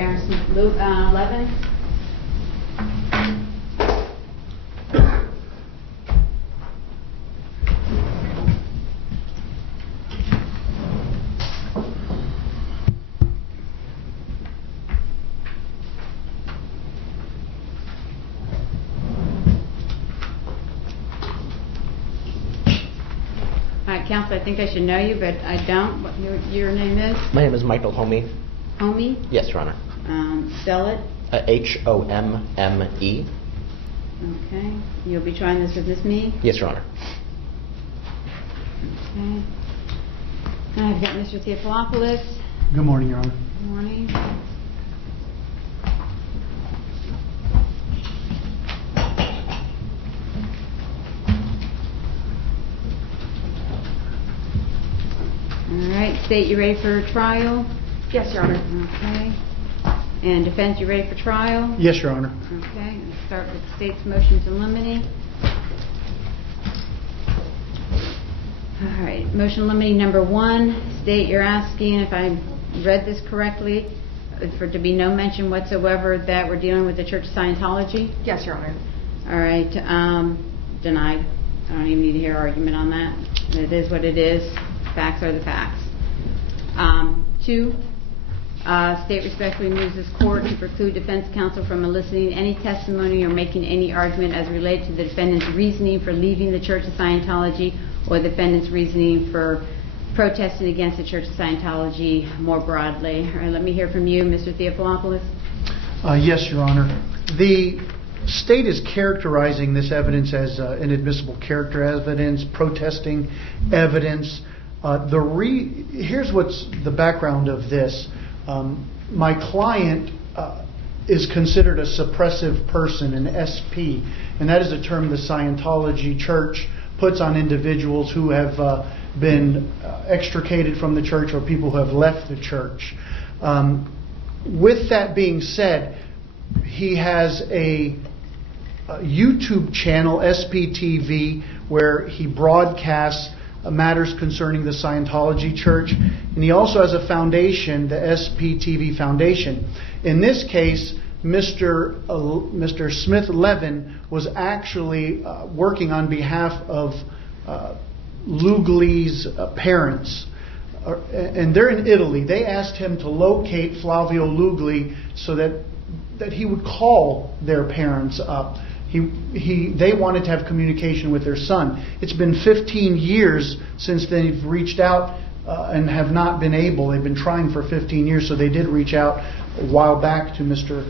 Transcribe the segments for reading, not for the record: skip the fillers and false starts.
Aaron Smith-Levin. Counsel, I think I should know you, but I don't. What your name is? My name is Michael Homey. Homey? Yes, Your Honor. Spell it. H-O-M-M-E. Okay. You'll be trying this with Miss Me? Yes, Your Honor. Okay. I've got Mr. Theophilopoulos. Good morning, Your Honor. Good morning. All right, state you ready for trial? Yes, Your Honor. Okay. And defense, you ready for trial? Yes, Your Honor. Okay, let's start with the state's motion to limine. All right, motion limiting number 1. State you're asking, if I read this correctly, for to be no mention whatsoever that we're dealing with the Church of Scientology? Yes, Your Honor. All right, denied. I don't even need to hear argument on that. It is what it is. Facts are the facts. 2, state respectfully moves this court to preclude defense counsel from eliciting any testimony or making any argument as related to the defendant's reasoning for leaving the Church of Scientology or the defendant's reasoning for protesting against the Church of Scientology more broadly. All right, let me hear from you, Mr. Theophilopoulos. Yes, Your Honor. The state is characterizing this evidence as inadmissible character evidence, protesting evidence. Here's what's the background of this. My client is considered a suppressive person, an SP, and that is a term the Scientology Church puts on individuals who have been extricated from the church or people who have left the church. With that being said, he has a YouTube channel, SPTV, where he broadcasts matters concerning the Scientology Church, and he also has a foundation, the SPTV Foundation. In this case, Mr. Smith-Levin was actually working on behalf of Lugli's parents, and they're in Italy. They asked him to locate Flavio Lugli so that he would call their parents up. They wanted to have communication with their son. It's been 15 years since they've reached out and have not been able. They've been trying for 15 years, so they did reach out a while back to Mr.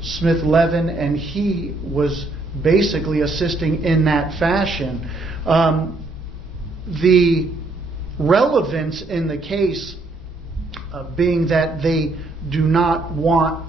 Smith-Levin, and he was basically assisting in that fashion. The relevance in the case being that they do not want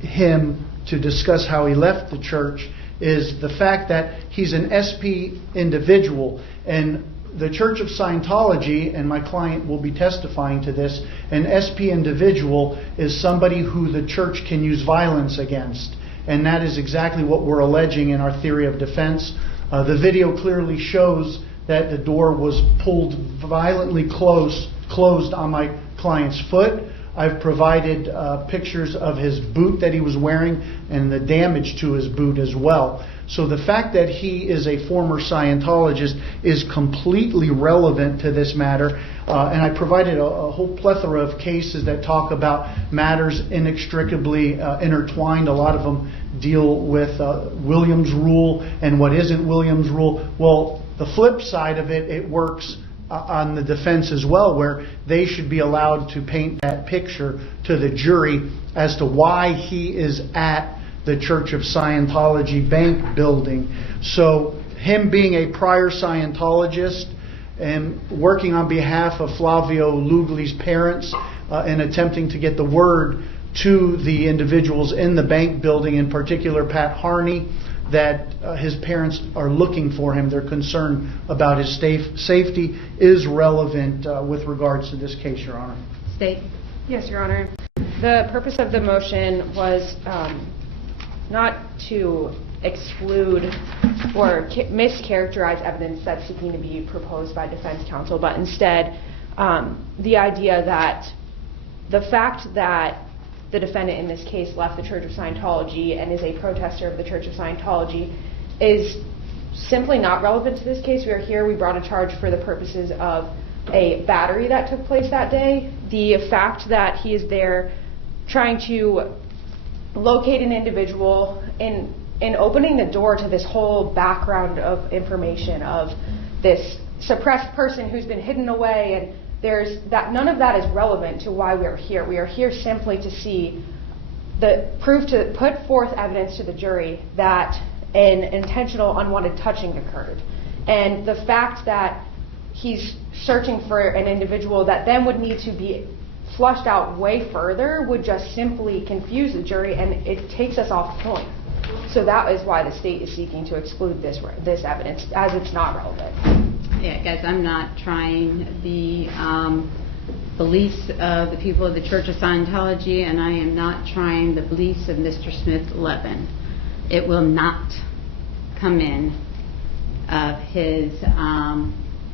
him to discuss how he left the church is the fact that he's an SP individual, and the Church of Scientology, and my client will be testifying to this, an SP individual is somebody who the church can use violence against, and that is exactly what we're alleging in our theory of defense. The video clearly shows that the door was pulled violently closed on my client's foot. I've provided pictures of his boot that he was wearing and the damage to his boot as well. So the fact that he is a former Scientologist is completely relevant to this matter. And I provided a whole plethora of cases that talk about matters inextricably intertwined. A lot of them deal with Williams Rule and what isn't Williams Rule. Well, the flip side of it, it works on the defense as well, where they should be allowed to paint that picture to the jury as to why he is at the Church of Scientology bank building. So him being a prior Scientologist and working on behalf of Flavio Lugli's parents and attempting to get the word to the individuals in the bank building, in particular Pat Harney, that his parents are looking for him. They're concerned about his safety is relevant with regards to this case, Your Honor. State. Yes, Your Honor. The purpose of the motion was not to exclude or mischaracterize evidence that's seeking to be proposed by defense counsel, but instead the idea that the fact that the defendant in this case left the Church of Scientology and is a protester of the Church of Scientology is simply not relevant to this case. We are here, we brought a charge for the purposes of a battery that took place that day. The fact that he is there trying to locate an individual in opening the door to this whole background of information of this suppressed person who's been hidden away, and there's that, none of that is relevant to why we are here. We are here simply to see put forth evidence to the jury that an intentional unwanted touching occurred. And the fact that he's searching for an individual that then would need to be flushed out way further would just simply confuse the jury, and it takes us off point. So that is why the state is seeking to exclude this evidence, as it's not relevant. Yeah, guys, I'm not trying the beliefs of the people of the Church of Scientology, and I am not trying the beliefs of Mr. Smith-Levin. It will not come in of his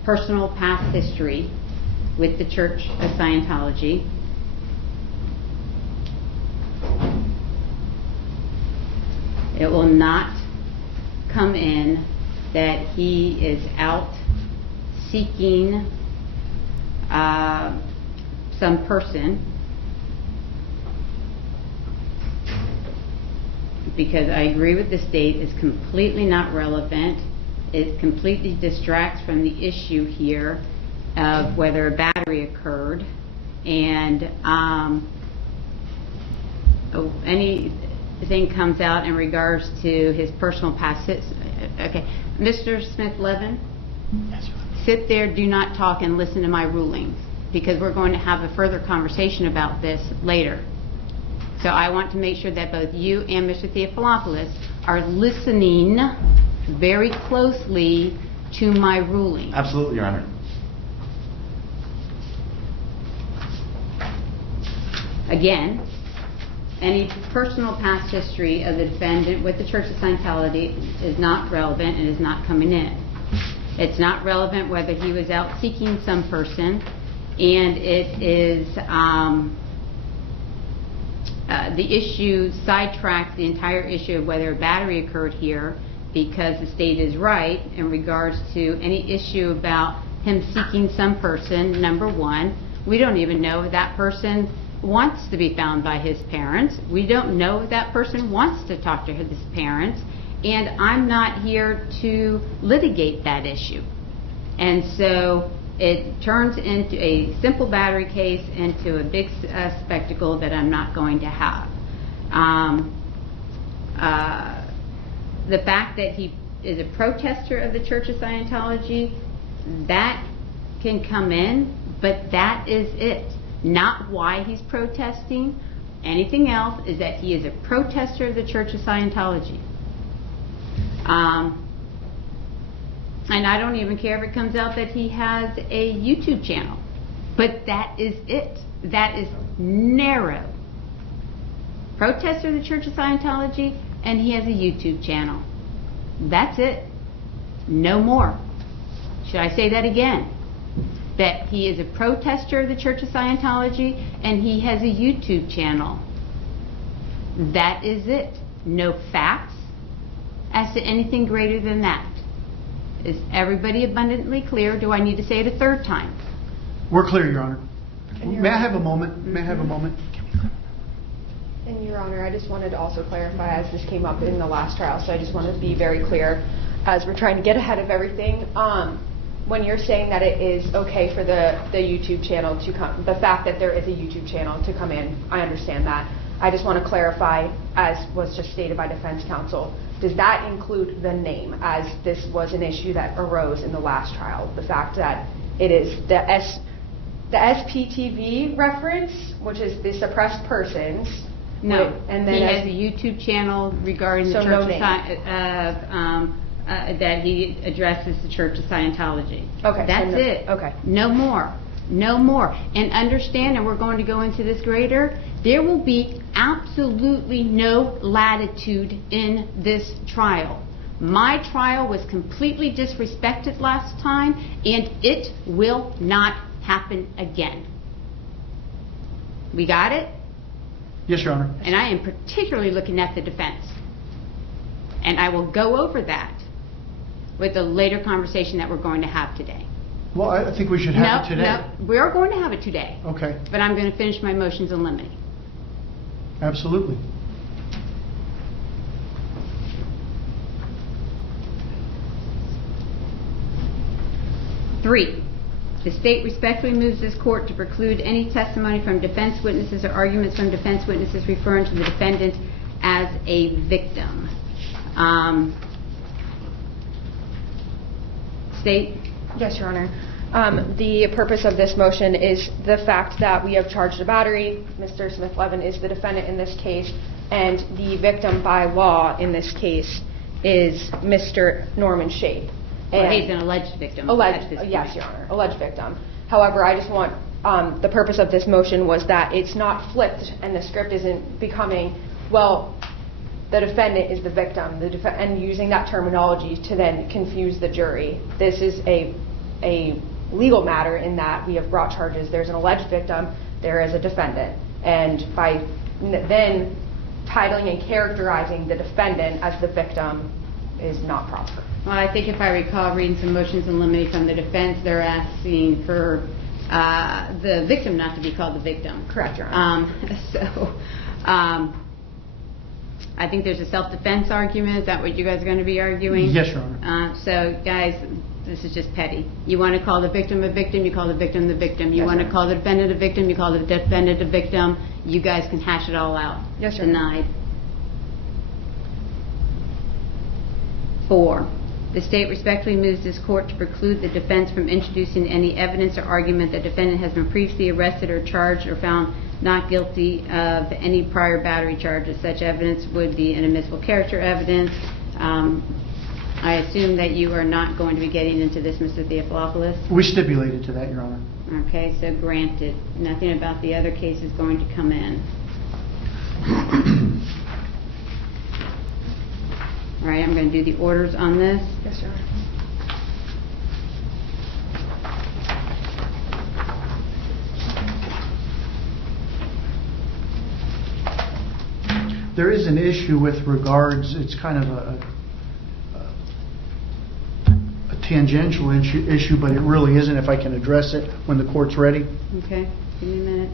personal past history with the Church of Scientology. It will not come in that he is out seeking some person, because I agree with the state, it's completely not relevant. It completely distracts from the issue here of whether a battery occurred, and anything comes out in regards to his personal past. Okay, Mr. Smith-Levin, sit there, do not talk, and listen to my rulings, because we're going to have a further conversation about this later. So I want to make sure that both you and Mr. Theophilopoulos are listening very closely to my ruling. Absolutely, Your Honor. Again, any personal past history of the defendant with the Church of Scientology is not relevant and is not coming in. It's not relevant whether he was out seeking some person, and it is the issue sidetracks the entire issue of whether a battery occurred here, because the state is right in regards to any issue about him seeking some person. Number one, we don't even know if that person wants to be found by his parents. We don't know if that person wants to talk to his parents, and I'm not here to litigate that issue. And so it turns into a simple battery case into a big spectacle that I'm not going to have. The fact that he is a protester of the Church of Scientology, that can come in, but that is it. Not why he's protesting. Anything else is that he is a protester of the Church of Scientology. And I don't even care if it comes out that he has a YouTube channel. But that is it. That is narrow. Protester of the Church of Scientology, and he has a YouTube channel. That's it. No more. Should I say that again? That he is a protester of the Church of Scientology, and he has a YouTube channel. That is it. No facts as to anything greater than that. Is everybody abundantly clear? Do I need to say it a third time? We're clear, Your Honor. May I have a moment? May I have a moment? And Your Honor, I just wanted to also clarify, as this came up in the last trial, so I just wanted to be very clear as we're trying to get ahead of everything. When you're saying that it is okay for the YouTube channel to come, the fact that there is a YouTube channel to come in, I understand that. I just want to clarify, as was just stated by defense counsel, does that include the name, as this was an issue that arose in the last trial? The fact that it is the SPTV reference, which is the suppressed persons. No, and then he has a YouTube channel regarding the Church of that he addresses the Church of Scientology. Okay. That's it. Okay. No more. No more. And understand, and we're going to go into this greater, there will be absolutely no latitude in this trial. My trial was completely disrespected last time, and it will not happen again. We got it? Yes, Your Honor. And I am particularly looking at the defense. And I will go over that with the later conversation that we're going to have today. Well, I think we should have it today. No, we are going to have it today. Okay, But I'm going to finish my motions in limine. absolutely. Three, the state respectfully moves this court to preclude any testimony from defense witnesses or arguments from defense witnesses referring to the defendant as a victim. State? Yes, Your Honor. The purpose of this motion is the fact that we have charged a battery. Mr. Smith-Levin is the defendant in this case, and the victim by law in this case is Mr. Norman Shape. Well, he's an alleged victim. Yes, Your Honor, alleged victim. However, I just want, the purpose of this motion was that it's not flipped and the script isn't becoming, well, the defendant is the victim, and using that terminology to then confuse the jury. This is a legal matter in that we have brought charges. There's an alleged victim, there is a defendant. And by then titling and characterizing the defendant as the victim is not proper. Well, I think if I recall reading some motions in limine from the defense, they're asking for the victim not to be called the victim. Correct, Your Honor. I think there's a self-defense argument. Is that what you guys are going to be arguing? Yes, Your Honor. So, guys, this is just petty. You want to call the victim a victim, you call the victim the victim. You Yes, want Your to call the defendant a victim, you call the defendant a victim. You guys can hash it all out. Yes, Your Honor. Denied. 4. The state respectfully moves this court to preclude the defense from introducing any evidence or argument that defendant has been previously arrested or charged or found not guilty of any prior battery charges. Such evidence would be inadmissible character evidence. I assume that you are not going to be getting into this, Mr. Theophilopoulos? We stipulated to that, Your Honor. Okay, so granted. Nothing about the other case is going to come in. All right, I'm going to do the orders on this. Yes, Your Honor. There is an issue with regards, it's kind of a tangential issue, but it really isn't, if I can address it when the court's ready. Okay, give me a minute.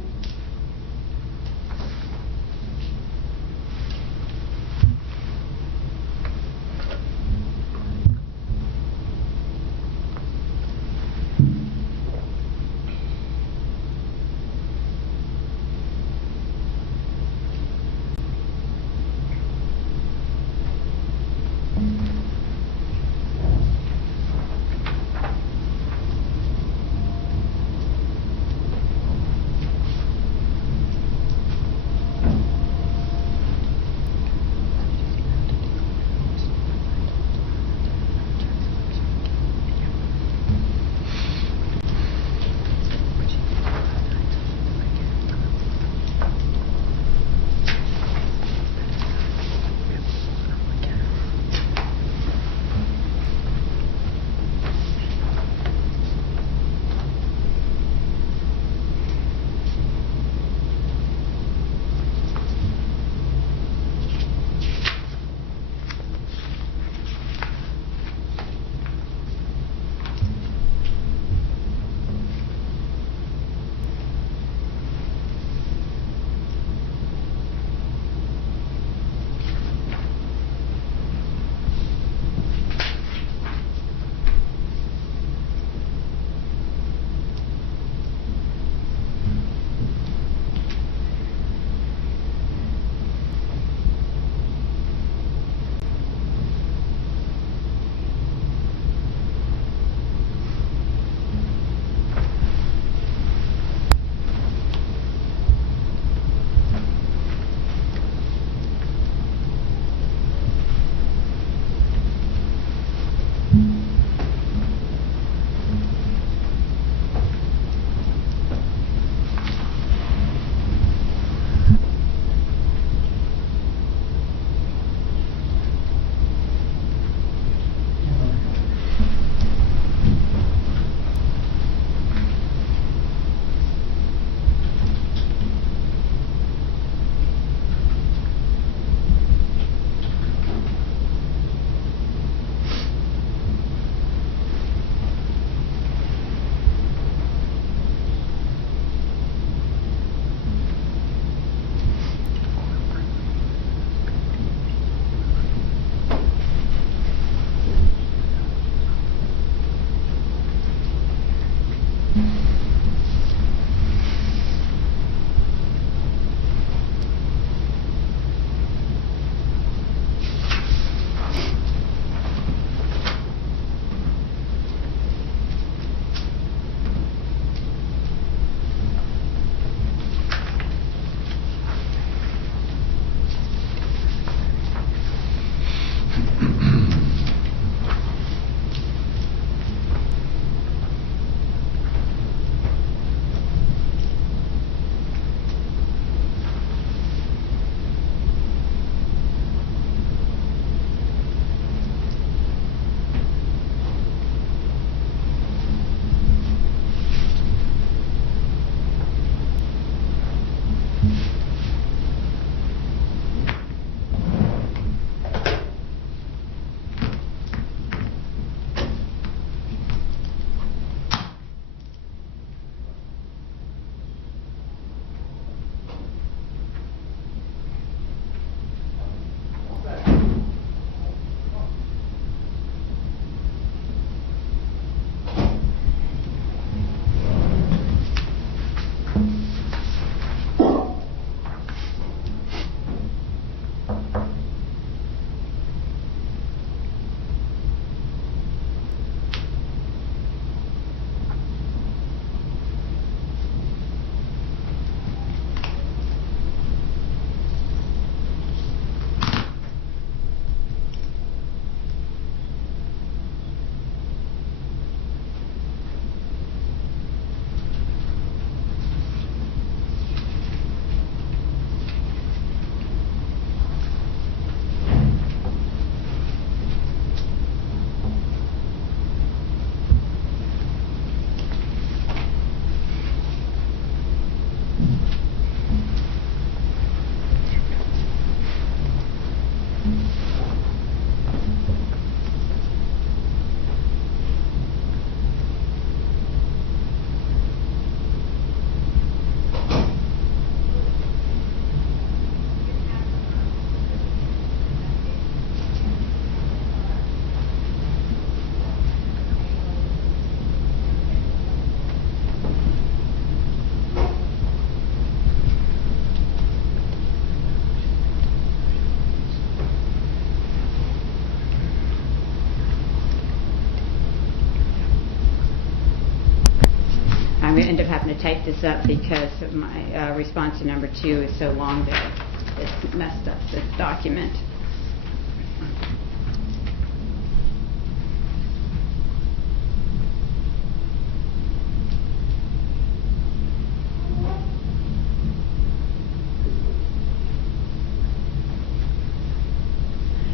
type this up because of my response to number 2 is so long that it's messed up this document.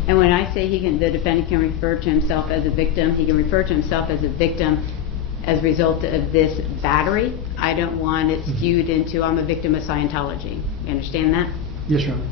And when I say the defendant can refer to himself as a victim, he can refer to himself as a victim as a result of this battery. I don't want it skewed into I'm a victim of Scientology. You understand that? Yes, Your Honor.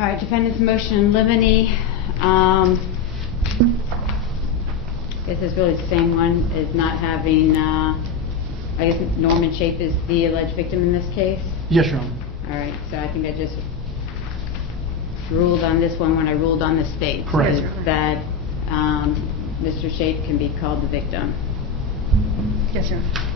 All right, defendant's motion in limine. This is really the same one as not having, I guess Norman Shape is the alleged victim in this case? Yes, Your Honor. All right, so I think I just ruled on this one when I ruled on the state. Correct. So that Mr. Shape can be called the victim. Yes, Your Honor.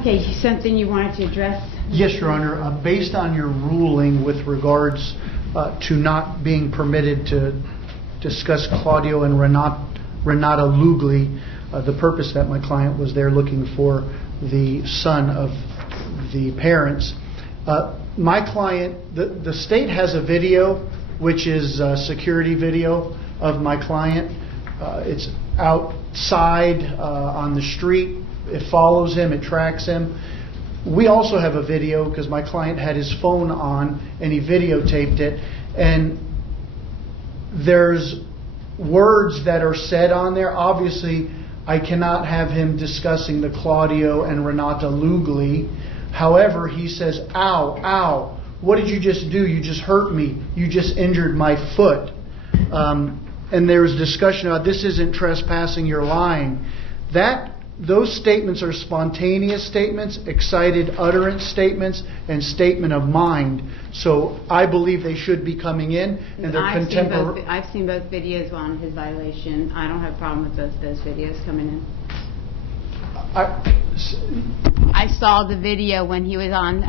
Okay, something you wanted to address? Yes, Your Honor. Based on your ruling with regards to not being permitted to discuss Claudio and Renata Lugli, the purpose that my client was there looking for the son of the parents, my client, the state has a video, which is a security video of my client. It's outside on the street. It follows him, it tracks him. We also have a video because my client had his phone on and he videotaped it. And there's words that are said on there. Obviously, I cannot have him discussing the Claudio and Renata Lugli. However, he says, ow, ow, what did you just do? You just hurt me. You just injured my foot. And there was discussion about this isn't trespassing, you're lying. Those statements are spontaneous statements, excited utterance statements, and statement of mind. So I believe they should be coming in, and they're contemporary. I've seen both videos on his violation. I don't have a problem with those videos coming in. I saw the video when he was on,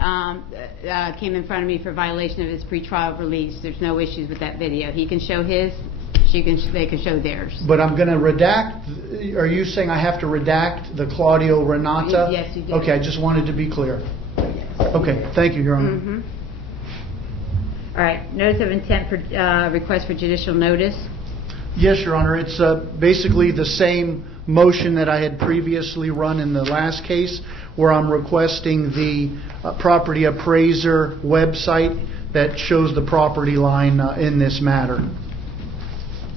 came in front of me for violation of his pretrial release. There's no issues with that video. He can show his, they can show theirs. But I'm going to redact. Are you saying I have to redact the Claudio Renata? Yes, you do. Okay, I just wanted to be clear. Yes. Okay, thank you, Your Honor. Mm-hmm. All right, notice of intent for request for judicial notice. Yes, Your Honor. It's basically the same motion that I had previously run in the last case, where I'm requesting the property appraiser website that shows the property line in this matter.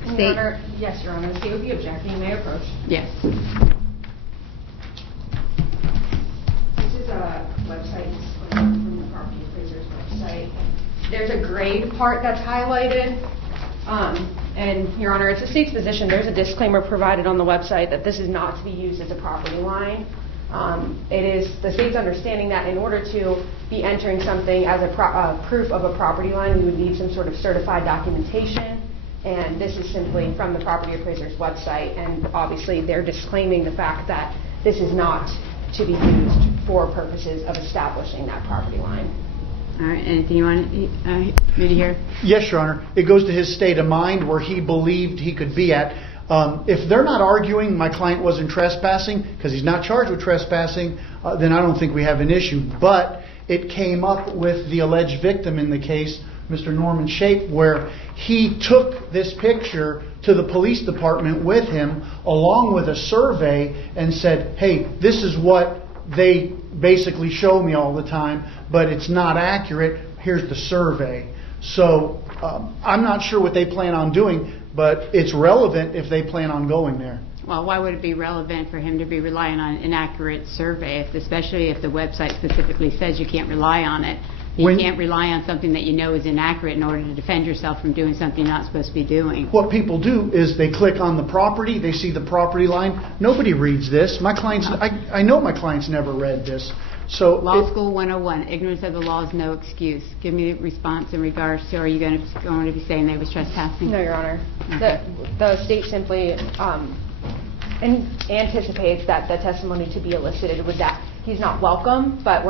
Your Honor, yes, Your Honor. The state would be objecting. You may approach. Yes. This is a website from the property appraiser's website. There's a grade part that's highlighted. And Your Honor, it's the state's position. There's a disclaimer provided on the website that this is not to be used as a property line. It is the state's understanding that in order to be entering something as a proof of a property line, we would need some sort of certified documentation. And this is simply from the property appraiser's website. And obviously, they're disclaiming the fact that this is not to be used for purposes of establishing that property line. All right, anything you want me to hear? Yes, Your Honor. It goes to his state of mind where he believed he could be at. If they're not arguing my client wasn't trespassing, because he's not charged with trespassing, then I don't think we have an issue. But it came up with the alleged victim in the case, Mr. Norman Shape, where he took this picture to the police department with him, along with a survey, and said, hey, this is what they basically show me all the time, but it's not accurate. Here's the survey. So I'm not sure what they plan on doing, but it's relevant if they plan on going there. Well, why would it be relevant for him to be relying on an inaccurate survey, especially if the website specifically says you can't rely on it? You can't rely on something that you know is inaccurate in order to defend yourself from doing something you're not supposed to be doing. What people do is they click on the property, they see the property line. Nobody reads this. My clients, I know my clients never read this. So Law School 101, ignorance of the law is no excuse. Give me a response in regards to, are you going to be saying they was trespassing? No, Your Honor. Okay. The state simply anticipates that the testimony to be elicited was that he's not welcome, but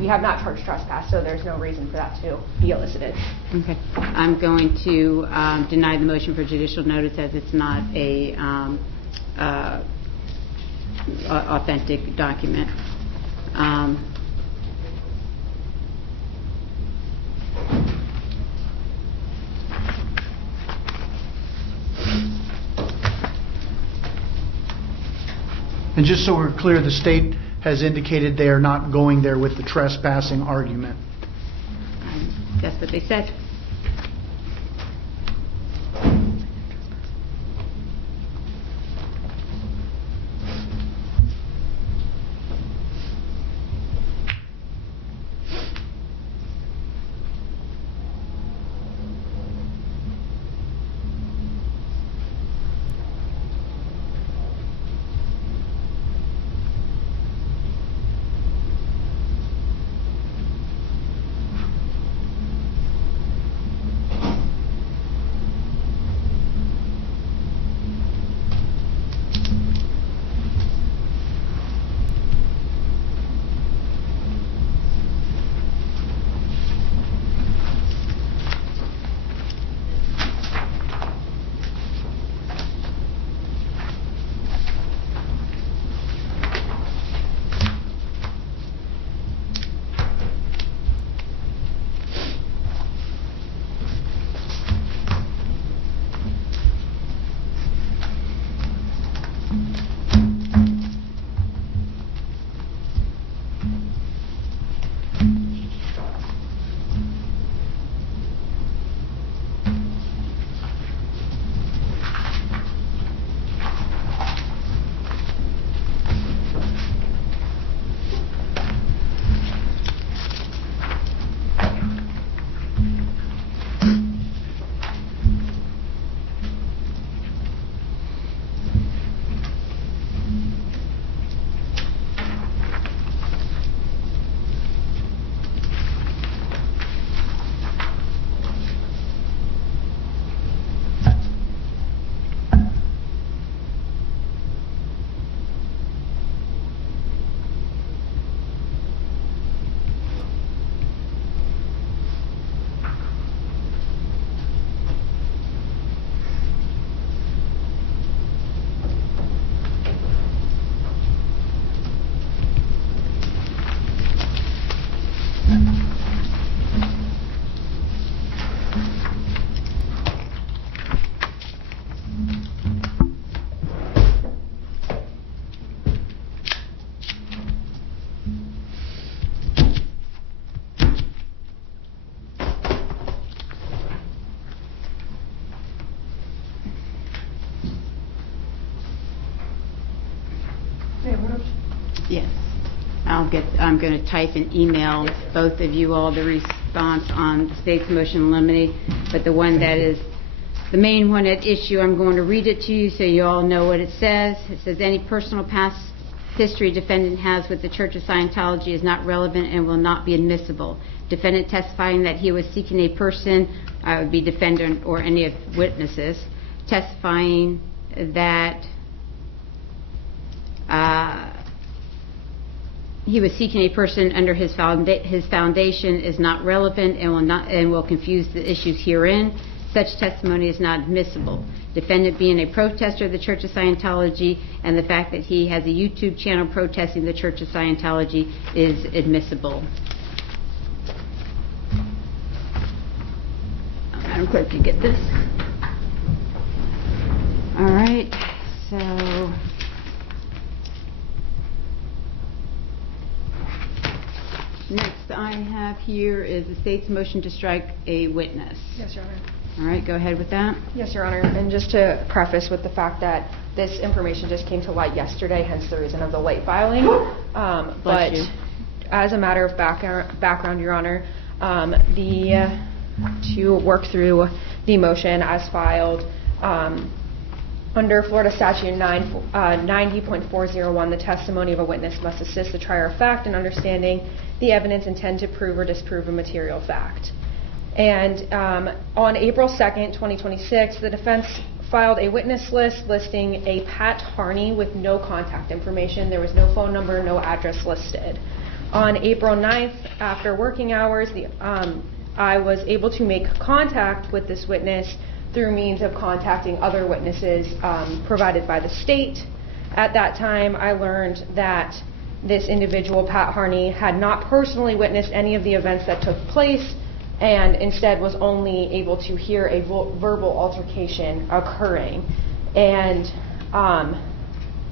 we have not charged trespass, so there's no reason for that to be elicited. Okay. I'm going to deny the motion for judicial notice as it's not a authentic document. And just so we're clear, the state has indicated they are not going there with the trespassing argument. That's what they said. removed? Yes. I'm going to type and email both of you all the response on the state's motion limine, but the one that is the main one at issue, I'm going to read it to you so you all know what it says. It says, any personal past history defendant has with the Church of Scientology is not relevant and will not be admissible. Defendant testifying that he was seeking a person, would be defendant or any of witnesses, testifying that he was seeking a person under his foundation is not relevant and will confuse the issues herein. Such testimony is not admissible. Defendant being a protester of the Church of Scientology and the fact that he has a YouTube channel protesting the Church of Scientology is admissible. Madam Clerk, you get this? All right, so next I have here is the state's motion to strike a witness. Yes, Your Honor. All right, go ahead with that. Yes, Your Honor. And just to preface with the fact that this information just came to light yesterday, hence the reason of the late filing. But you. As a matter of background, Your Honor, to work through the motion as filed, under Florida Statute 90.401, the testimony of a witness must assist the trier of fact in understanding the evidence intended to prove or disprove a material fact. And on April 2nd, 2026, the defense filed a witness list listing a Pat Harney with no contact information. There was no phone number, no address listed. On April 9th, after working hours, I was able to make contact with this witness through means of contacting other witnesses provided by the state. At that time, I learned that this individual, Pat Harney, had not personally witnessed any of the events that took place and instead was only able to hear a verbal altercation occurring. And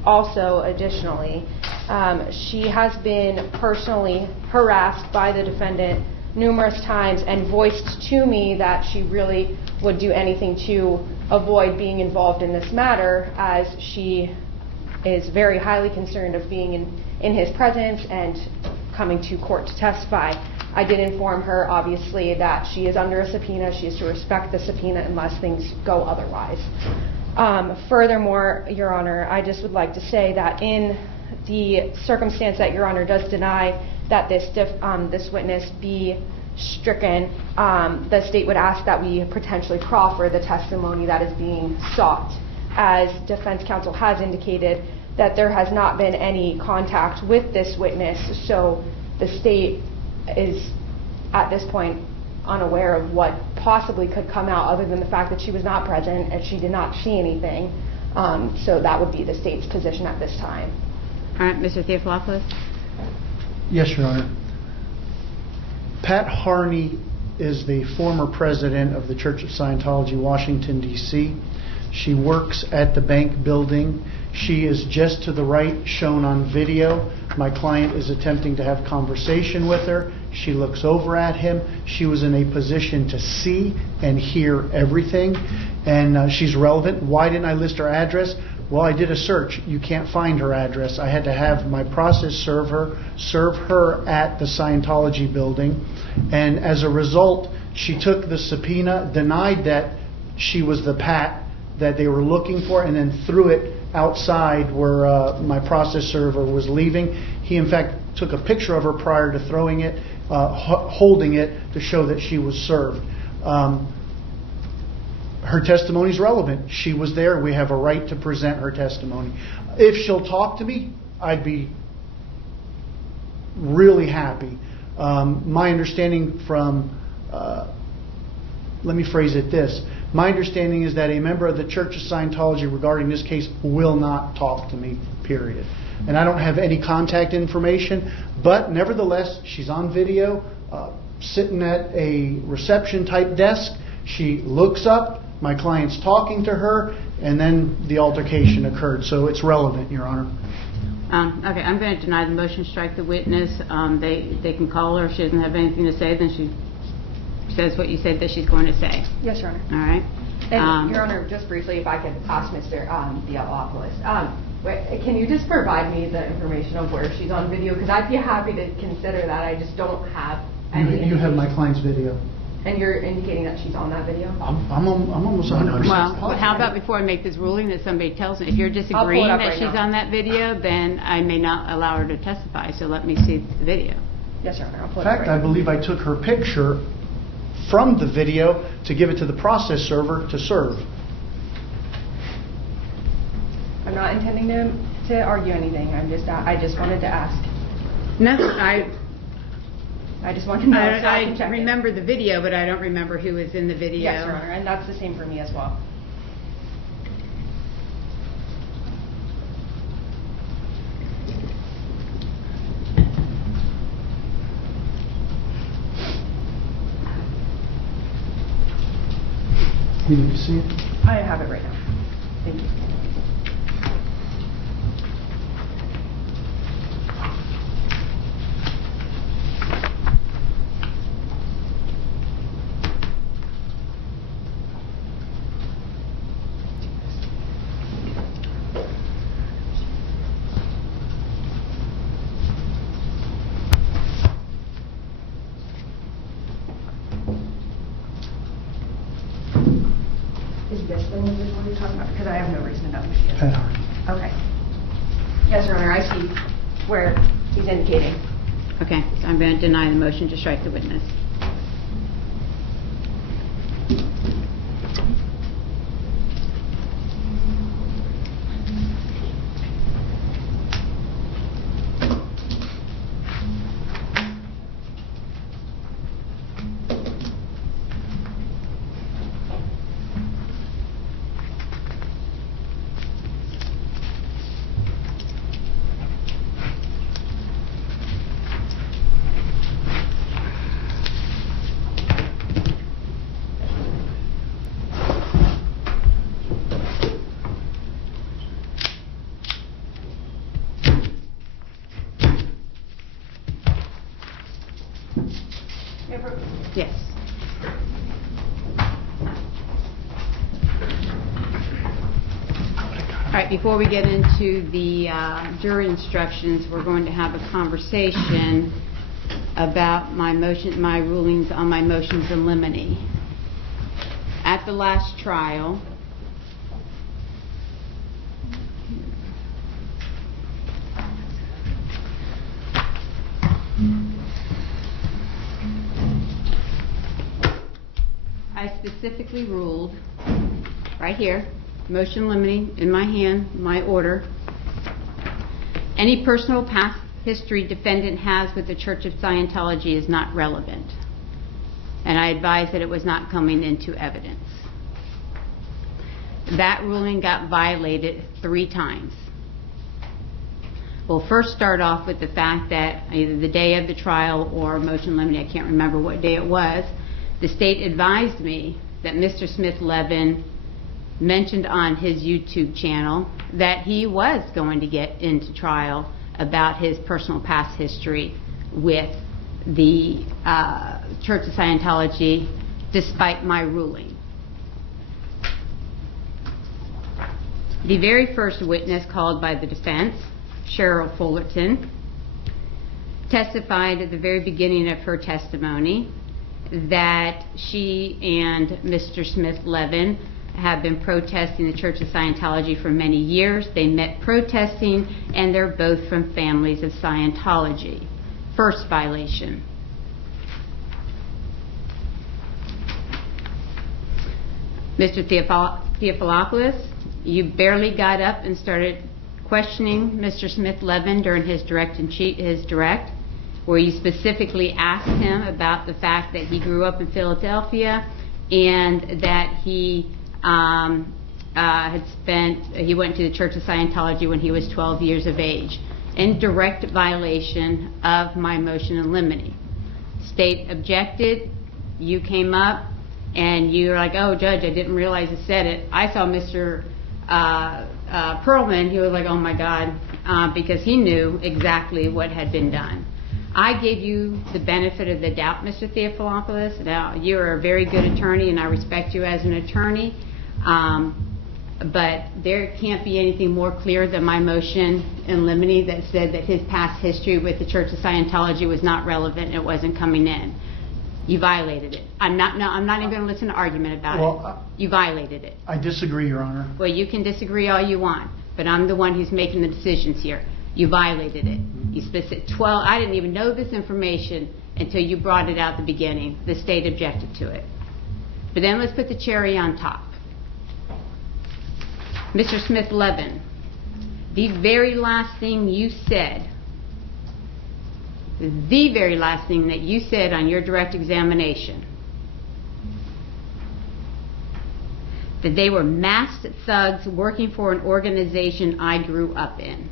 also, additionally, she has been personally harassed by the defendant numerous times and voiced to me that she really would do anything to avoid being involved in this matter, as she is very highly concerned of being in his presence and coming to court to testify. I did inform her, obviously, that she is under a subpoena. She is to respect the subpoena unless things go otherwise. Furthermore, Your Honor, I just would like to say that in the circumstance that Your Honor does deny that this witness be stricken, the state would ask that we potentially proffer the testimony that is being sought, as defense counsel has indicated that there has not been any contact with this witness, so the state is at this point unaware of what possibly could come out other than the fact that she was not present and she did not see anything. So that would be the state's position at this time. All right, Mr. Theophilopoulos. Yes, Your Honor. Pat Harney is the former president of the Church of Scientology, Washington, D.C. She works at the bank building. She is just to the right, shown on video. My client is attempting to have conversation with her. She looks over at him. She was in a position to see and hear everything, and she's relevant. Why didn't I list her address? Well, I did a search. You can't find her address. I had to have my process serve her at the Scientology building, and as a result, she took the subpoena, denied that she was the Pat that they were looking for, and then threw it outside where my process server was leaving. He, in fact, took a picture of her prior to throwing it, holding it to show that she was served. Her testimony is relevant. She was there. We have a right to present her testimony. If she'll talk to me, I'd be really happy. My understanding from, let me phrase it this. My understanding is that a member of the Church of Scientology regarding this case will not talk to me, period. And I don't have any contact information, but nevertheless, she's on video, sitting at a reception type desk. She looks up, my client's talking to her, and then the altercation occurred. So it's relevant, Your Honor. Okay, I'm going to deny the motion, strike the witness. They can call her. If she doesn't have anything to say, then she says what you said that she's going to say. Yes, Your Honor. All right. And Your Honor, just briefly, if I could ask Mr. Theophilopoulos, Wait, can you just provide me the information of where she's on video? Because I'd be happy to consider that. I just don't have any. You have my client's video. And you're indicating that she's on that video? I'm almost 100%. Well, how about before I make this ruling that somebody tells me, if you're disagreeing that she's on that video, then I may not allow her to testify, so let me see the video. Yes, Your Honor. I'll pull In it up fact, right I now. believe I took her picture from the video to give it to the process server to serve. I'm not intending to argue anything. I just wanted to ask. No, I just wanted to know so I can I check remember the video, but I don't remember who was in the video. Yes, Your Honor, and that's the same for me as well. You need to see it? I have it right now. Thank you. Is this the individual you're talking about? Because I have no reason to know who she is. Pat Hardy. Okay. Yes, Your Honor, I see where he's indicating. Okay, so I'm going to deny the motion to strike the witness. Yes. All right, before we get into the jury instructions, we're going to have a conversation about my rulings on my motions in limine. At the last trial, I specifically ruled, right here, motion limiting in my hand, my order, any personal past history defendant has with the Church of Scientology is not relevant. And I advised that it was not coming into evidence. That ruling got violated 3 times. We'll first start off with the fact that either the day of the trial or motion limiting, I can't remember what day it was, the state advised me that Mr. Smith-Levin mentioned on his YouTube channel that he was going to get into trial about his personal past history with the Church of Scientology despite my ruling. The very first witness called by the defense, Cheryl Fullerton, testified at the very beginning of her testimony that she and Mr. Smith-Levin have been protesting the Church of Scientology for many years. They met protesting, and they're both from families of Scientology. First violation. Mr. Theophilopoulos, you barely got up and started questioning Mr. Smith-Levin during his direct, where you specifically asked him about the fact that he grew up in Philadelphia and that he he went to the Church of Scientology when he was 12 years of age, in direct violation of my motion in limine. State objected, you came up, and you were like, oh, Judge, I didn't realize I said it. I saw Mr. Perlman, he was like, oh my God, because he knew exactly what had been done. I gave you the benefit of the doubt, Mr. Theophilopoulos. Now, you're a very good attorney, and I respect you as an attorney. but there can't be anything more clear than my motion in limine that said that his past history with the Church of Scientology was not relevant, it wasn't coming in. You violated it. I'm not even going to listen to argument about it. You violated it. I disagree, Your Honor. Well, you can disagree all you want, but I'm the one who's making the decisions here. You violated it. You specific 12. I didn't even know this information until you brought it out at the beginning. The state objected to it. But then let's put the cherry on top. Mr. Smith-Levin, the very last thing you said, the very last thing that you said on your direct examination, that they were masked thugs working for an organization I grew up in.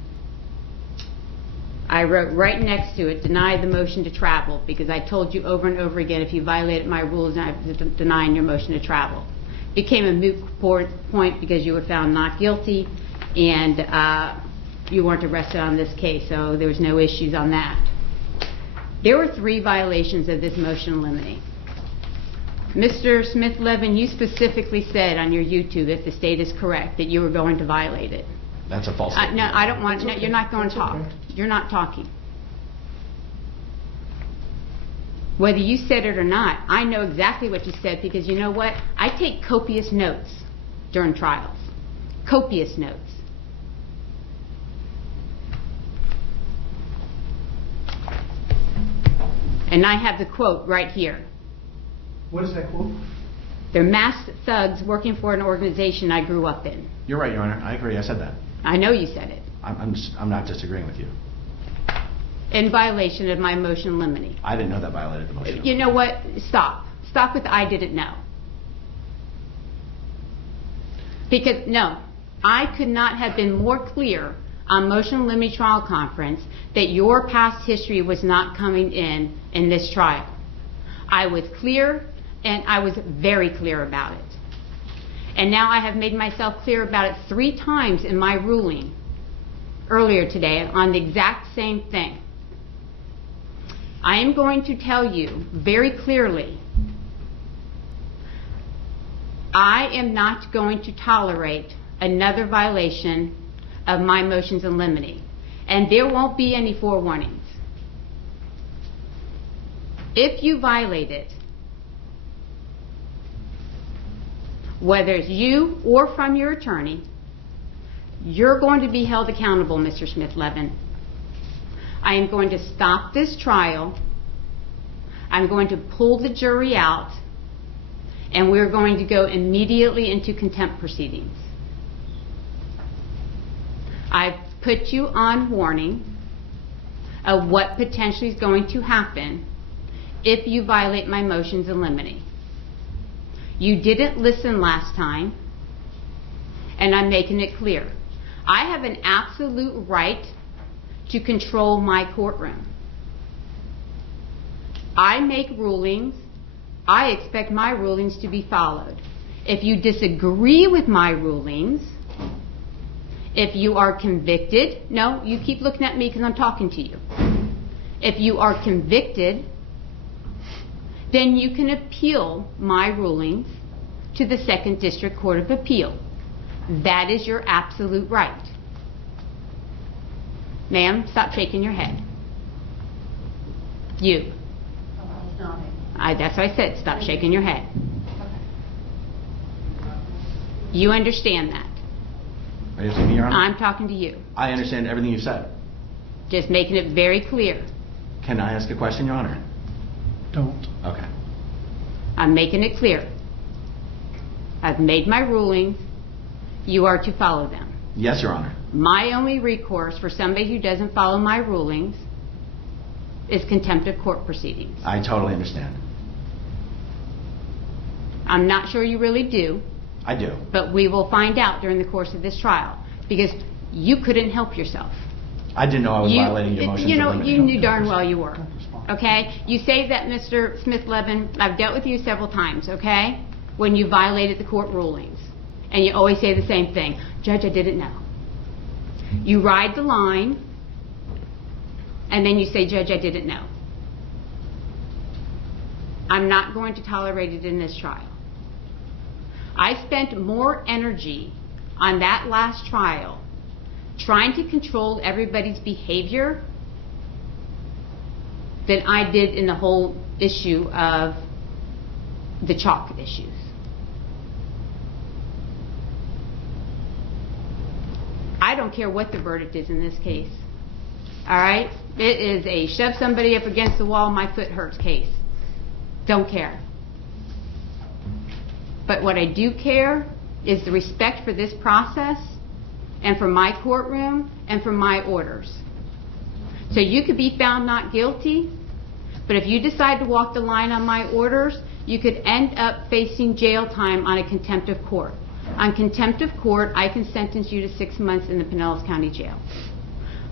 I wrote right next to it, deny the motion to travel, because I told you over and over again, if you violated my rules, I was denying your motion to travel. Became a moot point because you were found not guilty, and you weren't arrested on this case, so there was no issues on that. There were 3 violations of this motion in limine. Mr. Smith-Levin, you specifically said on your YouTube, if the state is correct, that you were going to violate it. That's a false statement. No, I don't want. No, okay. you're not going to That's talk. okay. You're not talking. Whether you said it or not, I know exactly what you said, because you know what? I take copious notes during trials. Copious notes. And I have the quote right here. What is that quote? They're masked thugs working for an organization I grew up in. You're right, Your Honor. I agree. I said that. I know you said it. I'm not disagreeing with you. In violation of my motion in limine. I didn't know that violated the motion. You know what? Stop. Stop with I didn't know. Because, no, I could not have been more clear on motion in limine trial conference that your past history was not coming in this trial. I was clear, and I was very clear about it. And now I have made myself clear about it 3 times in my ruling earlier today on the exact same thing. I am going to tell you very clearly, I am not going to tolerate another violation of my motions in limine, and there won't be any forewarnings. If you violate it, whether it's you or from your attorney, you're going to be held accountable, Mr. Smith-Levin. I am going to stop this trial. I'm going to pull the jury out, and we're going to go immediately into contempt proceedings. I've put you on warning of what potentially is going to happen if you violate my motions in limine. You didn't listen last time, and I'm making it clear. I have an absolute right to control my courtroom. I make rulings. I expect my rulings to be followed. If you disagree with my rulings, if you are convicted, no, you keep looking at me because I'm talking to you. If you are convicted, then you can appeal my rulings to the 2nd District Court of Appeal. That is your absolute right. Ma'am, stop shaking your head. You. That's what I said, stop shaking your head. You understand that. Are you asking me, Your Honor? I'm talking to you. I understand everything you said. Just making it very clear. Can I ask a question, Your Honor? Don't. Okay. I'm making it clear. I've made my rulings. You are to follow them. Yes, Your Honor. My only recourse for somebody who doesn't follow my rulings is contempt of court proceedings. I totally understand. I'm not sure you really do, I do. but we will find out during the course of this trial, because you couldn't help yourself. I didn't know I was violating your motions. You knew darn well you were. Okay? You say that, Mr. Smith-Levin, I've dealt with you several times, okay? When you violated the court rulings. And you always say the same thing. Judge, I didn't know. You ride the line, and then you say, Judge, I didn't know. I'm not going to tolerate it in this trial. I spent more energy on that last trial, trying to control everybody's behavior than I did in the whole issue of the chalk issues. I don't care what the verdict is in this case. All right? It is a shove somebody up against the wall, my foot hurts case. Don't care. But what I do care is the respect for this process and for my courtroom and for my orders. So you could be found not guilty, but if you decide to walk the line on my orders, you could end up facing jail time on a contempt of court. On contempt of court, I can sentence you to 6 months in the Pinellas County Jail.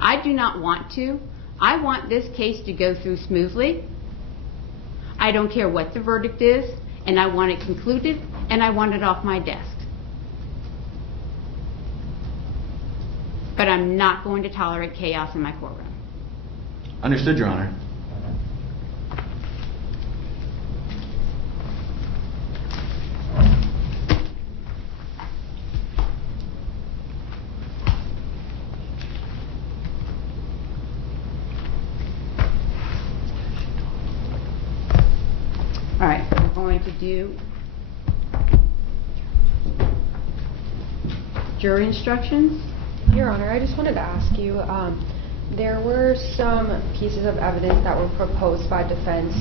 I do not want to. I want this case to go through smoothly. I don't care what the verdict is, and I want it concluded, and I want it off my desk. But I'm not going to tolerate chaos in my courtroom. Understood, Your Honor. All right, we're going to do jury instructions. Your Honor, I just wanted to ask you, there were some pieces of evidence that were proposed by defense.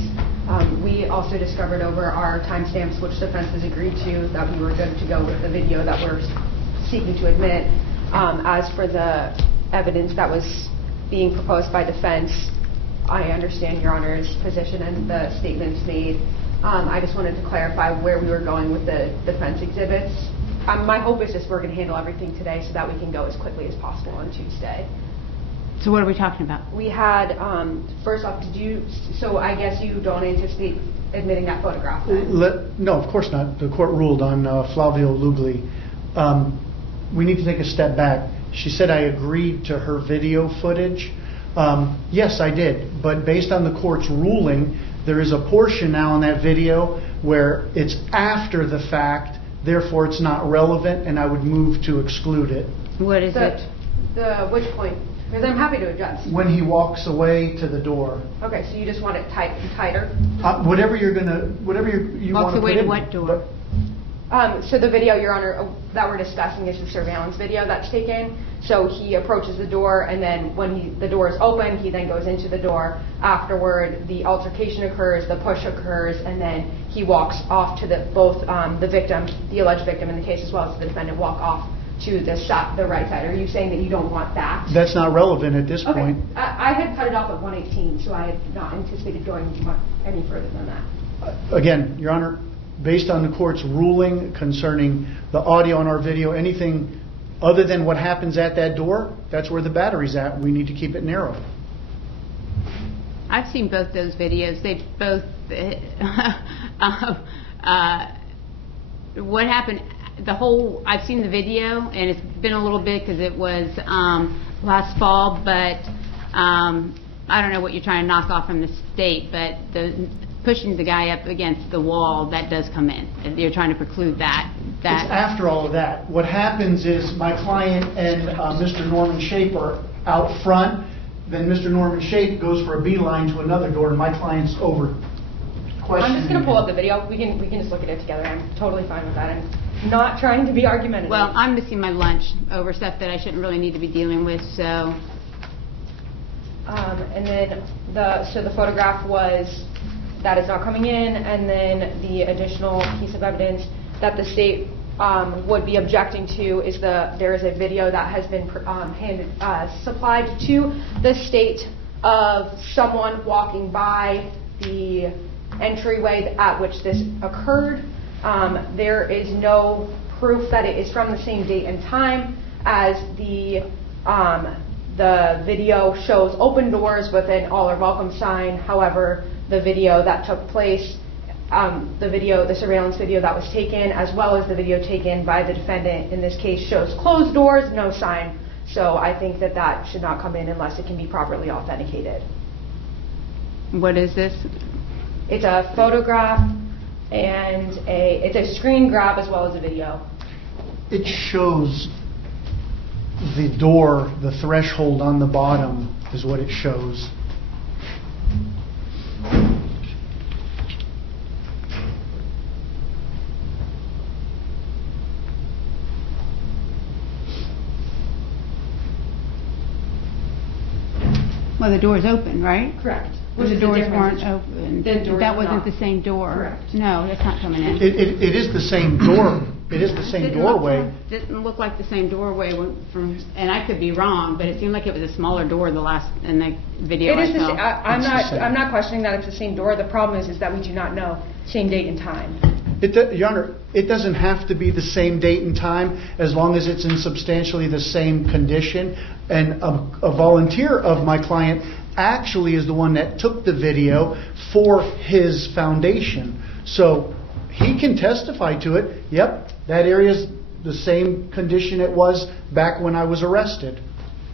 We also discovered over our timestamps, which defense has agreed to, that we were good to go with the video that we're seeking to admit. As for the evidence that was being proposed by defense, I understand Your Honor's position and the statements made. I just wanted to clarify where we were going with the defense exhibits. My hope is just we're going to handle everything today so that we can go as quickly as possible on Tuesday. So what are we talking about? We had, first off, so I guess you don't anticipate admitting that photograph then? No, of course not. The court ruled on Flavio Lugli. We need to take a step back. She said I agreed to her video footage. Yes, I did. But based on the court's ruling, there is a portion now in that video where it's after the fact, therefore it's not relevant, and I would move to exclude it. What is it? Which point? Because I'm happy to adjust. When he walks away to the door. Okay, so you just want it tighter? Whatever you want to put in. Walks away to what door? So the video, Your Honor, that we're discussing is the surveillance video that's taken. So he approaches the door, and then when the door is open, he then goes into the door. Afterward, the altercation occurs, the push occurs, and then he walks off to both the victim, the alleged victim in the case, as well as the defendant, walk off to the right side. Are you saying that you don't want that? That's not relevant at this point. I had cut it off at 118, so I had not anticipated going any further than that. Again, Your Honor, based on the court's ruling concerning the audio on our video, anything other than what happens at that door, that's where the battery's at. We need to keep it narrow. I've seen both those videos. They both, what happened, I've seen the video, and it's been a little bit because it was last fall, but I don't know what you're trying to knock off from the state, but pushing the guy up against the wall, that does come in. You're trying to preclude that. It's after all of that. What happens is my client and Mr. Norman Shape are out front. Then Mr. Norman Shape goes for a beeline to another door, and my client's over questioning. I'm just going to pull up the video. We can just look at it together. I'm totally fine with that. I'm not trying to be argumentative. Well, I'm missing my lunch over stuff that I shouldn't really need to be dealing with, so. And then the photograph was, that is not coming in, and then the additional piece of evidence that the state would be objecting to is there is a video that has been supplied to the state of someone walking by the entryway at which this occurred. There is no proof that it is from the same date and time as the video shows open doors with an all are welcome sign. However, the video that took place, the surveillance video that was taken, as well as the video taken by the defendant in this case, shows closed doors, no sign. So I think that should not come in unless it can be properly authenticated. What is this? It's a photograph and it's a screen grab as well as a video. It shows the door, the threshold on the bottom is what it shows. Well, the door's open, right? Correct. Well, the doors weren't open. That wasn't the same door. Correct. No, that's not coming in. It is the same door. It is the same doorway. Didn't look like the same doorway from, and I could be wrong, but it seemed like it was a smaller door in the video It I is the saw. I'm not questioning that it's the same door. The problem is that we do not know same date and time. Your Honor, it doesn't have to be the same date and time as long as it's in substantially the same condition. And a volunteer of my client actually is the one that took the video for his foundation. So he can testify to it. Yep, that area's the same condition it was back when I was arrested.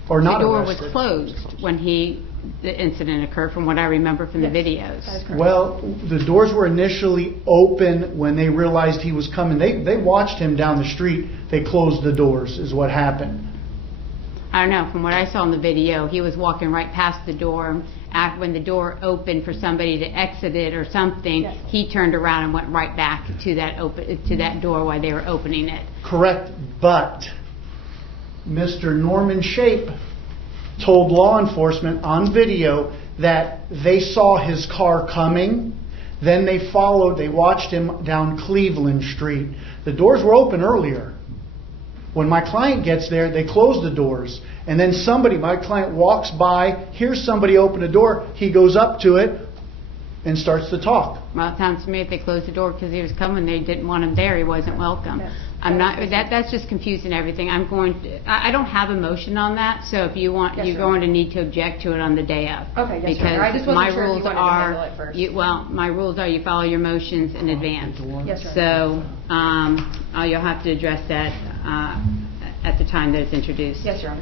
Or not arrested. The door was closed when the incident occurred, from what I remember from the videos. That is correct. Well, the doors were initially open when they realized he was coming. They watched him down the street. They closed the doors, is what happened. I don't know, from what I saw in the video, he was walking right past the door. When the door opened for somebody to exit it or something, Yes. he turned around and went right back to that door while they were opening it. Correct, but Mr. Norman Shape told law enforcement on video that they saw his car coming, then they watched him down Cleveland Street. The doors were open earlier. When my client gets there, they close the doors. And then my client walks by, hears somebody open a door, he goes up to it and starts to talk. Well, it sounds to me if they closed the door because he was coming, they didn't want him there, he wasn't welcome. Yes. That's just confusing everything. I don't have a motion on that, so if you want, Yes, you're sir. going to need to object to it on the day of. Okay, yes, sir. Because I just wasn't my sure if you rules wanted to are, handle it first. my rules are you follow your motions in advance. Yes, sir. So, you'll have to address that, at the time that it's introduced. Yes, Your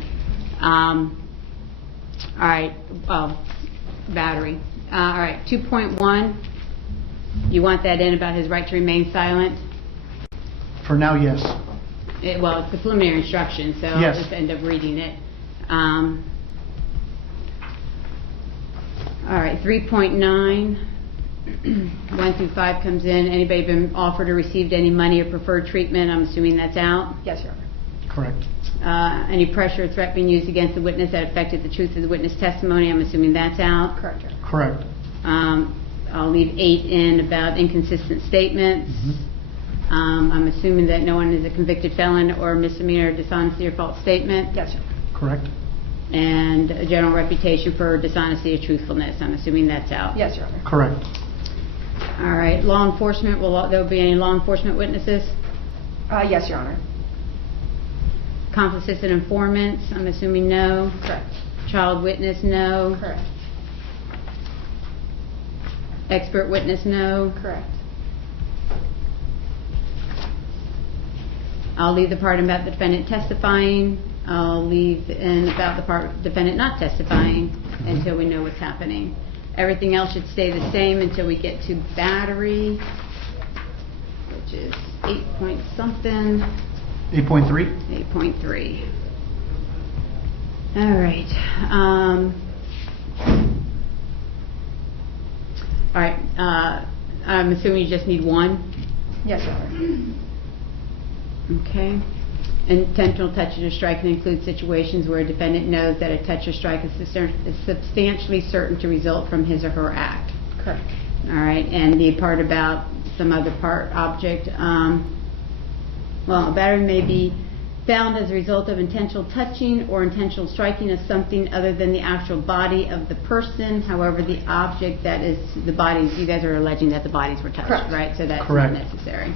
Honor. All right, battery. All right, 2.1, you want that in about his right to remain silent? For now, yes. Well, it's the preliminary instruction, so Yes. I'll just end up reading it. All right, 3.9, 1 through 5 comes in. Anybody been offered or received any money or preferred treatment? I'm assuming that's out. Yes, Your Honor. Correct. Any pressure or threat being used against the witness that affected the truth of the witness testimony? I'm assuming that's out. Correct, Your Honor. Correct. I'll leave 8 in about inconsistent statements. I'm assuming that no one is a convicted felon or misdemeanor dishonesty or false statement. Yes, Your Honor. Correct. And a general reputation for dishonesty or truthfulness. I'm assuming that's out. Yes, Your Honor. Correct. All right. Law enforcement. There will be any law enforcement witnesses? Yes, Your Honor. Accomplices and informants. I'm assuming no. Correct. Child witness, no. Correct. Expert witness, no. Correct. I'll leave the part about the defendant testifying. I'll leave in about the part defendant not testifying until we know what's happening. Everything else should stay the same until we get to battery, which is 8 point something. 8.3. 8.3. All right. All right. I'm assuming you just need one. Yes, Your Honor. Okay. Intentional touching or strike can include situations where a defendant knows that a touch or strike is substantially certain to result from his or her act. Correct. All right. And the part about some other object. A battery may be found as a result of intentional touching or intentional striking of something other than the actual body of the person. However, the object that is the bodies, you guys are alleging that the bodies were touched, Correct. right? So that's Correct. not necessary.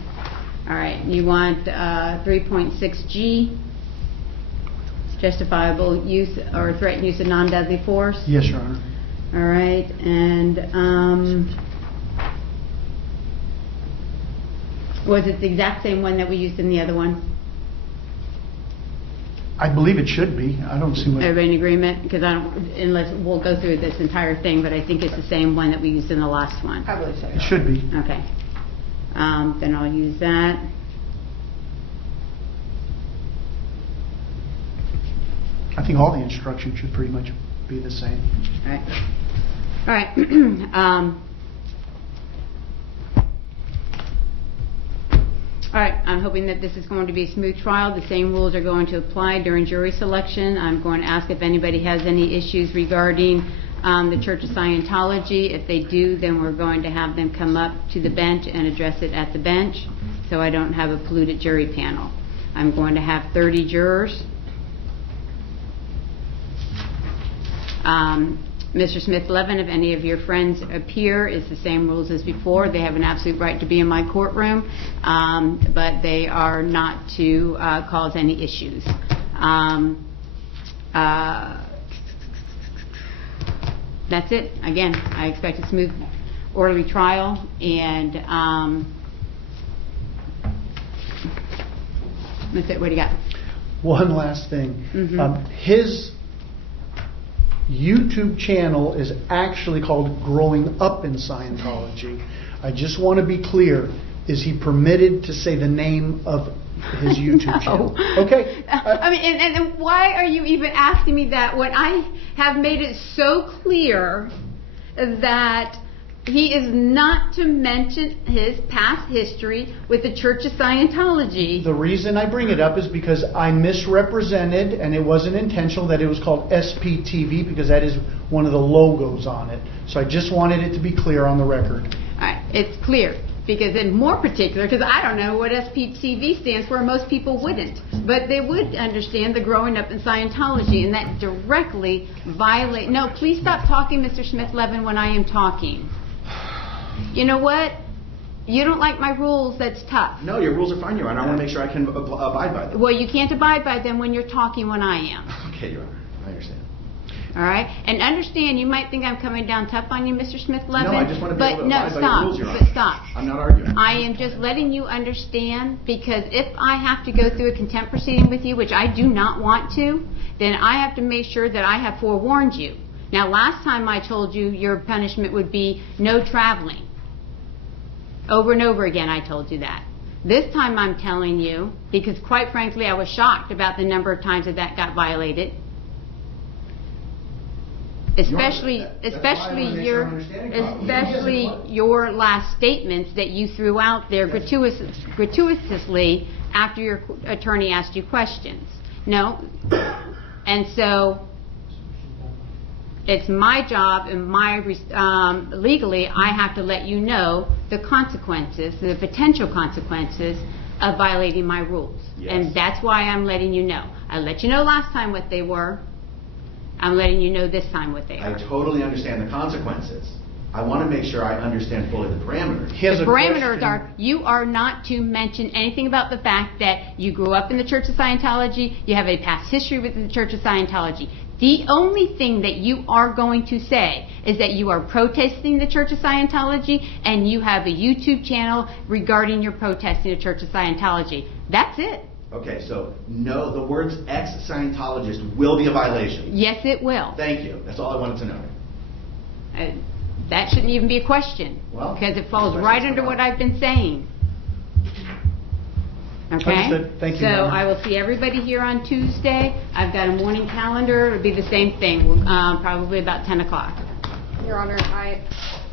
All right, you want 3.6G, justifiable use or threatened use of non-deadly force? Yes, Your Honor. All right, and was it the exact same one that we used in the other one? I believe it should be. I don't see what... Everybody in agreement? Because unless we'll go through this entire thing, but I think it's the same one that we used in the last one. I believe so. It should be. Okay. Then I'll use that. I think all the instructions should pretty much be the same. All right. All right, I'm hoping that this is going to be a smooth trial. The same rules are going to apply during jury selection. I'm going to ask if anybody has any issues regarding the Church of Scientology. If they do, then we're going to have them come up to the bench and address it at the bench, so I don't have a polluted jury panel. I'm going to have 30 jurors. Mr. Smith-Levin, if any of your friends appear, it's the same rules as before. They have an absolute right to be in my courtroom, but they are not to cause any issues. That's it. Again, I expect a smooth, orderly trial, and that's it. What do you got? One last thing. Mm-hmm. His YouTube channel is actually called Growing Up in Scientology. I just want to be clear. Is he permitted to say the name of his YouTube channel? Okay. I mean, and why are you even asking me that when I have made it so clear that he is not to mention his past history with the Church of Scientology? The reason I bring it up is because I misrepresented, and it wasn't intentional, that it was called SPTV, because that is one of the logos on it. So I just wanted it to be clear on the record. All right, it's clear. Because in more particular, because I don't know what SPTV stands for, most people wouldn't. But they would understand the Growing Up in Scientology, and that directly violate... No, please stop talking, Mr. Smith-Levin, when I am talking. You know what? You don't like my rules, that's tough. No, your rules are fine, Your Honor. I want to make sure I can abide by them. Well, you can't abide by them when you're talking when I am. Okay, Your Honor. I understand. All right? And understand, you might think I'm coming down tough on you, Mr. Smith-Levin. No, I just want to be able to abide by your rules, Your Honor. But stop. I'm not arguing. I am just letting you understand, because if I have to go through a contempt proceeding with you, which I do not want to, then I have to make sure that I have forewarned you. Now, last time I told you your punishment would be no traveling. Over and over again I told you that. This time I'm telling you, because quite frankly I was shocked about the number of times that got violated. Especially your last statements that you threw out there gratuitously after your attorney asked you questions. No. And so it's my job and my legally I have to let you know the consequences, the potential consequences of violating my rules. Yes. And that's why I'm letting you know. I let you know last time what they were. I'm letting you know this time what they are. I totally understand the consequences. I want to make sure I understand fully the parameters. The parameters are, you are not to mention anything about the fact that you grew up in the Church of Scientology, you have a past history with the Church of Scientology. The only thing that you are going to say is that you are protesting the Church of Scientology and you have a YouTube channel regarding your protesting the Church of Scientology. That's it. Okay, so no, the words ex-Scientologist will be a violation. Yes, it will. Thank you. That's all I wanted to know. That shouldn't even be a question, well, because it falls right under what I've been saying. Okay? Understood. Thank you, So Madam. I will see everybody here on Tuesday. I've got a morning calendar. It'll be the same thing, probably about 10 o'clock. Your Honor,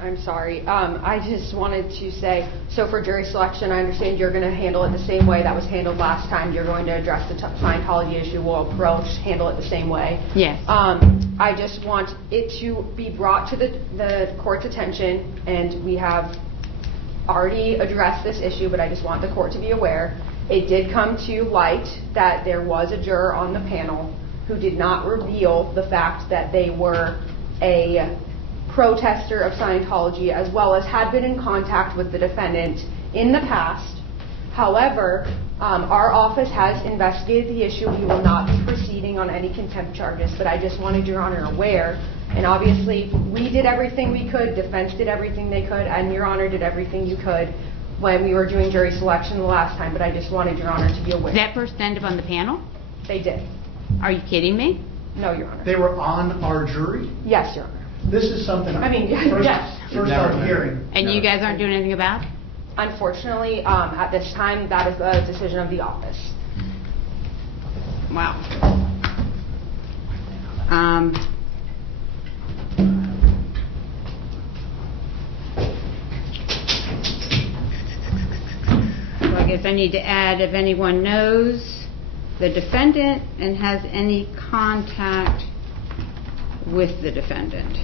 I'm sorry. I just wanted to say, so for jury selection, I understand you're going to handle it the same way that was handled last time. You're going to address the Scientology issue. We'll handle it the same way. Yes. I just want it to be brought to the court's attention, and we have already addressed this issue, but I just want the court to be aware. It did come to light that there was a juror on the panel who did not reveal the fact that they were a protester of Scientology, as well as had been in contact with the defendant in the past. However, our office has investigated the issue. We will not be proceeding on any contempt charges, but I just wanted Your Honor aware. And obviously, we did everything we could, defense did everything they could, and Your Honor did everything you could when we were doing jury selection the last time, but I just wanted Your Honor to be aware. Did that person end up on the panel? They did. Are you kidding me? No, Your Honor. They were on our jury? Yes, Your Honor. This is something yes. First I'm hearing. And you guys aren't doing anything about it? Unfortunately, at this time, that is a decision of the office. Wow. So I guess I need to add if anyone knows the defendant and has any contact with the defendant,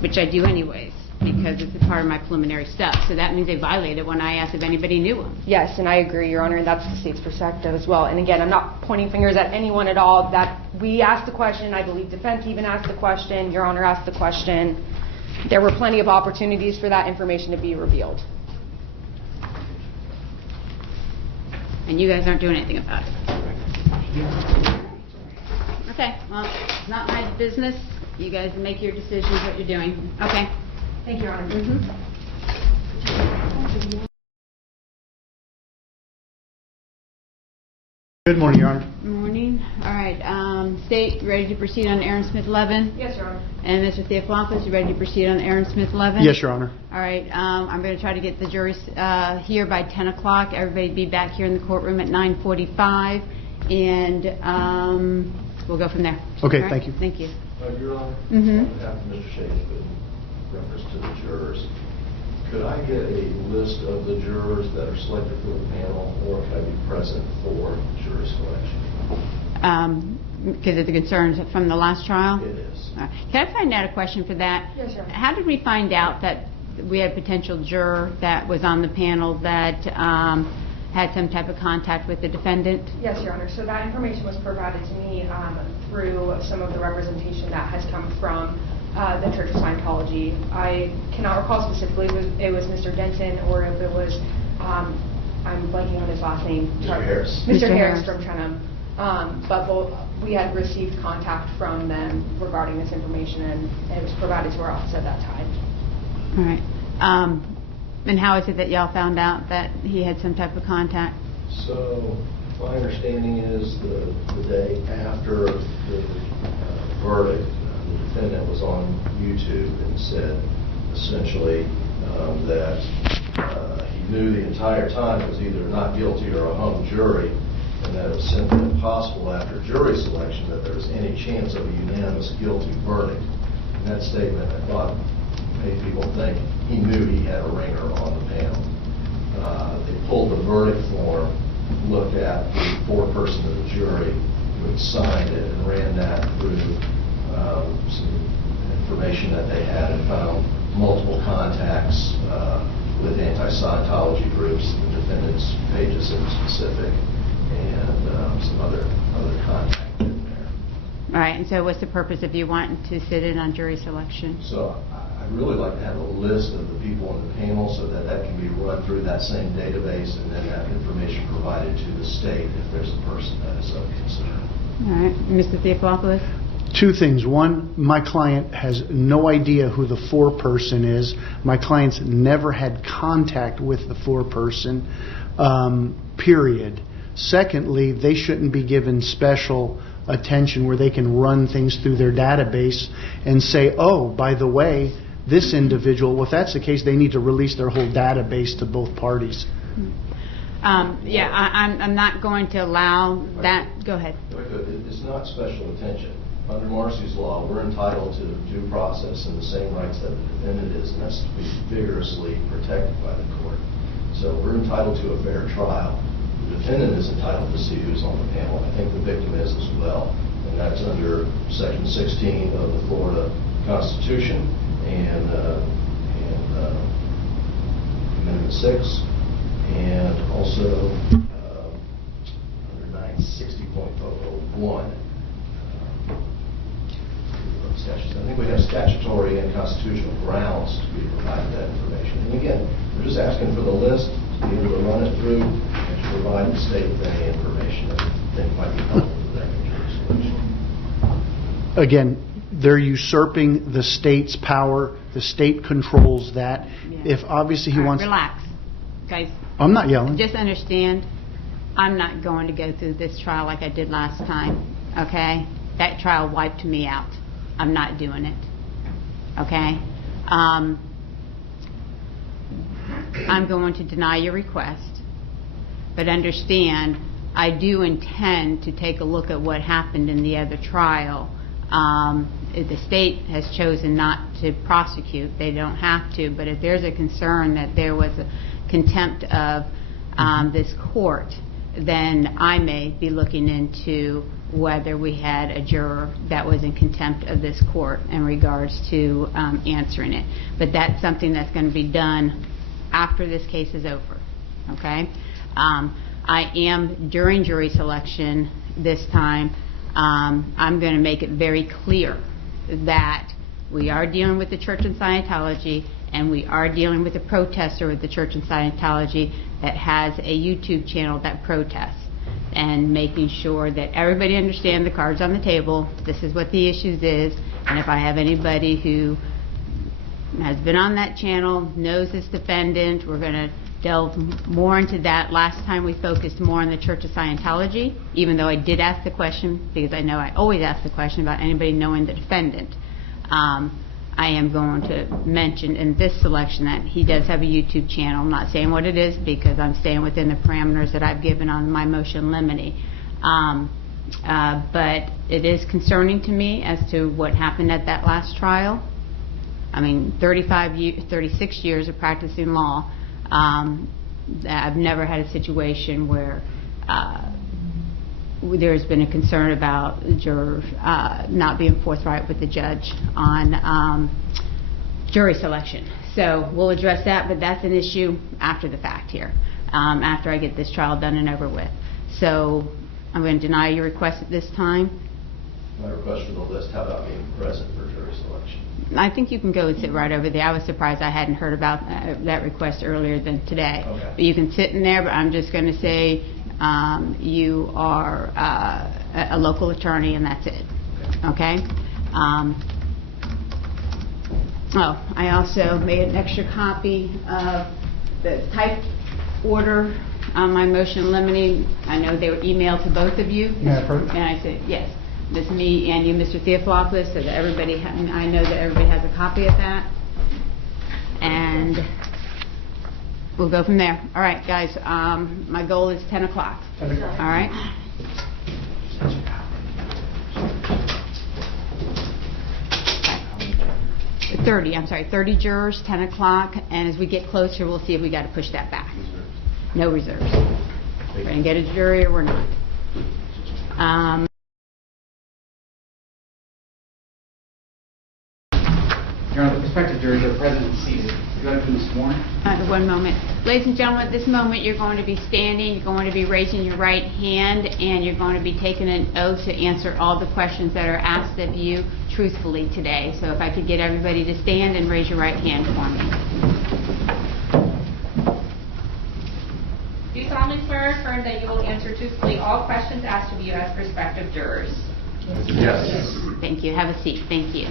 which I do anyways, because it's a part of my preliminary stuff. So that means they violated when I asked if anybody knew him. Yes, and I agree, Your Honor, and that's the state's perspective as well. And again, I'm not pointing fingers at anyone at all. That we asked the question, I believe defense even asked the question, Your Honor asked the question. There were plenty of opportunities for that information to be revealed. And you guys aren't doing anything about it. Okay, well, it's not my business. You guys make your decisions what you're doing. Okay. Thank you, Your Honor. Good morning, Your Honor. Morning. All right. State, you ready to proceed on Aaron Smith-Levin? Yes, Your Honor. And Mr. Theophilopoulos, you ready to proceed on Aaron Smith-Levin? Yes, Your Honor. All right. I'm going to try to get the jury here by 10 o'clock. Everybody be back here in the courtroom at 9:45, and we'll go from there. Okay, All right? thank you. Thank you. Your Honor, Mhm. on behalf of Mr. Shakespeare, in reference to the jurors, could I get a list of the jurors that are selected for the panel, or could I be present for jury selection? Because of the concerns from the last trial? It is. All right. Can I find out a question for that? Yes, Your Honor. How did we find out that we had a potential juror that was on the panel that had some type of contact with the defendant? Yes, Your Honor. So that information was provided to me through some of the representation that has come from the Church of Scientology. I cannot recall specifically if it was Mr. Denton or if it was, I'm blanking on his last name. Mr. Harris. Mr. Mr. Harris Harris. from Trenham. But both, we had received contact from them regarding this information, and it was provided to our office at that time. All right. And how is it that y'all found out that he had some type of contact? So, my understanding is the day after the verdict, the defendant was on YouTube and said essentially that he knew the entire time it was either not guilty or a hung jury, and that it was simply impossible after jury selection that there was any chance of a unanimous guilty verdict. And that statement, I thought, made people think he knew he had a ringer on the panel. They pulled the verdict form, looked at the foreperson of the jury who had signed it, and ran that through some information that they had, and found multiple contacts with anti-Scientology groups, the defendant's pages in specific, and some other contact in there. All right. And so what's the purpose of you wanting to sit in on jury selection? So I'd really like to have a list of the people on the panel so that that can be run through that same database, and then that information provided to the state if there's a person that is of concern. All right. Mr. Theophilopoulos? Two things. One, my client has no idea who the foreperson is. My client's never had contact with the foreperson, period. Secondly, they shouldn't be given special attention where they can run things through their database and say, oh, by the way, this individual, well, if that's the case, they need to release their whole database to both parties. Yeah, I'm not going to allow that. Go ahead. It's not special attention. Under Marcy's law, we're entitled to due process and the same rights that the defendant is, and that's to be vigorously protected by the court. So we're entitled to a fair trial. The defendant is entitled to see who's on the panel. I think the victim is as well, and that's under Section 16 of the Florida Constitution and Amendment 6, and also under 960.001. Statutes. I think we have statutory and constitutional grounds to be provided that information. And again, we're just asking for the list to be able to run it through and to provide the state with any information that they might be helpful to their jurisdiction. Again, they're usurping the state's power. The state controls that. Yeah. If obviously he All right, wants... relax. Guys, I'm not yelling. just understand, I'm not going to go through this trial like I did last time, okay? That trial wiped me out. I'm not doing it, okay? I'm going to deny your request, but understand I do intend to take a look at what happened in the other trial. The state has chosen not to prosecute. They don't have to, but if there's a concern that there was a contempt of this court, then I may be looking into whether we had a juror that was in contempt of this court in regards to answering it. But that's something that's going to be done after this case is over, okay? I am, during jury selection this time, I'm going to make it very clear that we are dealing with the Church of Scientology, and we are dealing with a protester with the Church of Scientology that has a YouTube channel that protests, and making sure that everybody understands the cards on the table. This is what the issues is, and if I have anybody who has been on that channel, knows this defendant, we're going to delve more into that. Last time we focused more on the Church of Scientology, even though I did ask the question, because I know I always ask the question about anybody knowing the defendant. I am going to mention in this selection that he does have a YouTube channel. I'm not saying what it is because I'm staying within the parameters that I've given on my motion limine. But it is concerning to me as to what happened at that last trial. I mean, 36 years of practicing law. I've never had a situation where there's been a concern about the jurors not being forthright with the judge on jury selection. So we'll address that, but that's an issue after the fact here, after I get this trial done and over with. So I'm going to deny your request at this time. My request for the list, how about being present for jury selection? I think you can go and sit right over there. I was surprised I hadn't heard about that request earlier than today. Okay. But you can sit in there, but I'm just going to say you are a local attorney, and that's it. Okay? I also made an extra copy of the type order on my motion limiting. I know they were emailed to both of you. May I approach? And I said, yes. This is me and you, Mr. Theophilopoulos, so that everybody, I know that everybody has a copy of that. And we'll go from there. All right, guys, my goal is 10 o'clock. All right? Okay. 30 jurors, 10 o'clock, and as we get closer, we'll see if we got to push that back. No reserves. We're going to get a jury or we're not. Your Honor, the prospective jurors are present and seated. Would you like to be sworn? One moment. Ladies and gentlemen, at this moment you're going to be standing, you're going to be raising your right hand, and you're going to be taking an oath to answer all the questions that are asked of you truthfully today. So if I could get everybody to stand and raise your right hand for me. Do you solemnly swear or affirm that you will answer truthfully all questions asked of you as prospective jurors? Yes. Thank you. Have a seat. Thank you.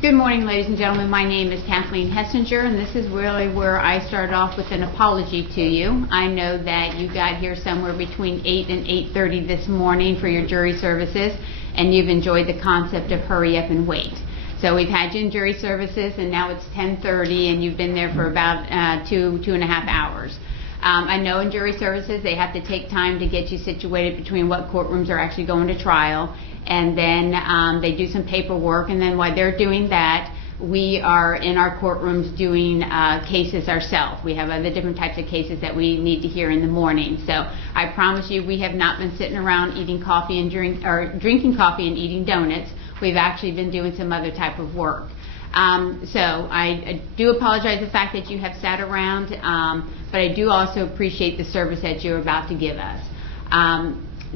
Good morning, ladies and gentlemen. My name is Kathleen Hessinger, and this is really where I start off with an apology to you. I know that you got here somewhere between 8 and 8:30 this morning for your jury services, and you've enjoyed the concept of hurry up and wait. So we've had you in jury services, and now it's 10:30, and you've been there for about 2.5 hours. I know in jury services they have to take time to get you situated between what courtrooms are actually going to trial, and then they do some paperwork, and then while they're doing that, we are in our courtrooms doing cases ourselves. We have other different types of cases that we need to hear in the morning. So I promise you we have not been sitting around eating coffee and drinking coffee and eating donuts. We've actually been doing some other type of work. So I do apologize the fact that you have sat around, but I do also appreciate the service that you're about to give us.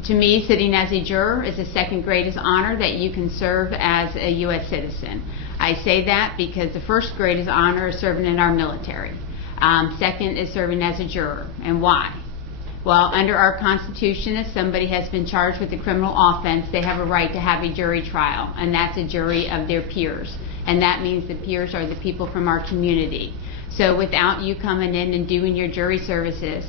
To me, sitting as a juror is the second greatest honor that you can serve as a U.S. citizen. I say that because the first greatest honor is serving in our military. Second is serving as a juror. And why? Well, under our Constitution, if somebody has been charged with a criminal offense, they have a right to have a jury trial, and that's a jury of their peers. And that means the peers are the people from our community. So without you coming in and doing your jury services,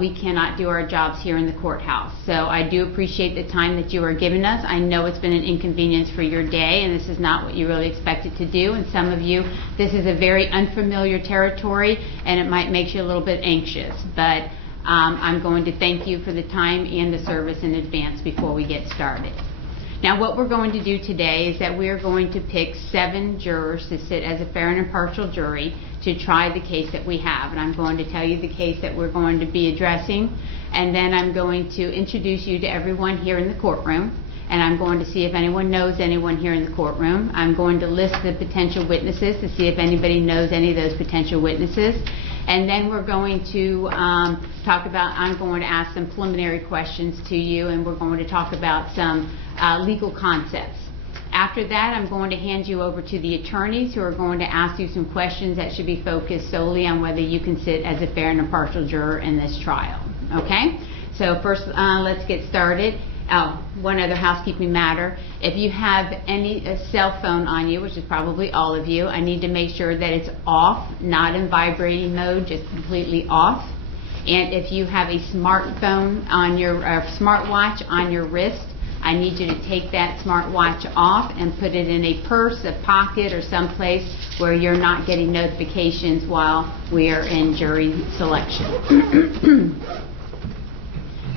we cannot do our jobs here in the courthouse. So I do appreciate the time that you are giving us. I know it's been an inconvenience for your day, and this is not what you really expected to do. And some of you, this is a very unfamiliar territory, and it might make you a little bit anxious. But I'm going to thank you for the time and the service in advance before we get started. Now, what we're going to do today is that we're going to pick 7 jurors to sit as a fair and impartial jury to try the case that we have. And I'm going to tell you the case that we're going to be addressing, and then I'm going to introduce you to everyone here in the courtroom, and I'm going to see if anyone knows anyone here in the courtroom. I'm going to list the potential witnesses to see if anybody knows any of those potential witnesses. And then we're going to talk about, I'm going to ask some preliminary questions to you, and we're going to talk about some legal concepts. After that, I'm going to hand you over to the attorneys who are going to ask you some questions that should be focused solely on whether you can sit as a fair and impartial juror in this trial. Okay? So first, let's get started. One other housekeeping matter. If you have any cell phone on you, which is probably all of you, I need to make sure that it's off, not in vibrating mode, just completely off. And if you have a smartphone on your smartwatch on your wrist, I need you to take that smartwatch off and put it in a purse, a pocket, or someplace where you're not getting notifications while we are in jury selection.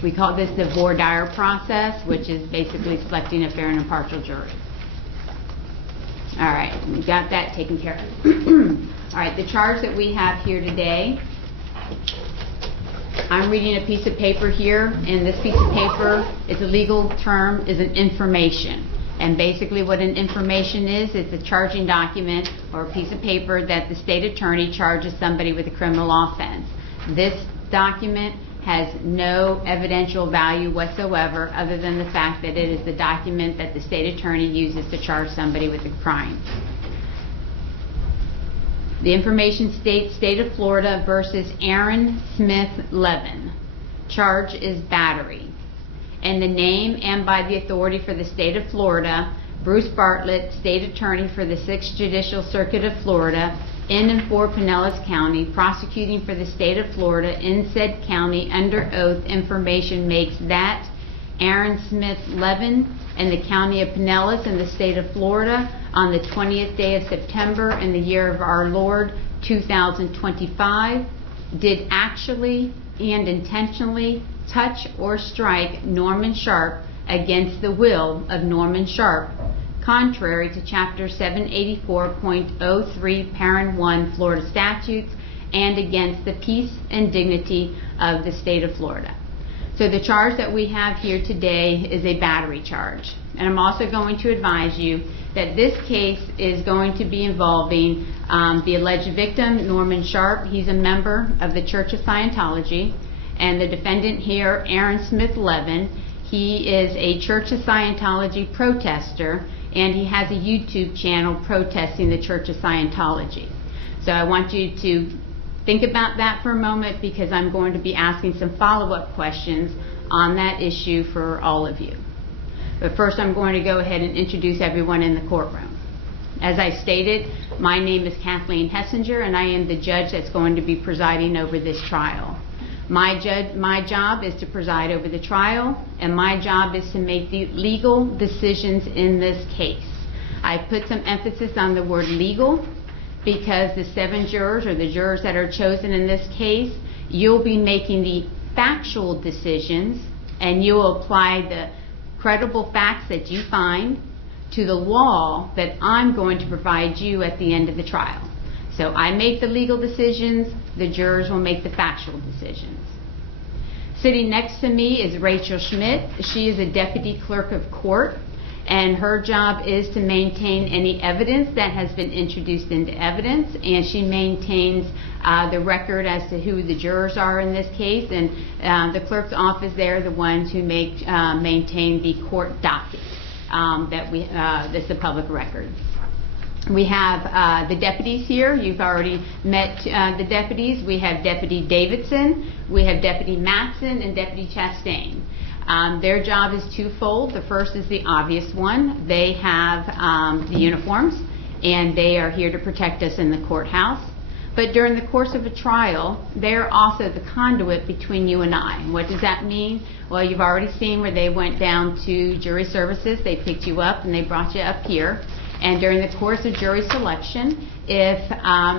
We call this the voir dire process, which is basically selecting a fair and impartial jury. All right, we got that taken care of. All right, the charge that we have here today, I'm reading a piece of paper here, and this piece of paper, it's a legal term, is an information. And basically what an information is, it's a charging document or a piece of paper that the state attorney charges somebody with a criminal offense. This document has no evidential value whatsoever other than the fact that it is the document that the state attorney uses to charge somebody with a crime. The information states State of Florida versus Aaron Smith-Levin. Charge is battery. In the name and by the authority for the State of Florida, Bruce Bartlett, State Attorney for the 6th Judicial Circuit of Florida, in and for Pinellas County, prosecuting for the State of Florida in said county under oath, information makes that Aaron Smith-Levin in the County of Pinellas in the State of Florida on the 20th day of September in the year of our Lord 2025 did actually and intentionally touch or strike Norman Sharp against the will of Norman Sharp, contrary to Chapter 784.03, Parent 1, Florida statutes, and against the peace and dignity of the State of Florida. So the charge that we have here today is a battery charge. And I'm also going to advise you that this case is going to be involving the alleged victim, Norman Sharp. He's a member of the Church of Scientology. And the defendant here, Aaron Smith-Levin, he is a Church of Scientology protester, and he has a YouTube channel protesting the Church of Scientology. So I want you to think about that for a moment, because I'm going to be asking some follow-up questions on that issue for all of you. But first, I'm going to go ahead and introduce everyone in the courtroom. As I stated, my name is Kathleen Hessinger, and I am the judge that's going to be presiding over this trial. My job is to preside over the trial, and my job is to make the legal decisions in this case. I put some emphasis on the word legal, because the 7 jurors, or the jurors that are chosen in this case, you'll be making the factual decisions, and you'll apply the credible facts that you find to the law that I'm going to provide you at the end of the trial. So I make the legal decisions, the jurors will make the factual decisions. Sitting next to me is Rachel Schmidt. She is a deputy clerk of court, and her job is to maintain any evidence that has been introduced into evidence, and she maintains the record as to who the jurors are in this case, and the clerk's office, they're the ones who maintain the court docket that's the public record. We have the deputies here. You've already met the deputies. We have Deputy Davidson, we have Deputy Matson, and Deputy Chastain. Their job is twofold. The first is the obvious one. They have the uniforms, and they are here to protect us in the courthouse. But during the course of a trial, they're also the conduit between you and I. And what does that mean? Well, you've already seen where they went down to jury services. They picked you up and they brought you up here. And during the course of jury selection, if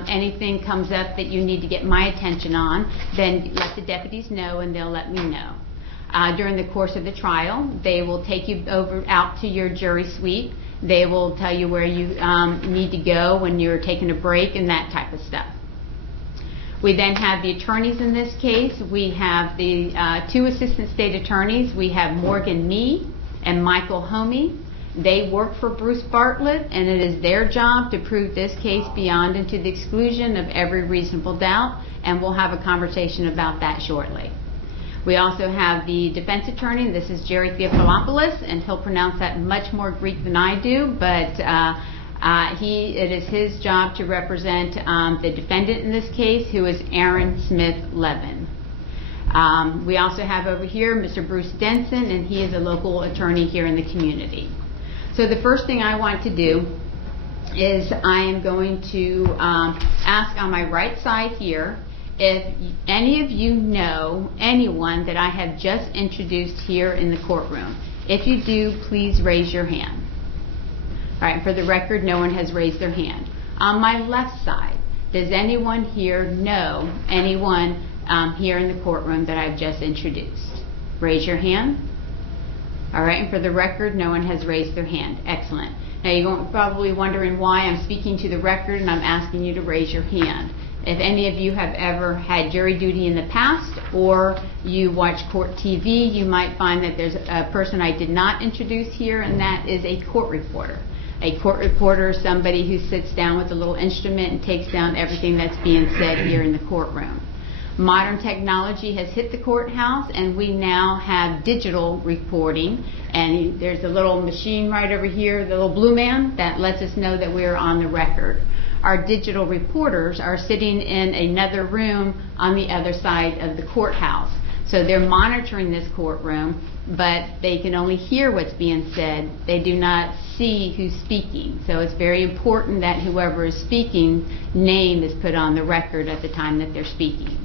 anything comes up that you need to get my attention on, then let the deputies know and they'll let me know. During the course of the trial, they will take you out to your jury suite. They will tell you where you need to go when you're taking a break and that type of stuff. We then have the attorneys in this case. We have the 2 assistant state attorneys. We have Morgan Mee and Michael Homey. They work for Bruce Bartlett, and it is their job to prove this case beyond and to the exclusion of every reasonable doubt, and we'll have a conversation about that shortly. We also have the defense attorney. This is Jerry Theophilopoulos, and he'll pronounce that much more Greek than I do, but it is his job to represent the defendant in this case, who is Aaron Smith-Levin. We also have over here Mr. Bruce Denson, and he is a local attorney here in the community. So the first thing I want to do is I am going to ask on my right side here if any of you know anyone that I have just introduced here in the courtroom. If you do, please raise your hand. All right, for the record, no one has raised their hand. On my left side, does anyone here know anyone here in the courtroom that I've just introduced? Raise your hand. All right, and for the record, no one has raised their hand. Excellent. Now you're probably wondering why I'm speaking to the record and I'm asking you to raise your hand. If any of you have ever had jury duty in the past or you watch court TV, you might find that there's a person I did not introduce here, and that is a court reporter. A court reporter is somebody who sits down with a little instrument and takes down everything that's being said here in the courtroom. Modern technology has hit the courthouse, and we now have digital reporting, and there's a little machine right over here, the little blue man, that lets us know that we're on the record. Our digital reporters are sitting in another room on the other side of the courthouse. So they're monitoring this courtroom, but they can only hear what's being said. They do not see who's speaking. So it's very important that whoever is speaking, name is put on the record at the time that they're speaking.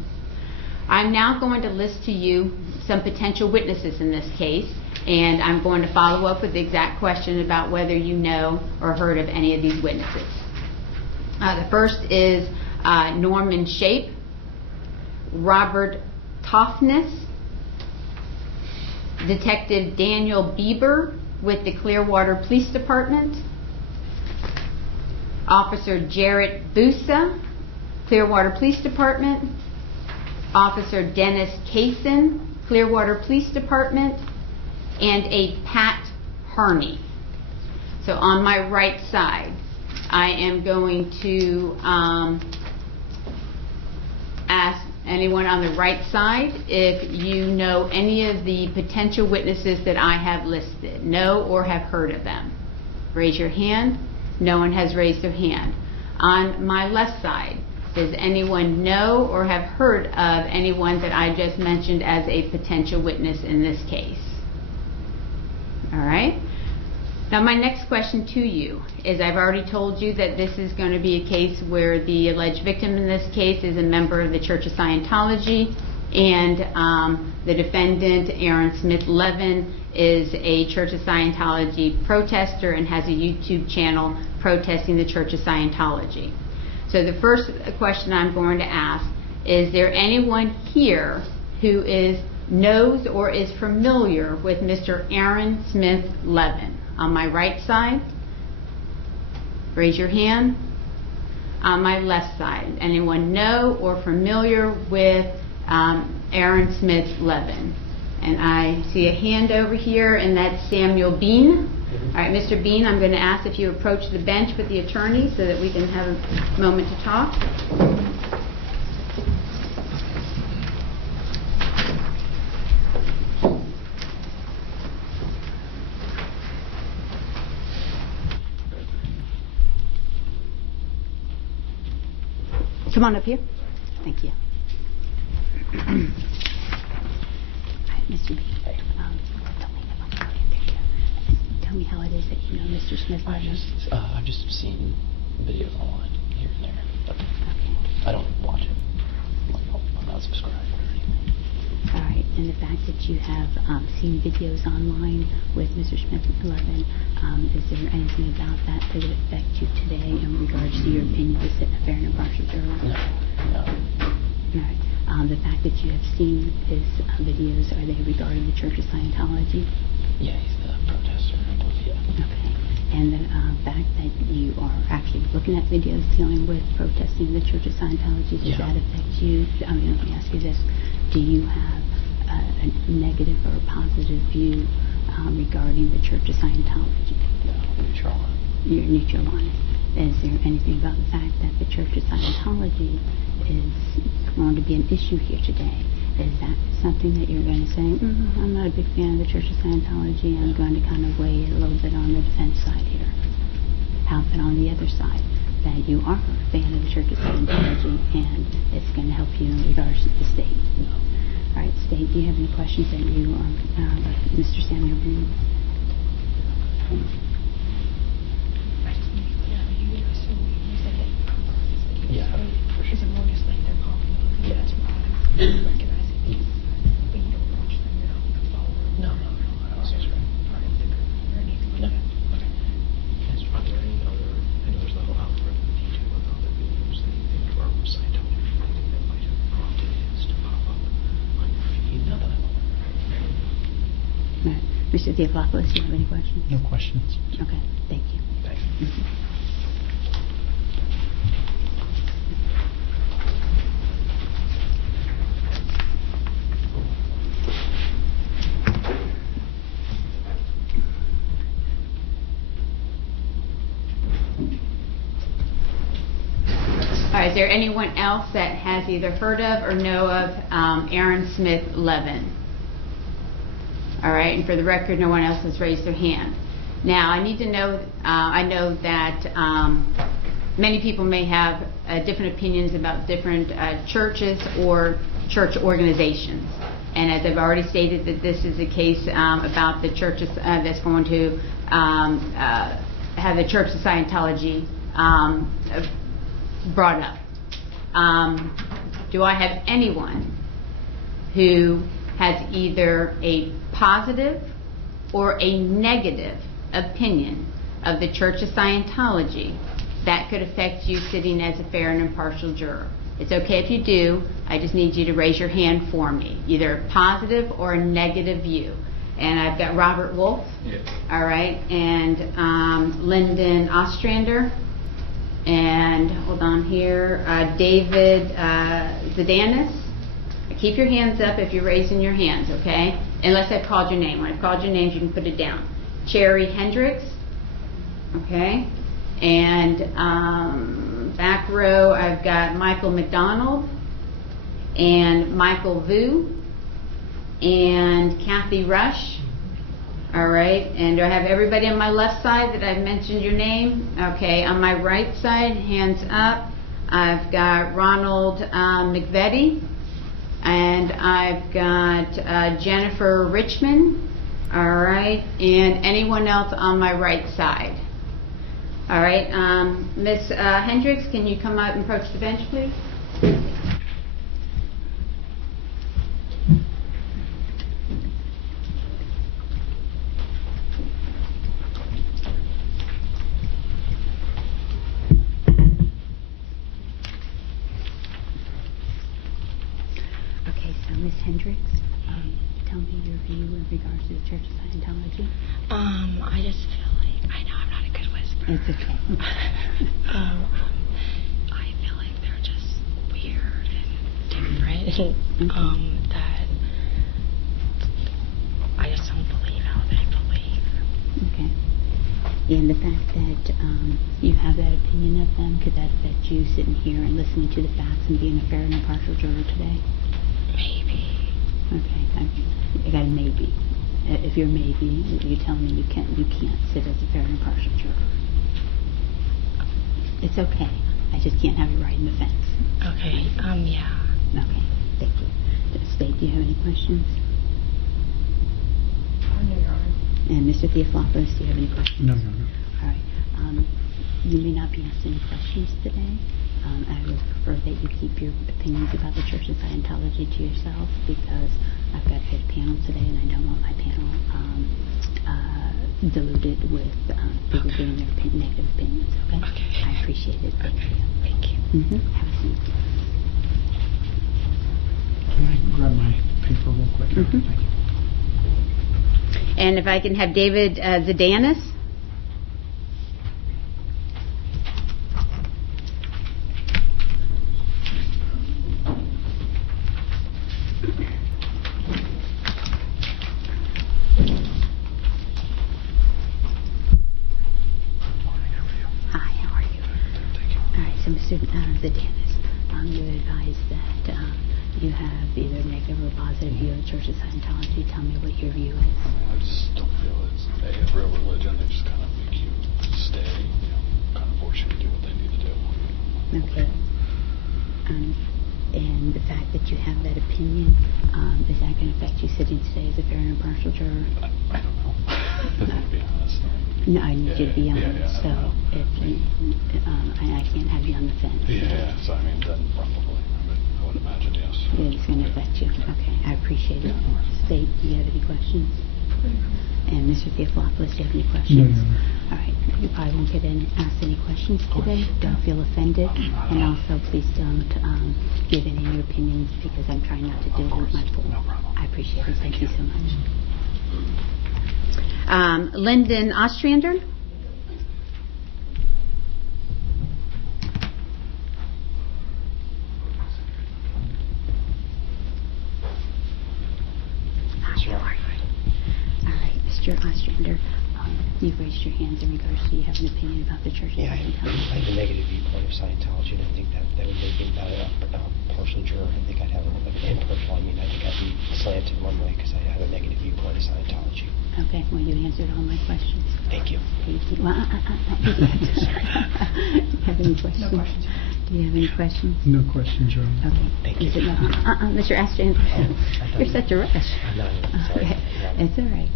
I'm now going to list to you some potential witnesses in this case, and I'm going to follow up with the exact question about whether you know or heard of any of these witnesses. The first is Norman Shape, Robert Toffness, Detective Daniel Bieber with the Clearwater Police Department, Officer Jarrett Busa, Clearwater Police Department, Officer Dennis Kaysen, Clearwater Police Department, and a Pat Harney. So on my right side, I am going to ask anyone on the right side if you know any of the potential witnesses that I have listed. Know or have heard of them. Raise your hand. No one has raised their hand. On my left side, does anyone know or have heard of anyone that I just mentioned as a potential witness in this case? All right. Now my next question to you is, I've already told you that this is going to be a case where the alleged victim in this case is a member of the Church of Scientology, and the defendant, Aaron Smith-Levin, is a Church of Scientology protester and has a YouTube channel protesting the Church of Scientology. So the first question I'm going to ask, is there anyone here who knows or is familiar with Mr. Aaron Smith-Levin? On my right side, raise your hand. On my left side, anyone know or familiar with Aaron Smith-Levin? And I see a hand over here, and that's Samuel Bean. All right, Mr. Bean, I'm going to ask if you approach the bench with the attorney so that we can have a moment to talk. Come on up here. Thank you. Mr. B, tell me how it is that you know Mr. Smith-Levin. I've just seen videos online here and there. But, I don't watch it. I'm not subscribed or anything. All right, and the fact that you have seen videos online with Mr. Smith-Levin, is there anything about that that would affect you today in regards to your opinion to sit in a fair and impartial jury? No. All right. The fact that you have seen his videos, are they regarding the Church of Scientology? Yeah, he's the protester, I believe, yeah. Okay. And the fact that you are actually looking at videos dealing with protesting the Church of Scientology, does that affect you? I mean, let me ask you this. Do you have a negative or a positive view regarding the Church of Scientology? No, neutral on it. You're neutral on it. Is there anything about the fact that the Church of Scientology is going to be an issue here today? Is that something that you're going to say, I'm not a big fan of the Church of Scientology, I'm going to kind of weigh it a little bit on the defense side here? How about on the other side, that you are a fan of the Church of Scientology and it's going to help you in regards to the state? No. All right, State, do you have any questions that you, Mr. Samuel Green? Yeah, for sure. Is it more just like they're popping up and that's why you recognize it, but you don't watch them, you're not like a follower? No, I don't subscribe. Or anything like that? Okay. Are there any other, I know there's not a lot for YouTube on other videos that you think are Scientology-related that might have prompted his to pop up on your feed? Not that I'm aware. Right. Mr. Theophilopoulos, do you have any questions? No questions. Okay, thank you. Thank you. All right, is there anyone else that has either heard of or know of Aaron Smith-Levin? All right, and for the record, no one else has raised their hand. Now, I need to know, I know that many people may have different opinions about different churches or church organizations. And as I've already stated, that this is a case about the churches that's going to have the Church of Scientology brought up. Do I have anyone who has either a positive or a negative opinion of the Church of Scientology that could affect you sitting as a fair and impartial juror? It's okay if you do. I just need you to raise your hand for me, either a positive or a negative view. And I've got Robert Wolf, all right, and Lyndon Ostrander, and hold on here, David Zadanis. Keep your hands up if you're raising your hands, okay? Unless I've called your name. When I've called your names, you can put it down. Cherry Hendricks, okay? And back row, I've got Michael McDonald, and Michael Vu, and Kathy Rush. All right, and do I have everybody on my left side that I've mentioned your name? Okay, on my right side, hands up, I've got Ronald McVetti, and I've got Jennifer Richmond, all right, and anyone else on my right side? All right, Ms. Hendricks, can you come up and approach the bench, please? Ms. Hendricks, tell me your view in regards to the Church of Scientology. I just feel like, I know I'm not a good whisperer. It's okay. I feel like they're just weird and different. That I just don't believe how they believe. Okay. And the fact that you have that opinion of them, could that affect you sitting here and listening to the facts and being a fair and impartial juror today? Maybe. Okay, I got a maybe. If you're maybe, you're telling me you can't sit as a fair and impartial juror. It's okay. I just can't have you riding the fence. Okay. Right? Yeah. Okay. Thank you. State, do you have any questions? No, Your Honor. And Mr. Theophilopoulos, do you have any questions? No. All right. You may not be asked any questions today. I would prefer that you keep your opinions about the Church of Scientology to yourself, because I've got a good panel today, and I don't want my panel diluted with people giving their negative opinions. Okay? I appreciate it. Thank you. Thank you. Have a seat. Can I grab my paper real quick? Thank you. And if I can have David Zadanis. Hi, how are you? All right, so Mr. Zadanis, you advise that you have either negative or positive view of the Church of Scientology. Tell me what your view is. I just don't feel it's a real religion. They just kind of make you stay, kind of force you to do what they need to do. Okay. And the fact that you have that opinion, is that going to affect you sitting today as a fair and impartial juror? I don't know. To be honest. No, I need you to be honest. Yeah, so if you, I can't have you on the fence. Yeah, so I mean, then probably. I would imagine, yes. It's going to affect you. Okay, I appreciate it. State, do you have any questions? And Mr. Theophilopoulos, do you have any questions? No. All right, you probably won't get asked any questions today. Don't feel offended. And also, please don't give any of your opinions, because I'm trying not to dilute my pool. No problem. I appreciate it. Thank you so much. Lyndon Ostrander. Mr. Ostrander, you've raised your hands in regards to you have an opinion about the Church of Yeah, Scientology. I have a negative viewpoint of Scientology, and I think that would make me not a partial juror. I think I'd have an impartial. I think I'd be slanted one way because I have a negative viewpoint of Scientology. Okay, well, you answered all my questions. Thank you. Thank you. Well, do you have any questions? No questions. Do you have any questions? No questions, Your Honor. Okay. Thank you. Is it no? Mr. Ostrander, you're such a rush. No, sorry. Okay, it's all right.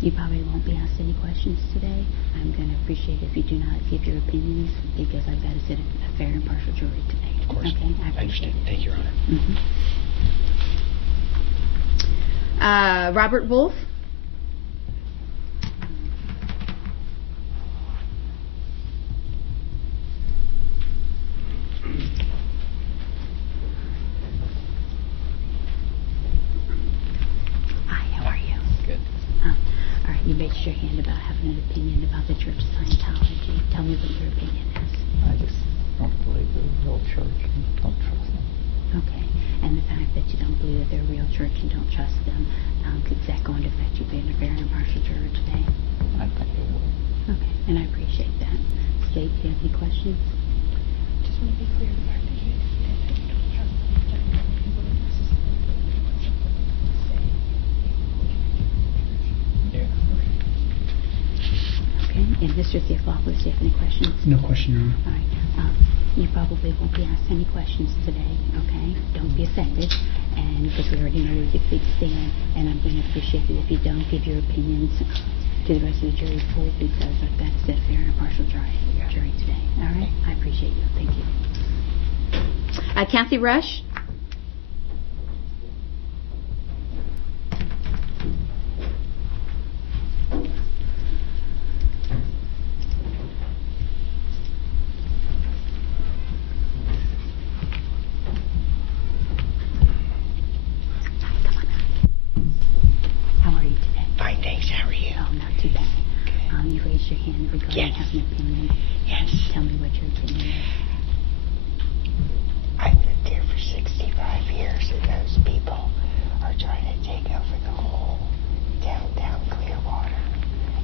You probably won't be asked any questions today. I'm going to appreciate if you do not give your opinions, because I've got to sit a fair and impartial jury today. Of course. Okay, I I understand. Thank you, Your Honor. Robert Wolf. Hi, how are you? Good. All right, you raised your hand about having an opinion about the Church of Scientology. Tell me what your opinion is. I just don't believe they're a real church and don't trust them. Okay, and the fact that you don't believe that they're a real church and don't trust them, is that going to affect you being a fair and impartial juror today? I think it would. Okay, and I appreciate that. State, do you have any questions? Just want to be clear, the fact that you indicated that you don't trust them, that you wouldn't necessarily want something to say. Yeah. Okay, and Mr. Theophilopoulos, do you have any questions? No question, Your Honor. All right. You probably won't be asked any questions today, okay? Don't be offended, and because we already know where your feet stand, and I'm going to appreciate it if you don't give your opinions to the rest of the jury pool, because I've got to set a fair and impartial jury today. All right? I appreciate you. Thank you. Kathy Rush. How are you today? Fine, thanks. How are you? Oh, not too bad. You raised your hand regarding Yes. having an opinion. Yes. Tell me what your opinion is. I've lived here for 65 years, and those people are trying to take over the whole downtown Clearwater.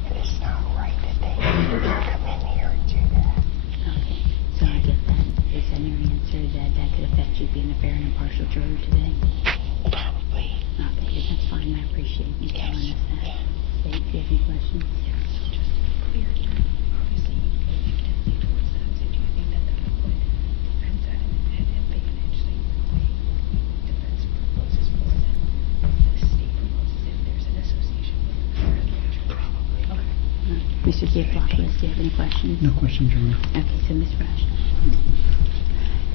And it's not right that they come in here and do that. Okay, so I get that. Is that your answer, that could affect you being a fair and impartial juror today? Probably. Okay, that's fine. I appreciate you telling us that. Yeah. State, do you have any questions? So just to be clear, obviously you feel negatively towards them, so do you think that that would put defense at an advantage, so you would weigh defense proposes more than the state proposes if there's an association with the church? Okay. Mr. Theophilopoulos, do you have any questions? No questions, Your Honor. Okay, so Ms. Rush.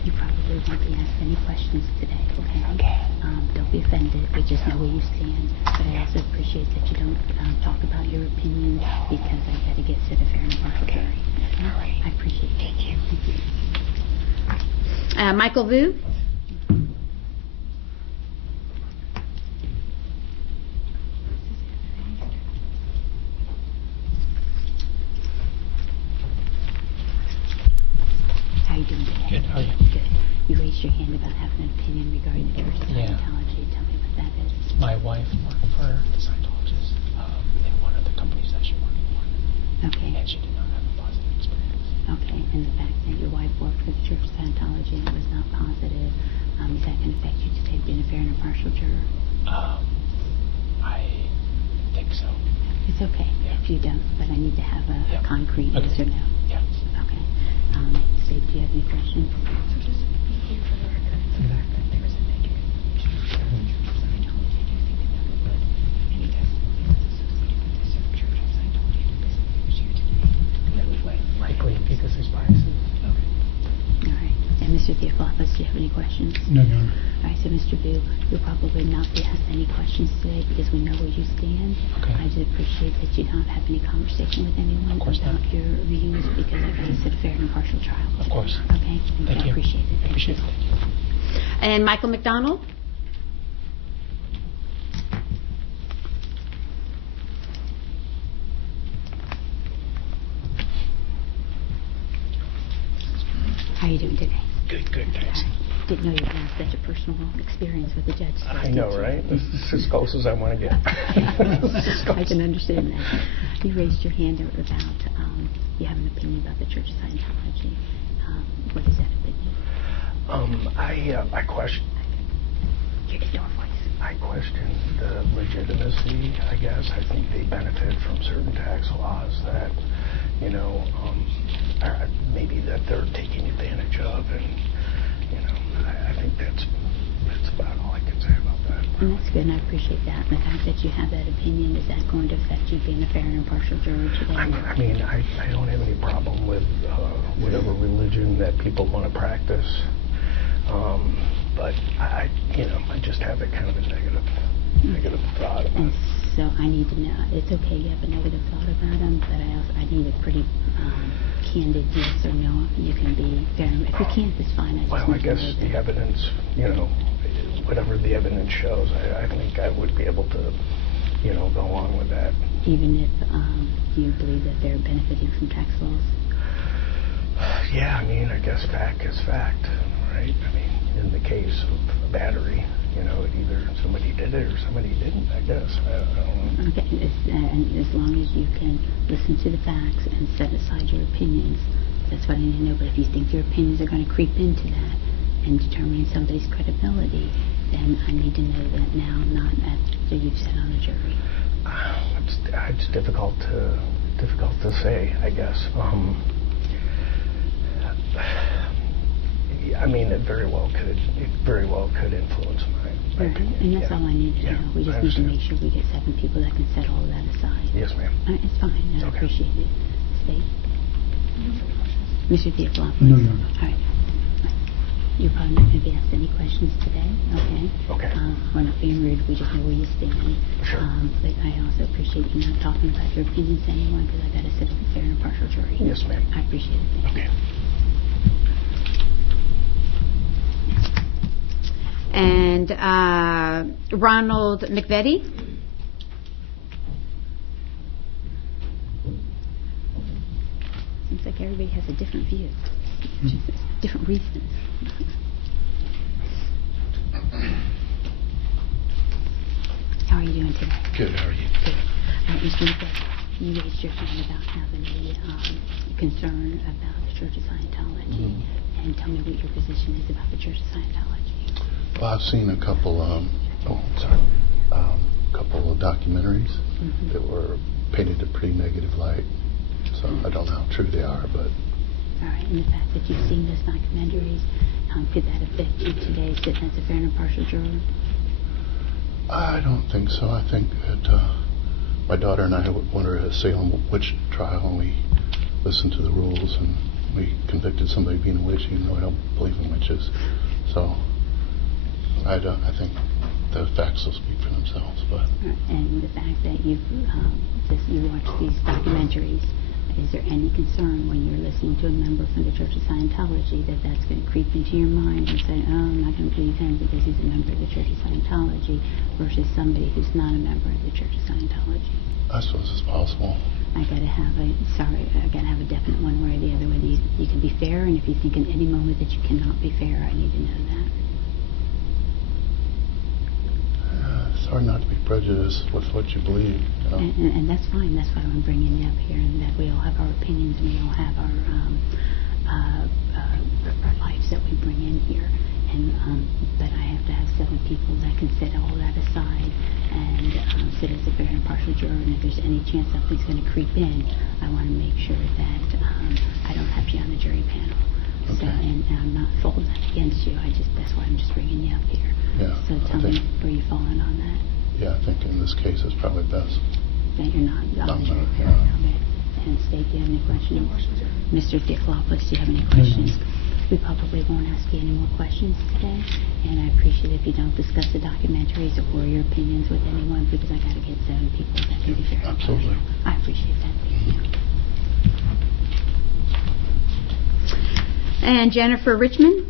You probably won't be asked any questions today, okay? Okay. Don't be offended. We just know where you stand. But I also appreciate that you don't talk about your opinion because I got to get to the fair and impartial jury. Okay? All right. I appreciate it. Thank you. Thank you. Michael Vu? How you doing today? Good, how are you? Good. You raised your hand about having an opinion regarding the Church of Scientology. Tell me what that is. My wife worked for the Scientologists in one of the companies that she worked for. Okay. And she did not have a positive experience. Okay, and the fact that your wife worked for the Church of Scientology and it was not positive, is that going to affect you today being a fair and impartial juror? I think so. It's okay if you don't, but I need to have a concrete yes or no. Yeah. Okay. Steve, do you have any questions? So just here for the record, the fact that there was a negative Scientology, do you think that that would put any testimony that's associated with this Church of Scientology into business here today? Likely because there's biases. Okay. All right. And Mr. Theophilopoulos, do you have any questions? No, Your Honor. All right, so Mr. Boo, you'll probably not be asked any questions today because we know where you stand. Okay. I just appreciate that you don't have any conversation with anyone Of course about not. your views because I got to set a fair and impartial trial. Of course. Okay? Thank I you. appreciate it. I appreciate it. Thank you. And Michael McDonald? How are you doing today? Good, thanks. Didn't know you had such a personal experience with the judge. I know, right? This is as close as I want to get. I can understand that. You raised your hand about you have an opinion about the Church of Scientology. What is that opinion? I question. Your door voice. I question the legitimacy. I guess I think they benefit from certain tax laws that, maybe that they're taking advantage of, and I think that's about all I can say about that. And that's good, and I appreciate that. And the fact that you have that opinion, is that going to affect you being a fair and impartial juror today? I don't have any problem with whatever religion that people want to practice, but I just have a kind of a negative thought about And it. so I need to know, it's okay you have a negative thought about them, but I need a pretty candid yes or no. You can be fair. If you can't, it's fine. I guess the evidence, whatever the evidence shows, I think I would be able to, go along with that. Even if you believe that they're benefiting from tax laws? Yeah, I guess fact is fact, right? In the case of a battery, either somebody did it or somebody didn't, I guess. I don't know. Okay, and as long as you can listen to the facts and set aside your opinions, that's what I need to know. But if you think your opinions are going to creep into that and determine somebody's credibility, then I need to know that now, not after you've sat on the jury. It's difficult to say, I guess. It very well could influence my opinion. And that's all I need to know. We just need to make sure we get 7 people that can set all of that aside. Yes, ma'am. It's fine. I appreciate it. Stay. Mr. Theophilopoulos. No, Your Honor. All right. You're probably not going to be asked any questions today, okay? Okay. We're not being rude. We just know where you stand. Sure. But I also appreciate you not talking about your opinions to anyone because I got to sit with a fair and impartial jury. Yes, ma'am. I appreciate it. Thank you. Okay. And Ronald McVetti? Seems like everybody has a different view. Different reasons. How are you doing today? Good, how are you? Good. Mr. McVetti, you raised your hand about having a concern about the Church of Scientology. And tell me what your position is about the Church of Scientology. Well, I've seen a couple, couple of documentaries that were painted a pretty negative light. So I don't know how true they are, but... All right, and the fact that you've seen those documentaries, could that affect you today, sitting as a fair and impartial juror? I don't think so. I think that my daughter and I went to Salem witch trial, and we listened to the rules, and we convicted somebody of being a witch, even though I don't believe in witches. So I think the facts will speak for themselves. But And the fact that you watch these documentaries, is there any concern when you're listening to a member from the Church of Scientology that that's going to creep into your mind and say, oh, I'm not going to believe him because he's a member of the Church of Scientology, versus somebody who's not a member of the Church of Scientology? I suppose it's possible. I gotta have a definite one way or the other, whether you can be fair, and if you think in any moment that you cannot be fair, I need to know that. It's hard not to be prejudiced with what you believe. You know? And that's fine. That's why I'm bringing you up here, and that we all have our opinions, and we all have our lives that we bring in here. And but I have to have 7 people that can set all that aside and sit as a fair and impartial juror. And if there's any chance something's going to creep in, I want to make sure that I don't have you on the jury panel. Okay. So, and I'm not holding that against you. That's why I'm just bringing you up here. Yeah, So tell me where you falling on that. Yeah, I think in this case it's probably best. That you're not on the jury yeah. panel. Okay. And State, do you have any questions? No questions. Mr. Dicklopoulos, do you have any questions? We probably won't ask you any more questions today, and I appreciate if you don't discuss the documentaries or your opinions with anyone, because I got to get 7 people that can be fair. Absolutely. I appreciate that. Thank you. And Jennifer Richmond.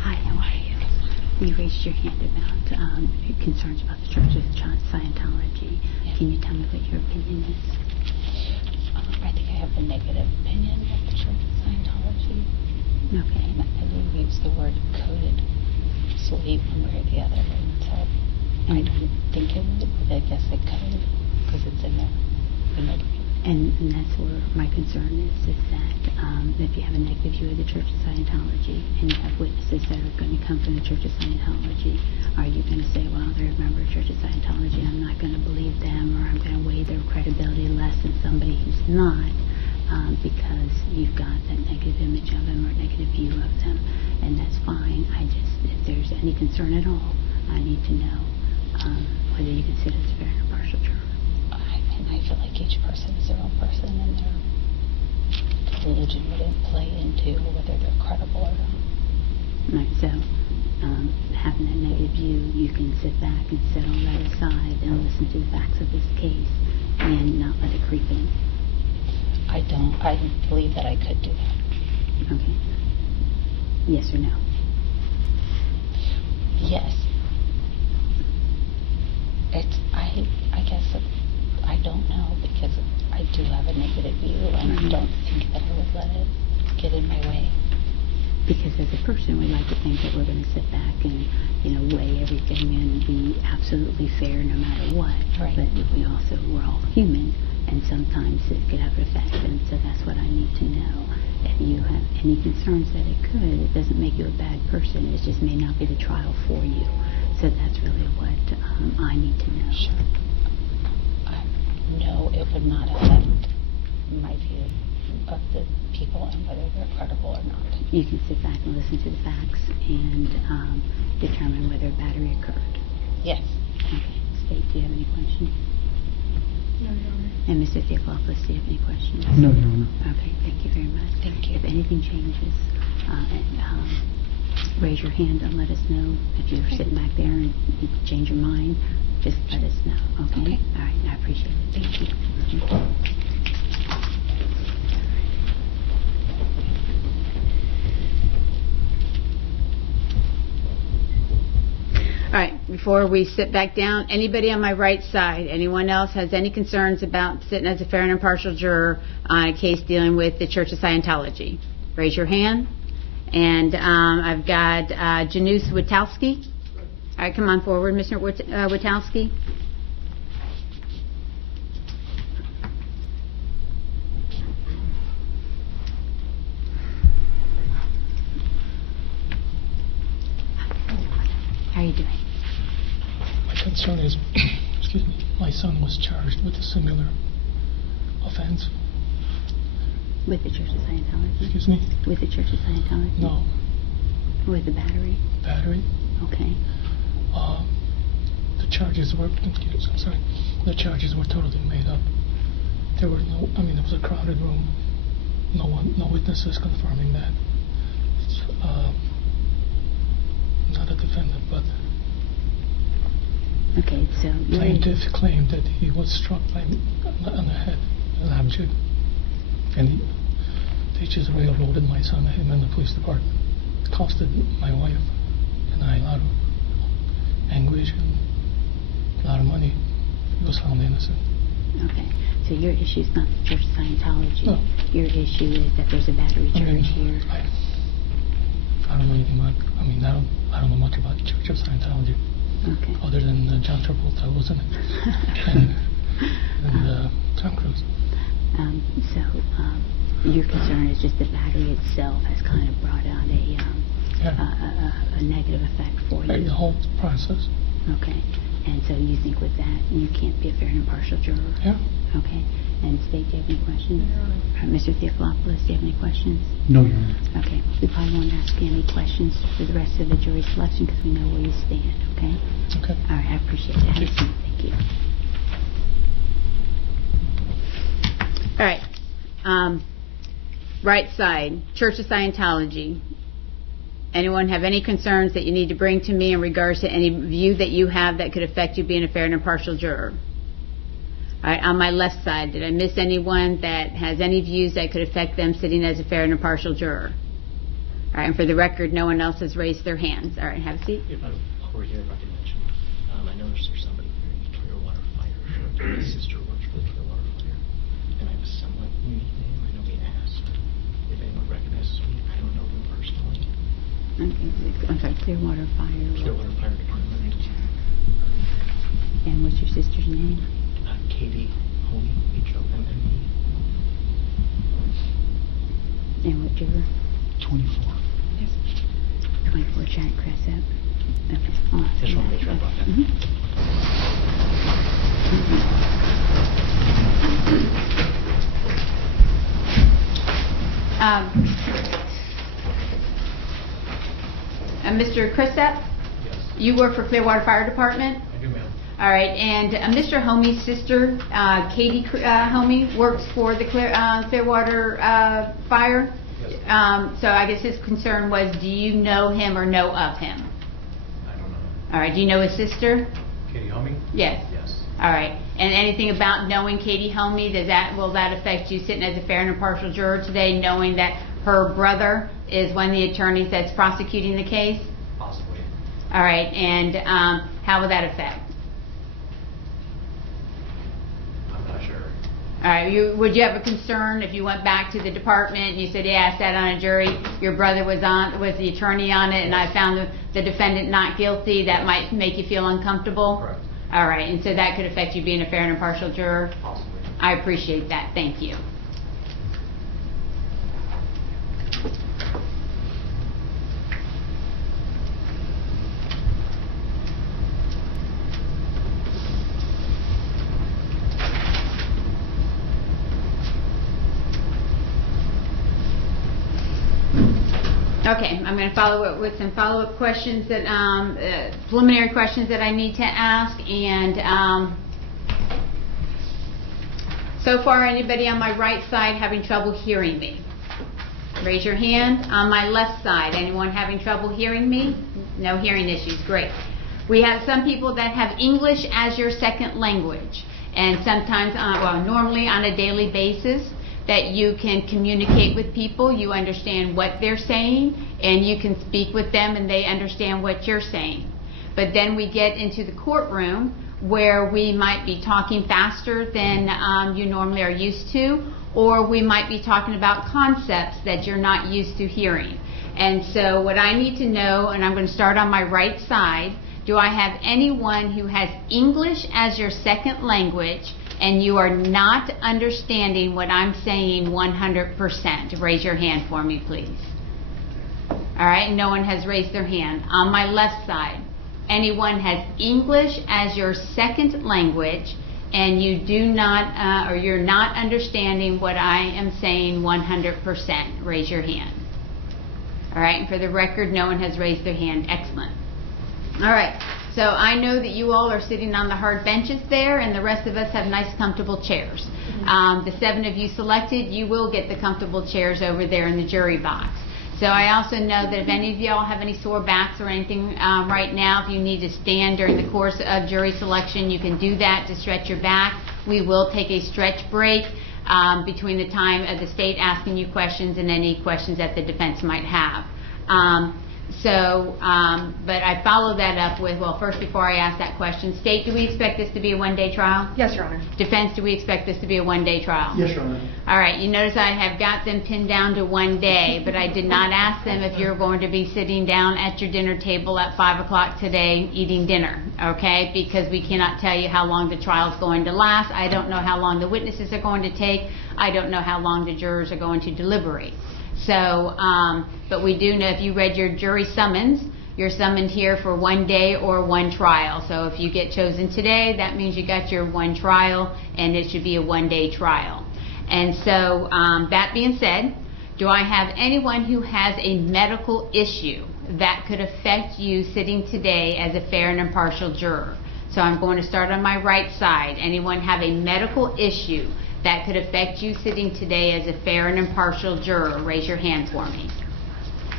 Hi, how are you? You raised your hand about concerns about the Church of Scientology. Yeah. Can you tell me what your opinion is? I think I have a negative opinion of the Church of Scientology. Okay. And I do use the word coded slave one way or the other. And so I don't think it would, but I guess it could because it's in there. And that's where my concern is that if you have a negative view of the Church of Scientology and you have witnesses that are going to come from the Church of Scientology, are you going to say, well, they're a member of the Church of Scientology, I'm not going to believe them, or I'm going to weigh their credibility less than somebody who's not, because you've got that negative image of them or negative view of them, and that's fine. If there's any concern at all, I need to know whether you consider this a fair and impartial juror. I feel like each person is their own person, and their religion would play into whether they're credible or not. Right, so having that negative view, you can sit back and set all that aside and listen to the facts of this case and not let it creep in. I believe that I could do that. Okay. Yes or no? Yes. I guess I don't know, because I do have a negative view, and I don't think that I would let it get in my way. Because as a person, we like to think that we're going to sit back and, weigh everything and be absolutely fair no matter what. Right. But we're all human, and sometimes it could have an effect, and so that's what I need to know. If you have any concerns that it could, it doesn't make you a bad person. It just may not be the trial for you. So that's really what I need to know. Sure. No, it would not affect my view of the people and whether they're credible or not. You can sit back and listen to the facts and determine whether a battery occurred. Yes. Okay. State, do you have any questions? No, Your Honor. And Mr. Theophilopoulos, do you have any questions? No, Your Honor. Okay, thank you very much. Thank you. If anything changes, raise your hand and let us know. If you're sitting back there and you change your mind, just let us know. Okay? All right, I appreciate it. Thank you. All right, before we sit back down, anybody on my right side, anyone else has any concerns about sitting as a fair and impartial juror on a case dealing with the Church of Scientology? Raise your hand. And I've got Janusz Witowski. All right, come on forward, Mr. Witowski. How are you doing? My concern is, excuse me, my son was charged with a similar offense. With the Church of Scientology? Excuse me? With the Church of Scientology? No. With the battery? Battery. Okay. The charges were, I'm sorry, the charges were totally made up. There were no, I mean, it was a crowded room. No witnesses confirming that. It's, not a defendant, but okay, so plaintiff claimed that he was struck on the head, an object, and they just railroaded my son, him, and the police department. It costed my wife and I a lot of anguish and a lot of money. He was found innocent. Okay, so your issue is not the Church of Scientology. No. Your issue is that there's a battery charge here. I don't know anything about. I mean, I don't know much about the Church of Scientology. Okay. Other than John Travolta, wasn't it? and Tom Cruise. Your concern is just the battery itself has kind of brought out a negative effect for you. The whole process. Okay. And so you think with that you can't be a fair and impartial juror? Yeah. Okay. And State, do you have any questions? Mr. Theophilopoulos, do you have any questions? No, Your Honor. Okay. We probably won't ask you any questions for the rest of the jury selection because we know where you stand, okay? Okay. All right, I appreciate it. Have a seat. Thank you. All right. Right side, Church of Scientology. Anyone have any concerns that you need to bring to me in regards to any view that you have that could affect you being a fair and impartial juror? All right, on my left side, did I miss anyone that has any views that could affect them sitting as a fair and impartial juror? All right, and for the record, no one else has raised their hands. All right, have a seat. If I'm over here, if I can mention, I noticed there's somebody wearing a Clearwater Fire shirt. My sister works for the Clearwater Fire, and I have a somewhat unique name. I know we asked if anyone recognizes me. I don't know them personally. Okay. I'm sorry, Clearwater Fire. Clearwater Fire Department. And what's your sister's name? Katie Homey, H-O-M-M-E. And what juror? 24. 24, Chad Crescent. Okay. Just want to make sure I brought that. Mr. Crescent? Yes. You work for Clearwater Fire Department? I do, ma'am. All right, and Mr. Homey's sister, Katie Homey, works for the Clearwater Fire. Yes. So I guess his concern was, do you know him or know of him? I don't know. All right, do you know his sister? Katie Homey? Yes. Yes. All right, and anything about knowing Katie Homey, will that affect you sitting as a fair and impartial juror today, knowing that her brother is one of the attorneys that's prosecuting the case? Possibly. All right, and how will that affect? I'm not sure. All right, would you have a concern if you went back to the department and you said, yeah, I sat on a jury, your brother was the attorney on it, and I found the defendant not guilty, that might make you feel uncomfortable? Correct. All right, and so that could affect you being a fair and impartial juror? Possibly. I appreciate that, thank you. Okay, I'm going to follow up with some follow-up questions that, preliminary questions that I need to ask, and so far, anybody on my right side having trouble hearing me? Raise your hand. On my left side, anyone having trouble hearing me? No hearing issues, great. We have some people that have English as your second language, and sometimes, normally on a daily basis, that you can communicate with people, you understand what they're saying, and you can speak with them and they understand what you're saying. But then we get into the courtroom where we might be talking faster than you normally are used to, or we might be talking about concepts that you're not used to hearing. And so what I need to know, and I'm going to start on my right side, do I have anyone who has English as your second language and you are not understanding what I'm saying 100%? Raise your hand for me, please. All right, no one has raised their hand. On my left side, anyone has English as your second language and you do not, or you're not understanding what I am saying 100%? Raise your hand. All right, and for the record, no one has raised their hand. Excellent. All right, so I know that you all are sitting on the hard benches there, and the rest of us have nice, comfortable chairs. The 7 of you selected, you will get the comfortable chairs over there in the jury box. So I also know that if any of y'all have any sore backs or anything right now, if you need to stand during the course of jury selection, you can do that to stretch your back. We will take a stretch break between the time of the state asking you questions and any questions that the defense might have. But I follow that up with, well, first, before I ask that question, State, do we expect this to be a one-day trial? Yes, Your Honor. Defense, do we expect this to be a one-day trial? Yes, Your Honor. All right, you notice I have got them pinned down to 1 day, but I did not ask them if you're going to be sitting down at your dinner table at 5 o'clock today eating dinner, okay? Because we cannot tell you how long the trial is going to last. I don't know how long the witnesses are going to take. I don't know how long the jurors are going to deliberate. So, but we do know if you read your jury summons, you're summoned here for 1 day or 1 trial. So if you get chosen today, that means you got your 1 trial, and it should be a 1-day trial. And so, that being said, do I have anyone who has a medical issue that could affect you sitting today as a fair and impartial juror? So I'm going to start on my right side. Anyone have a medical issue that could affect you sitting today as a fair and impartial juror? Raise your hand for me.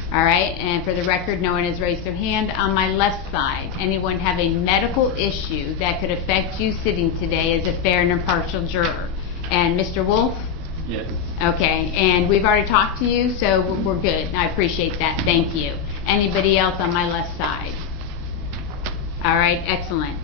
All right, and for the record, no one has raised their hand. On my left side, anyone have a medical issue that could affect you sitting today as a fair and impartial juror? And Mr. Wolf? Yes. Okay, and we've already talked to you, so we're good. I appreciate that. Thank you. Anybody else on my left side? All right, excellent.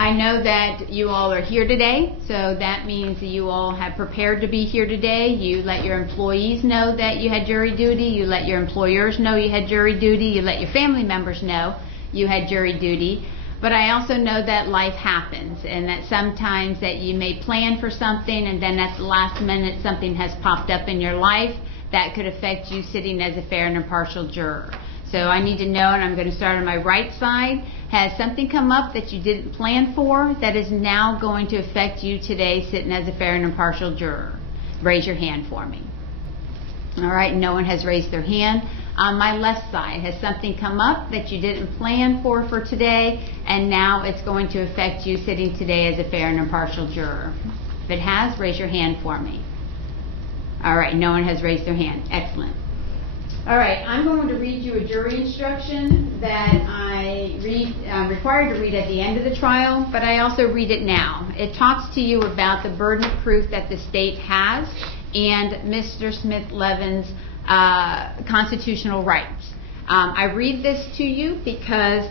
I know that you all are here today, so that means that you all have prepared to be here today. You let your employees know that you had jury duty. You let your employers know you had jury duty. You let your family members know you had jury duty. But I also know that life happens, and that sometimes that you may plan for something, and then at the last minute something has popped up in your life that could affect you sitting as a fair and impartial juror. So I need to know, and I'm going to start on my right side. Has something come up that you didn't plan for that is now going to affect you today sitting as a fair and impartial juror? Raise your hand for me. All right, no one has raised their hand. On my left side, has something come up that you didn't plan for today, and now it's going to affect you sitting today as a fair and impartial juror? If it has, raise your hand for me. All right, no one has raised their hand. Excellent. All right, I'm going to read you a jury instruction that I'm required to read at the end of the trial, but I also read it now. It talks to you about the burden of proof that the state has and Mr. Smith-Levin's constitutional rights. I read this to you because,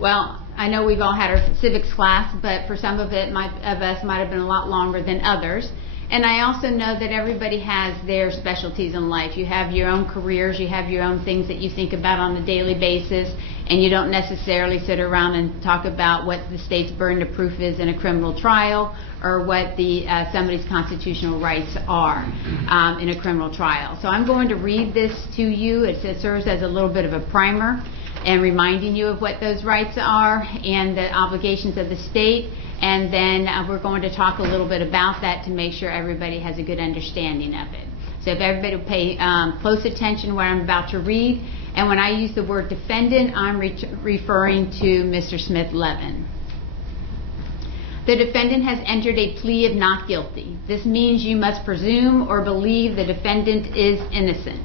well, I know we've all had our civics class, but for some of us might have been a lot longer than others. And I also know that everybody has their specialties in life. You have your own careers, you have your own things that you think about on a daily basis, and you don't necessarily sit around and talk about what the state's burden of proof is in a criminal trial or what somebody's constitutional rights are in a criminal trial. So I'm going to read this to you. It serves as a little bit of a primer and reminding you of what those rights are and the obligations of the state. And then we're going to talk a little bit about that to make sure everybody has a good understanding of it. So if everybody will pay close attention to what I'm about to read. And when I use the word defendant, I'm referring to Mr. Smith-Levin. The defendant has entered a plea of not guilty. This means you must presume or believe the defendant is innocent.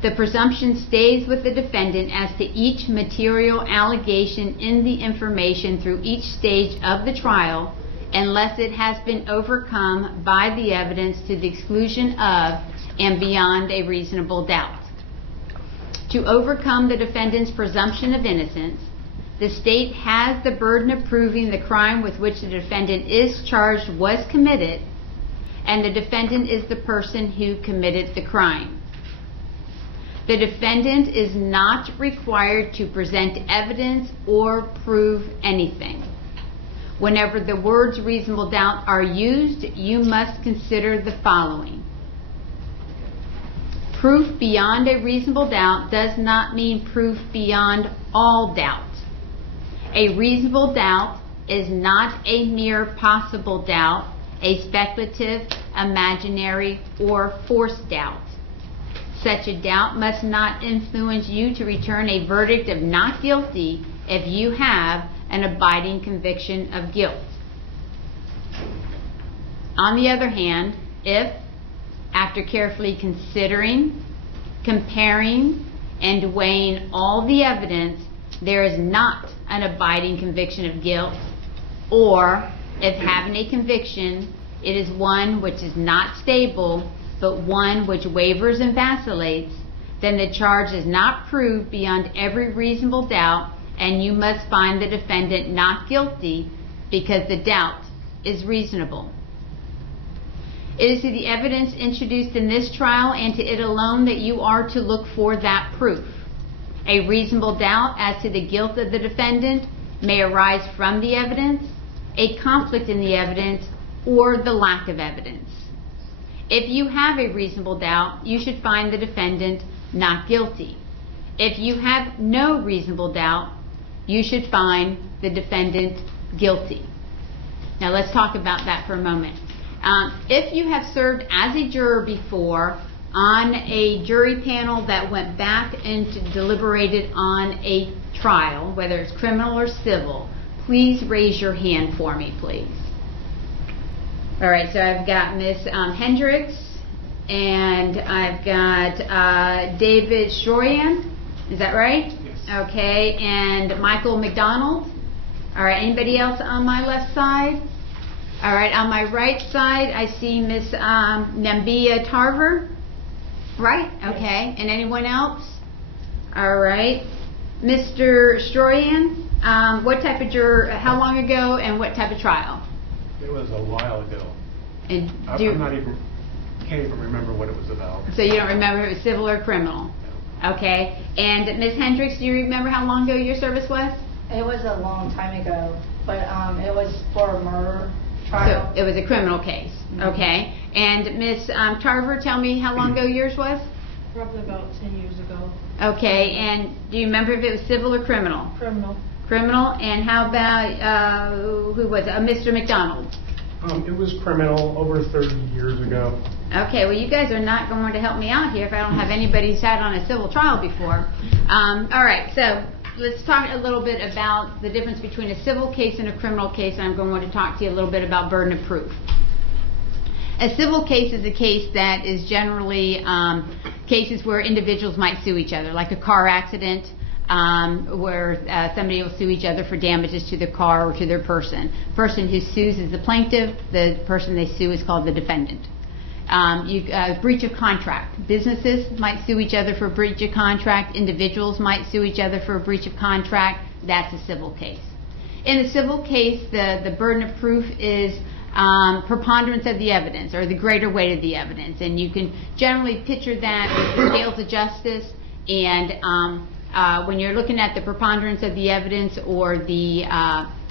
The presumption stays with the defendant as to each material allegation in the information through each stage of the trial, unless it has been overcome by the evidence to the exclusion of and beyond a reasonable doubt. To overcome the defendant's presumption of innocence, the state has the burden of proving the crime with which the defendant is charged was committed, and the defendant is the person who committed the crime. The defendant is not required to present evidence or prove anything. Whenever the words reasonable doubt are used, you must consider the following. Proof beyond a reasonable doubt does not mean proof beyond all doubt. A reasonable doubt is not a mere possible doubt, a speculative, imaginary, or forced doubt. Such a doubt must not influence you to return a verdict of not guilty if you have an abiding conviction of guilt. On the other hand, if, after carefully considering, comparing, and weighing all the evidence, there is not an abiding conviction of guilt, or if having a conviction, it is one which is not stable, but one which wavers and vacillates, then the charge is not proved beyond every reasonable doubt, and you must find the defendant not guilty because the doubt is reasonable. It is to the evidence introduced in this trial and to it alone that you are to look for that proof. A reasonable doubt as to the guilt of the defendant may arise from the evidence, a conflict in the evidence, or the lack of evidence. If you have a reasonable doubt, you should find the defendant not guilty. If you have no reasonable doubt, you should find the defendant guilty. Now let's talk about that for a moment. If you have served as a juror before on a jury panel that went back and deliberated on a trial, whether it's criminal or civil, please raise your hand for me, please. All right, so I've got Miss Hendricks, and I've got David Shroyan. Is that right? Yes. Okay, and Michael McDonald. All right, anybody else on my left side? All right, on my right side, I see Miss Nambia Tarver. Right? Okay, and anyone else? All right. Mr. Shroyan, what type of juror, how long ago, and what type of trial? It was a while ago. And can't even remember what it was about. So you don't remember if it was civil or criminal? No. Okay. And Ms. Hendricks, do you remember how long ago your service was? It was a long time ago, but it was for a murder trial. So it was a criminal case. Mm-hmm. Okay. And Ms. Tarver, tell me how long ago yours was? Probably about 10 years ago. Okay. And do you remember if it was civil or criminal? Criminal. Criminal. And how about, who was it? Mr. McDonald? It was criminal over 30 years ago. Okay, well you guys are not going to help me out here if I don't have anybody sat on a civil trial before. All right, so let's talk a little bit about the difference between a civil case and a criminal case, and I'm going to talk to you a little bit about burden of proof. A civil case is a case that is generally cases where individuals might sue each other, like a car accident, where somebody will sue each other for damages to their car or to their person. The person who sues is the plaintiff. The person they sue is called the defendant. Breach of contract. Businesses might sue each other for breach of contract. Individuals might sue each other for a breach of contract. That's a civil case. In a civil case, the burden of proof is preponderance of the evidence, or the greater weight of the evidence. And you can generally picture that with the scales of justice, and when you're looking at the preponderance of the evidence or the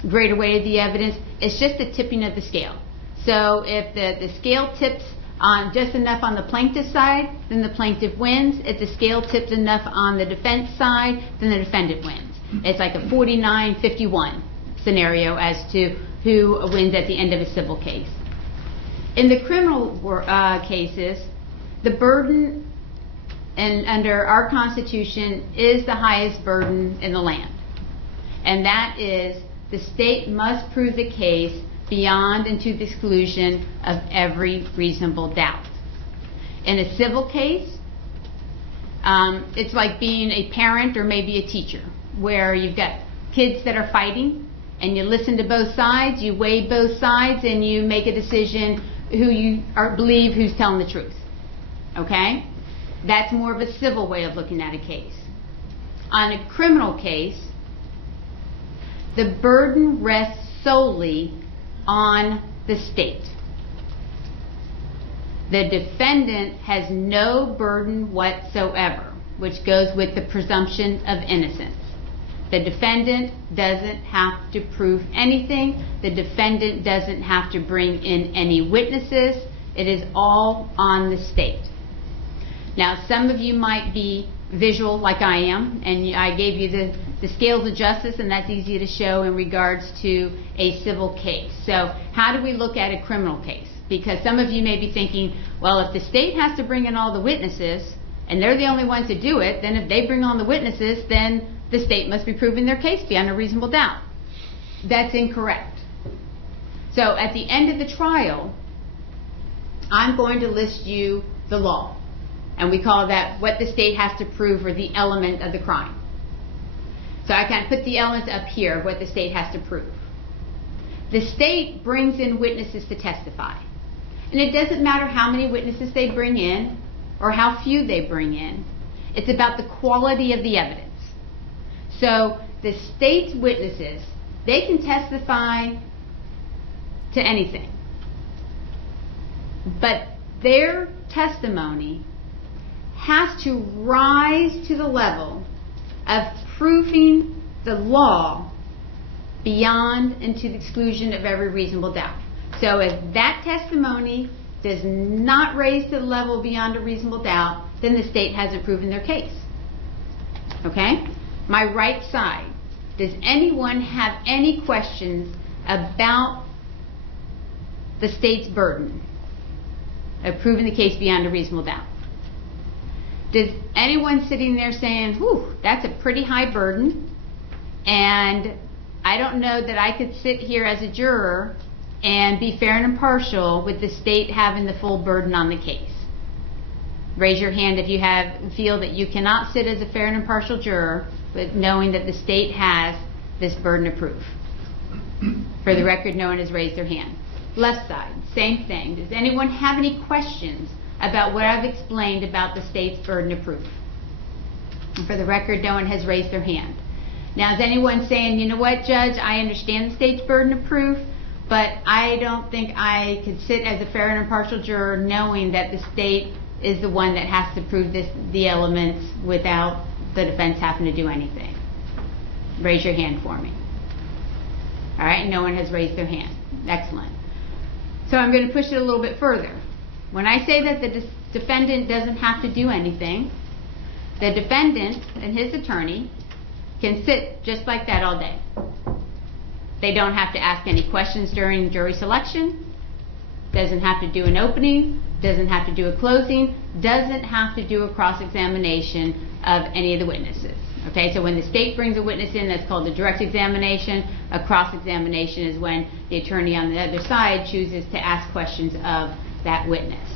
greater weight of the evidence, it's just the tipping of the scale. So if the scale tips on just enough on the plaintiff side, then the plaintiff wins. If the scale tips enough on the defense side, then the defendant wins. It's like a 49-51 scenario as to who wins at the end of a civil case. In the criminal cases, the burden and under our Constitution is the highest burden in the land. And that is the state must prove the case beyond and to the exclusion of every reasonable doubt. In a civil case, it's like being a parent or maybe a teacher, where you've got kids that are fighting and you listen to both sides, you weigh both sides, and you make a decision who you believe who's telling the truth. Okay? That's more of a civil way of looking at a case. On a criminal case, the burden rests solely on the state. The defendant has no burden whatsoever, which goes with the presumption of innocence. The defendant doesn't have to prove anything. The defendant doesn't have to bring in any witnesses. It is all on the state. Now, some of you might be visual like I am, and I gave you the scales of justice, and that's easy to show in regards to a civil case. So how do we look at a criminal case? Because some of you may be thinking, well, if the state has to bring in all the witnesses, and they're the only ones who do it, then if they bring on the witnesses, then the state must be proving their case beyond a reasonable doubt. That's incorrect. So at the end of the trial, I'm going to list you the law. And we call that what the state has to prove, or the element of the crime. So I can put the elements up here of what the state has to prove. The state brings in witnesses to testify. And it doesn't matter how many witnesses they bring in or how few they bring in. It's about the quality of the evidence. So the state's witnesses, they can testify to anything. But their testimony has to rise to the level of proving the law beyond and to the exclusion of every reasonable doubt. So if that testimony does not raise to the level beyond a reasonable doubt, then the state hasn't proven their case. Okay? My right side, does anyone have any questions about the state's burden of proving the case beyond a reasonable doubt? Does anyone sitting there saying, whew, that's a pretty high burden, and I don't know that I could sit here as a juror and be fair and impartial with the state having the full burden on the case? Raise your hand if you feel that you cannot sit as a fair and impartial juror, but knowing that the state has this burden of proof. For the record, no one has raised their hand. Left side, same thing. Does anyone have any questions about what I've explained about the state's burden of proof? And for the record, no one has raised their hand. Now, is anyone saying, you know what, Judge, I understand the state's burden of proof, but I don't think I could sit as a fair and impartial juror knowing that the state is the one that has to prove the elements without the defense having to do anything? Raise your hand for me. All right, no one has raised their hand. Excellent. So I'm going to push it a little bit further. When I say that the defendant doesn't have to do anything, the defendant and his attorney can sit just like that all day. They don't have to ask any questions during jury selection, doesn't have to do an opening, doesn't have to do a closing, doesn't have to do a cross-examination of any of the witnesses. Okay, so when the state brings a witness in, that's called a direct examination. A cross-examination is when the attorney on the other side chooses to ask questions of that witness.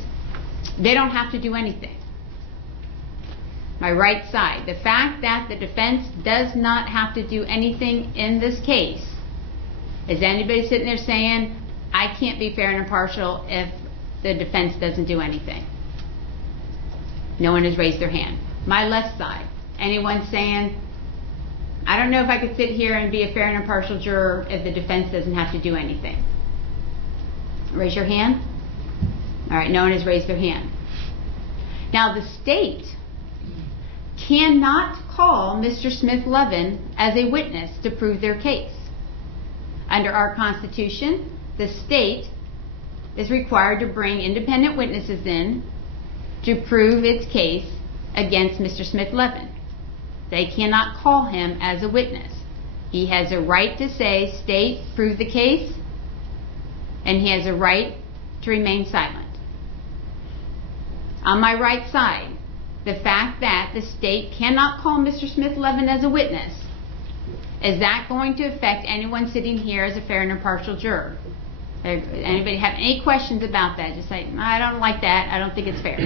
They don't have to do anything. My right side, the fact that the defense does not have to do anything in this case, is anybody sitting there saying, I can't be fair and impartial if the defense doesn't do anything? No one has raised their hand. My left side, anyone saying, I don't know if I could sit here and be a fair and impartial juror if the defense doesn't have to do anything? Raise your hand. All right, no one has raised their hand. Now, the state cannot call Mr. Smith-Levin as a witness to prove their case. Under our Constitution, the state is required to bring independent witnesses in to prove its case against Mr. Smith-Levin. They cannot call him as a witness. He has a right to say, state, prove the case, and he has a right to remain silent. On my right side, the fact that the state cannot call Mr. Smith-Levin as a witness, is that going to affect anyone sitting here as a fair and impartial juror? Anybody have any questions about that? Just say, I don't like that. I don't think it's fair.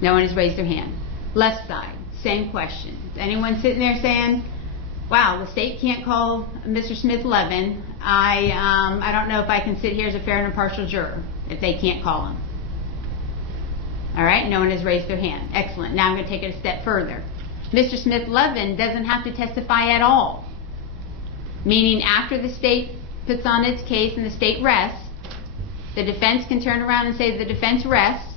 No one has raised their hand. Left side, same question. Is anyone sitting there saying, wow, the state can't call Mr. Smith-Levin. I don't know if I can sit here as a fair and impartial juror if they can't call him. All right, no one has raised their hand. Excellent. Now I'm going to take it a step further. Mr. Smith-Levin doesn't have to testify at all, meaning after the state puts on its case and the state rests, the defense can turn around and say the defense rests,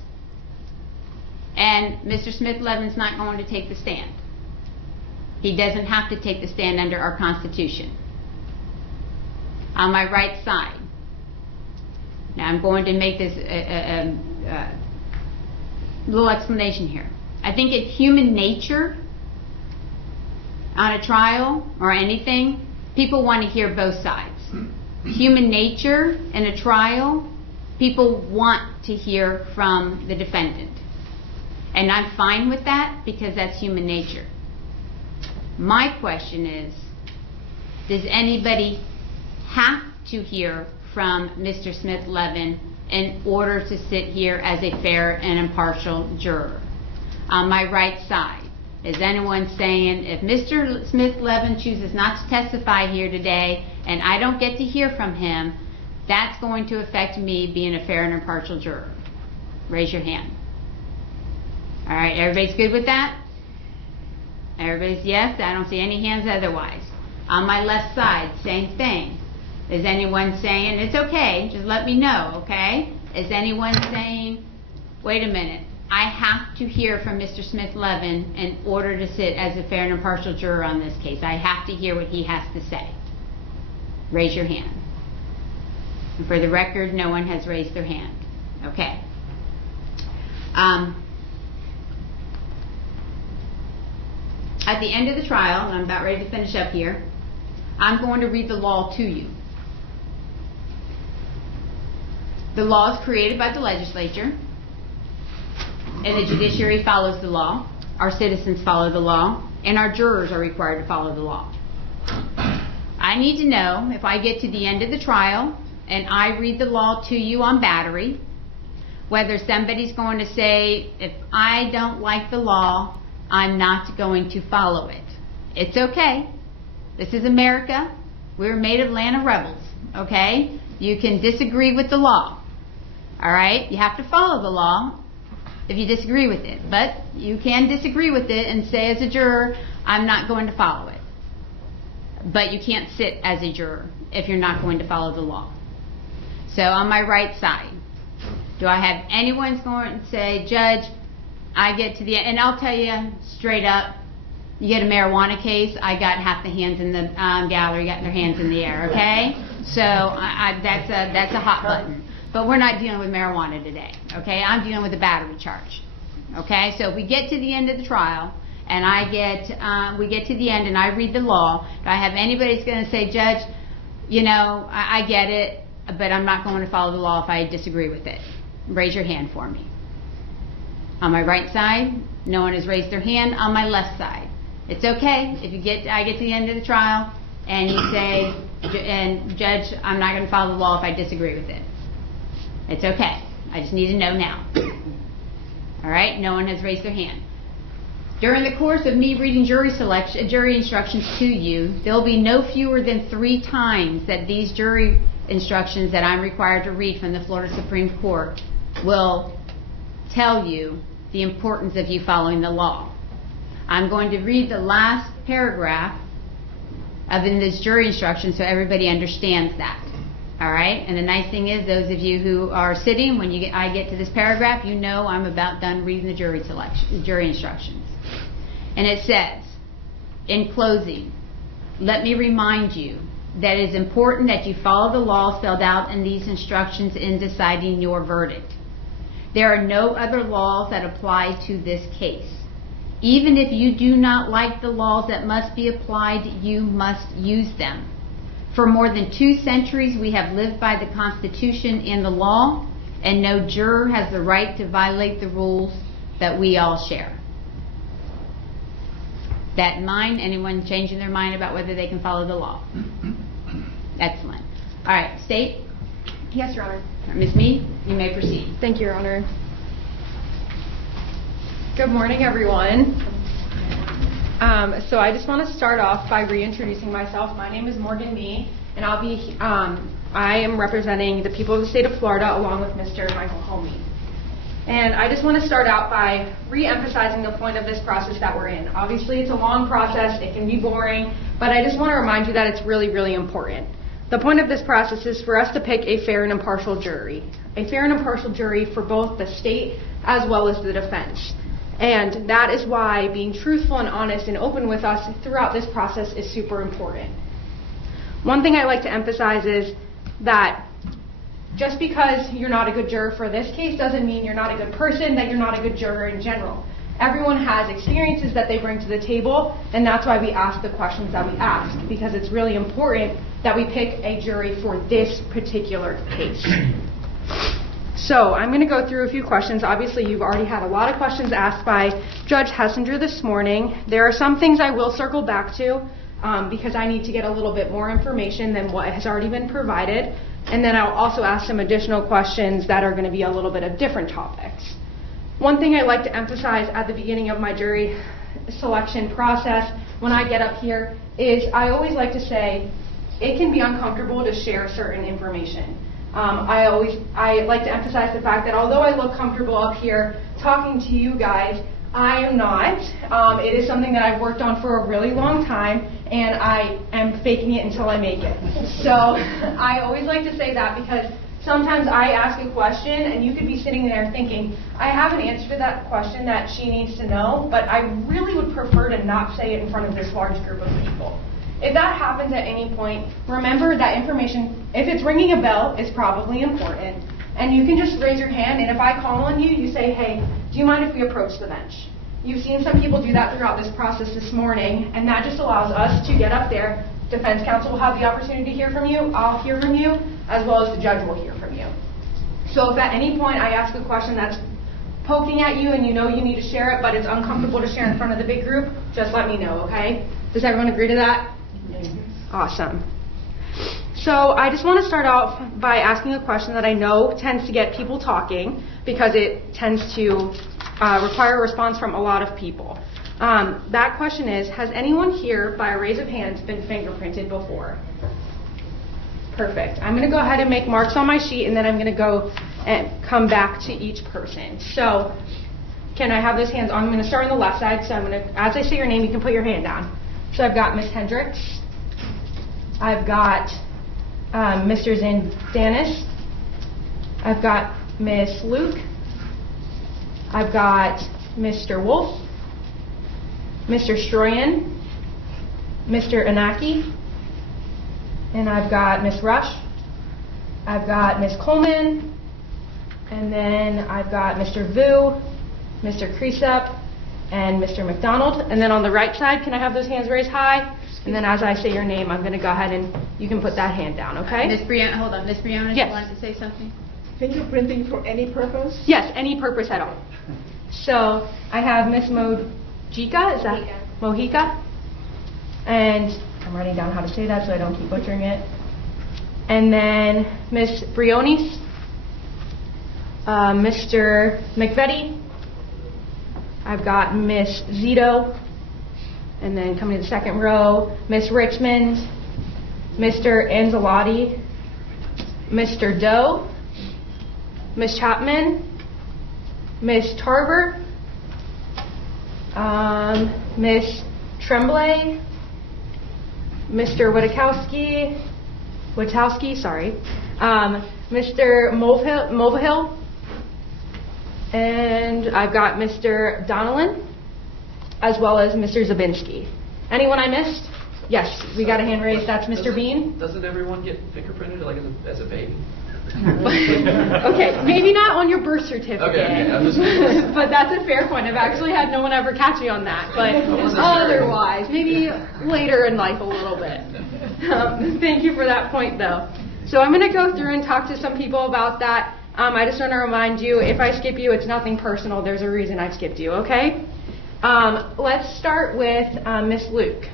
and Mr. Smith-Levin's not going to take the stand. He doesn't have to take the stand under our Constitution. On my right side, now I'm going to make this a little explanation here. I think it's human nature on a trial or anything, people want to hear both sides. Human nature in a trial, people want to hear from the defendant. And I'm fine with that because that's human nature. My question is, does anybody have to hear from Mr. Smith-Levin in order to sit here as a fair and impartial juror? On my right side, is anyone saying if Mr. Smith-Levin chooses not to testify here today and I don't get to hear from him, that's going to affect me being a fair and impartial juror? Raise your hand. All right, everybody's good with that? Everybody's yes? I don't see any hands otherwise. On my left side, same thing. Is anyone saying, it's okay, just let me know, okay? Is anyone saying, wait a minute, I have to hear from Mr. Smith-Levin in order to sit as a fair and impartial juror on this case. I have to hear what he has to say. Raise your hand. And for the record, no one has raised their hand. Okay. At the end of the trial, and I'm about ready to finish up here, I'm going to read the law to you. The law is created by the legislature, and the judiciary follows the law. Our citizens follow the law, and our jurors are required to follow the law. I need to know if I get to the end of the trial and I read the law to you on battery, whether somebody's going to say, if I don't like the law, I'm not going to follow it. It's okay. This is America. We're made of land of rebels, okay? You can disagree with the law, all right? You have to follow the law if you disagree with it, but you can disagree with it and say as a juror, I'm not going to follow it. But you can't sit as a juror if you're not going to follow the law. So on my right side, do I have anyone's going to say, Judge, I get to the end, and I'll tell you straight up, you get a marijuana case, I got half the hands in the gallery got their hands in the air, okay? So that's a hot button. But we're not dealing with marijuana today, okay? I'm dealing with a battery charge, okay? So if we get to the end of the trial, and we get to the end and I read the law, do I have anybody that's going to say, Judge, you know, I get it, but I'm not going to follow the law if I disagree with it? Raise your hand for me. On my right side, no one has raised their hand. On my left side, it's okay if I get to the end of the trial and you say, and Judge, I'm not going to follow the law if I disagree with it. It's okay. I just need to know now. All right, no one has raised their hand. During the course of me reading jury instructions to you, there'll be no fewer than 3 times that these jury instructions that I'm required to read from the Florida Supreme Court will tell you the importance of you following the law. I'm going to read the last paragraph in this jury instruction so everybody understands that. All right? And the nice thing is, those of you who are sitting, when I get to this paragraph, you know I'm about done reading the jury instructions. And it says, in closing, let me remind you that it is important that you follow the law spelled out in these instructions in deciding your verdict. There are no other laws that apply to this case. Even if you do not like the laws that must be applied, you must use them. For more than 2 centuries, we have lived by the Constitution and the law, and no juror has the right to violate the rules that we all share. That in mind, anyone changing their mind about whether they can follow the law? Excellent. All right, State? Yes, Your Honor. Ms. Mead, you may proceed. Thank you, Your Honor. Good morning, everyone. So I just want to start off by reintroducing myself. My name is Morgan Mead, and I am representing the people of the state of Florida along with Mr. Michael Homey. And I just want to start out by re-emphasizing the point of this process that we're in. Obviously, it's a long process. It can be boring, but I just want to remind you that it's really, really important. The point of this process is for us to pick a fair and impartial jury. A fair and impartial jury for both the state as well as the defense. And that is why being truthful and honest and open with us throughout this process is super important. One thing I like to emphasize is that just because you're not a good juror for this case doesn't mean you're not a good person, that you're not a good juror in general. Everyone has experiences that they bring to the table, and that's why we ask the questions that we ask, because it's really important that we pick a jury for this particular case. So I'm going to go through a few questions. Obviously, you've already had a lot of questions asked by Judge Hessinger this morning. There are some things I will circle back to because I need to get a little bit more information than what has already been provided. And then I'll also ask some additional questions that are going to be a little bit of different topics. One thing I like to emphasize at the beginning of my jury selection process when I get up here is I always like to say it can be uncomfortable to share certain information. I like to emphasize the fact that although I look comfortable up here talking to you guys, I am not. It is something that I've worked on for a really long time, and I am faking it until I make it. So I always like to say that because sometimes I ask a question and you could be sitting there thinking, I have an answer to that question that she needs to know, but I really would prefer to not say it in front of this large group of people. If that happens at any point, remember that information, if it's ringing a bell, is probably important. And you can just raise your hand, and if I call on you, you say, hey, do you mind if we approach the bench? You've seen some people do that throughout this process this morning, and that just allows us to get up there. Defense counsel will have the opportunity to hear from you, I'll hear from you, as well as the judge will hear from you. So if at any point I ask a question that's poking at you and you know you need to share it, but it's uncomfortable to share in front of the big group, just let me know, okay? Does everyone agree to that? Awesome. So I just want to start off by asking a question that I know tends to get people talking because it tends to require a response from a lot of people. That question is, has anyone here, by a raise of hands, been fingerprinted before? Perfect. I'm going to go ahead and make marks on my sheet, and then I'm going to go and come back to each person. So can I have those hands on? I'm going to start on the left side, so I'm going to, as I say your name, you can put your hand down. So I've got Ms. Hendricks. I've got Mr. Zandanis. I've got Ms. Luke. I've got Mr. Wolf, Mr. Stroyan, Mr. Anaki, and I've got Ms. Rush. I've got Ms. Coleman, and then I've got Mr. Vu, Mr. Creasup, and Mr. McDonald. And then on the right side, can I have those hands raised high? And then as I say your name, I'm going to go ahead and you can put that hand down, okay? Ms. Brianna, hold on. Ms. Brianna, yes. You wanted to say something? Fingerprinting for any purpose? Yes, any purpose at all. So I have Ms. Mojica, is that? Mojica. And I'm writing down how to say that so I don't keep butchering it. And then Ms. Briones, Mr. McVetti. I've got Ms. Zito. And then coming to the second row, Ms. Richmond, Mr. Angelotti, Mr. Doe, Ms. Chapman, Ms. Tarver, Ms. Tremblay, Mr. Witkowski, sorry, Mr. Mulvihill, and I've got Mr. Donnellan, as well as Mr. Zabinski. Anyone I missed? Yes, we got a hand raised. That's Mr. Bean. Doesn't everyone get fingerprinted like as a baby? Okay, maybe not on your birth certificate. Okay, but that's a fair point. I've actually had no one ever catch me on that. But otherwise, maybe later in life a little bit. Thank you for that point, though. So I'm going to go through and talk to some people about that. I just want to remind you, if I skip you, it's nothing personal. There's a reason I skipped you, okay? Let's start with Miss Luke.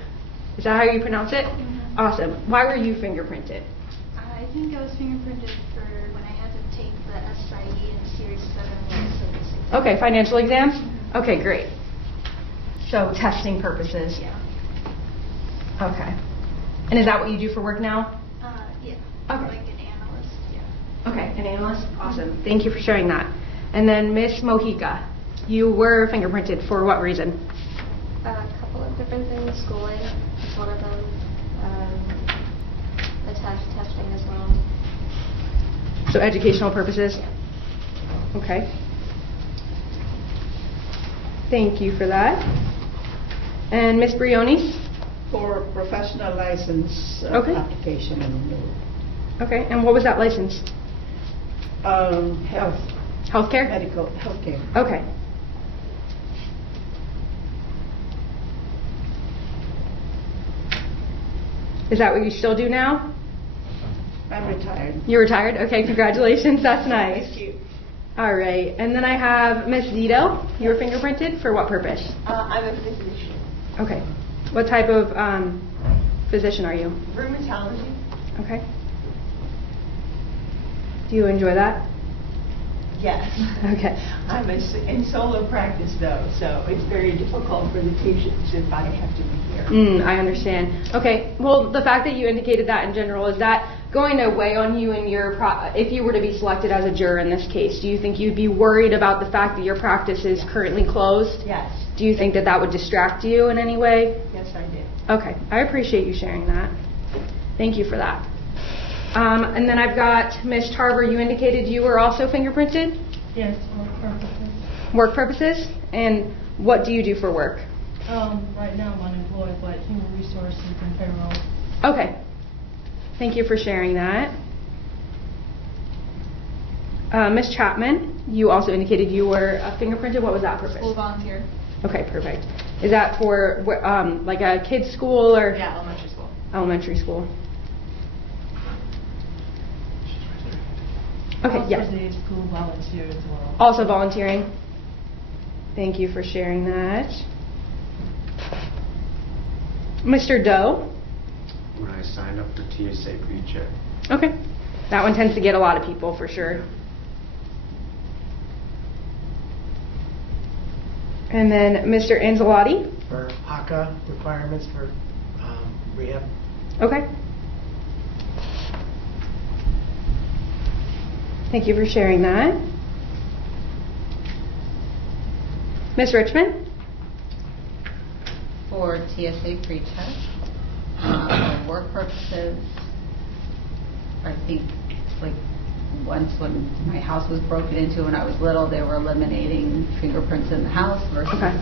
Is that how you pronounce it? Mm-hmm. Awesome. Why were you fingerprinted? I think I was fingerprinted for when I had to take the SIE and Series 7 Okay, financial exams? Mm-hmm. Okay, great. So testing purposes? Yeah. Okay. And is that what you do for work now? Yeah. Okay. Like an analyst, yeah. Okay, an analyst? Awesome. Thank you for sharing that. And then Miss Mojica, you were fingerprinted for what reason? A couple of different things. Schooling is one of them. The testing as well. So educational purposes? Yeah. Okay. Thank you for that. And Miss Briones? For professional license application. Okay, and what was that license? Health. Healthcare? Medical, healthcare. Okay. Is that what you still do now? I'm retired. You're retired? Okay, congratulations. That's nice. Thank you. All right. And then I have Miss Zito. You were fingerprinted for what purpose? I'm a physician. Okay. What type of physician are you? Rheumatology. Okay. Do you enjoy that? Yes. Okay. I'm in solo practice though, so it's very difficult for the patients if I have to be here. I understand. Okay. Well, the fact that you indicated that in general, is that going to weigh on you in your if you were to be selected as a juror in this case? Do you think you'd be worried about the fact that your practice is currently closed? Yes. Do you think that that would distract you in any way? Yes, I do. Okay. I appreciate you sharing that. Thank you for that. And then I've got Ms. Tarver. You indicated you were also fingerprinted? Yes, work purposes. Work purposes? And what do you do for work? Right now I'm unemployed, but human resources and payroll. Okay. Thank you for sharing that. Ms. Chapman, you also indicated you were fingerprinted. What was that purpose? School volunteer. Okay, perfect. Is that for like a kid's school or? Yeah, elementary school. Elementary school. Okay, yes. Also school volunteer as well. Also volunteering. Thank you for sharing that. Mr. Doe. When I signed up for TSA pre-check. Okay. That one tends to get a lot of people for sure. And then Mr. Angelotti. For HACA requirements for rehab. Okay. Thank you for sharing that. Ms. Richmond? For TSA pre-check, for work purposes, I think like once when my house was broken into when I was little, they were eliminating fingerprints in the house versus... Okay.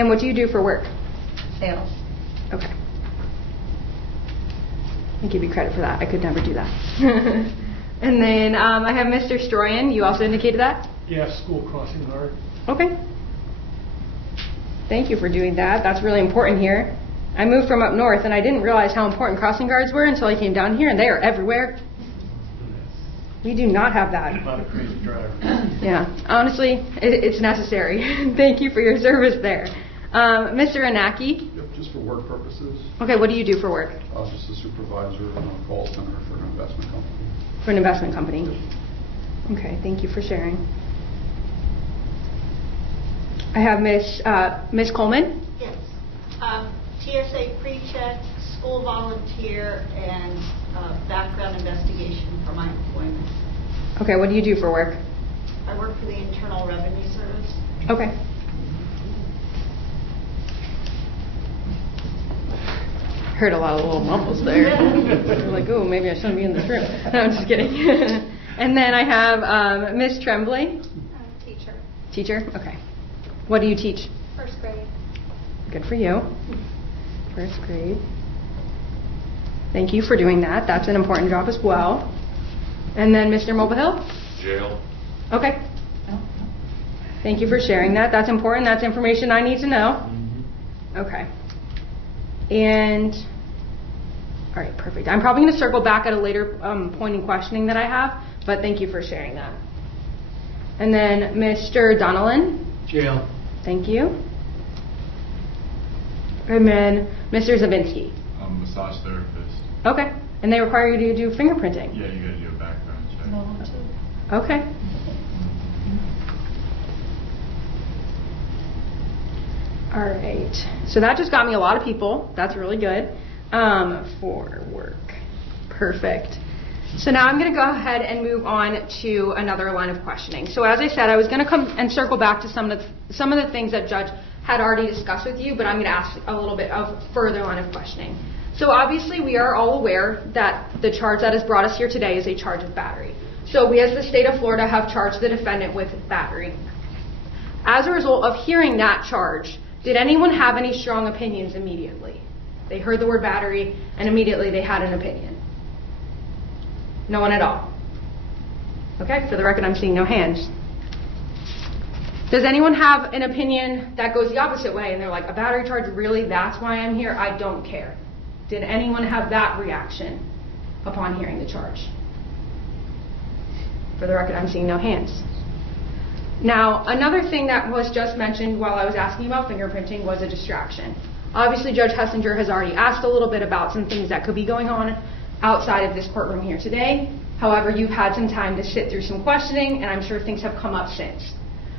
And what do you do for work? Sales. Okay. I give you credit for that. I could never do that. And then I have Mr. Stroyan. You also indicated that? Yeah, school crossing guard. Okay. Thank you for doing that. That's really important here. I moved from up north and I didn't realize how important crossing guards were until I came down here, and they are everywhere. We do not have that. Not a crazy driver. Yeah, honestly, it's necessary. Thank you for your service there. Mr. Anaki? Yep, just for work purposes. Okay, what do you do for work? Just a supervisor in a call center for an investment company. For an investment company. Okay, thank you for sharing. I have Miss Coleman. Yes. TSA pre-check, school volunteer, and background investigation for my employment. Okay, what do you do for work? I work for the Internal Revenue Service. Okay. Heard a lot of little mumbles there. You're like, oh, maybe I shouldn't be in this room. No, I'm just kidding. And then I have Miss Tremblay. Teacher. Teacher? Okay. What do you teach? First grade. Good for you. First grade. Thank you for doing that. That's an important job as well. And then Mr. Mulvihill? Jail. Okay. Thank you for sharing that. That's important. That's information I need to know. Okay. And, all right, perfect. I'm probably going to circle back at a later point in questioning that I have, but thank you for sharing that. And then Mr. Donnellan? Jail. Thank you. And then Mr. Zavinsky? I'm a massage therapist. Okay. And they require you to do fingerprinting? Yeah, you gotta do a background check. No, too. Okay. All right. So that just got me a lot of people. That's really good. For work. Perfect. So now I'm going to go ahead and move on to another line of questioning. So as I said, I was going to come and circle back to some of the things that Judge had already discussed with you, but I'm going to ask a little bit of further line of questioning. So obviously we are all aware that the charge that has brought us here today is a charge of battery. So we as the state of Florida have charged the defendant with battery. As a result of hearing that charge, did anyone have any strong opinions immediately? They heard the word battery and immediately they had an opinion. No one at all. Okay, for the record, I'm seeing no hands. Does anyone have an opinion that goes the opposite way and they're like, a battery charge, really? That's why I'm here? I don't care. Did anyone have that reaction? upon hearing the charge? For the record, I'm seeing no hands. Now, another thing that was just mentioned while I was asking about fingerprinting was a distraction. Obviously, Judge Hessinger has already asked a little bit about some things that could be going on outside of this courtroom here today. However, you've had some time to sit through some questioning, and I'm sure things have come up since.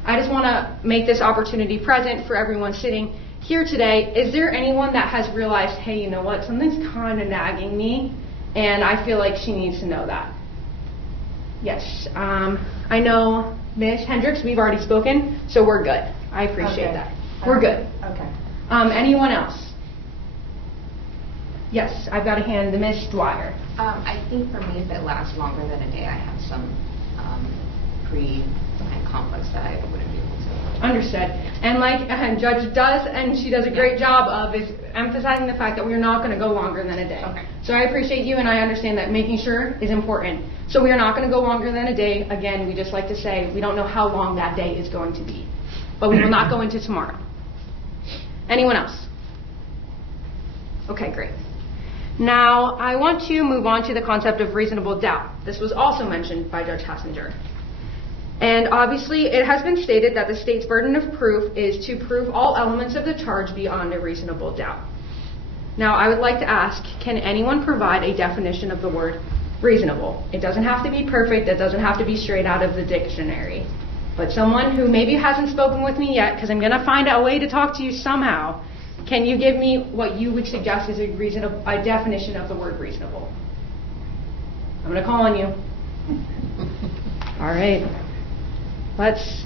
I just want to make this opportunity present for everyone sitting here today. Is there anyone that has realized, hey, you know what, something's kind of nagging me, and I feel like she needs to know that? Yes. I know Ms. Hendricks, we've already spoken, so we're good. I appreciate that. We're good. Okay. Anyone else? Yes, I've got a hand. Ms. Dwyer. I think for me, if it lasts longer than a day, I have some conflicts that I wouldn't be able to. Understood. And like Judge does, and she does a great job of, is emphasizing the fact that we're not going to go longer than a day. Okay. So I appreciate you, and I understand that making sure is important. So we are not going to go longer than a day. Again, we just like to say we don't know how long that day is going to be. But we will not go into tomorrow. Anyone else? Okay, great. Now, I want to move on to the concept of reasonable doubt. This was also mentioned by Judge Hassinger. And obviously, it has been stated that the state's burden of proof is to prove all elements of the charge beyond a reasonable doubt. Now, I would like to ask, can anyone provide a definition of the word reasonable? It doesn't have to be perfect. It doesn't have to be straight out of the dictionary. But someone who maybe hasn't spoken with me yet, because I'm going to find a way to talk to you somehow, can you give me what you would suggest is a definition of the word reasonable? I'm going to call on you. All right. Let's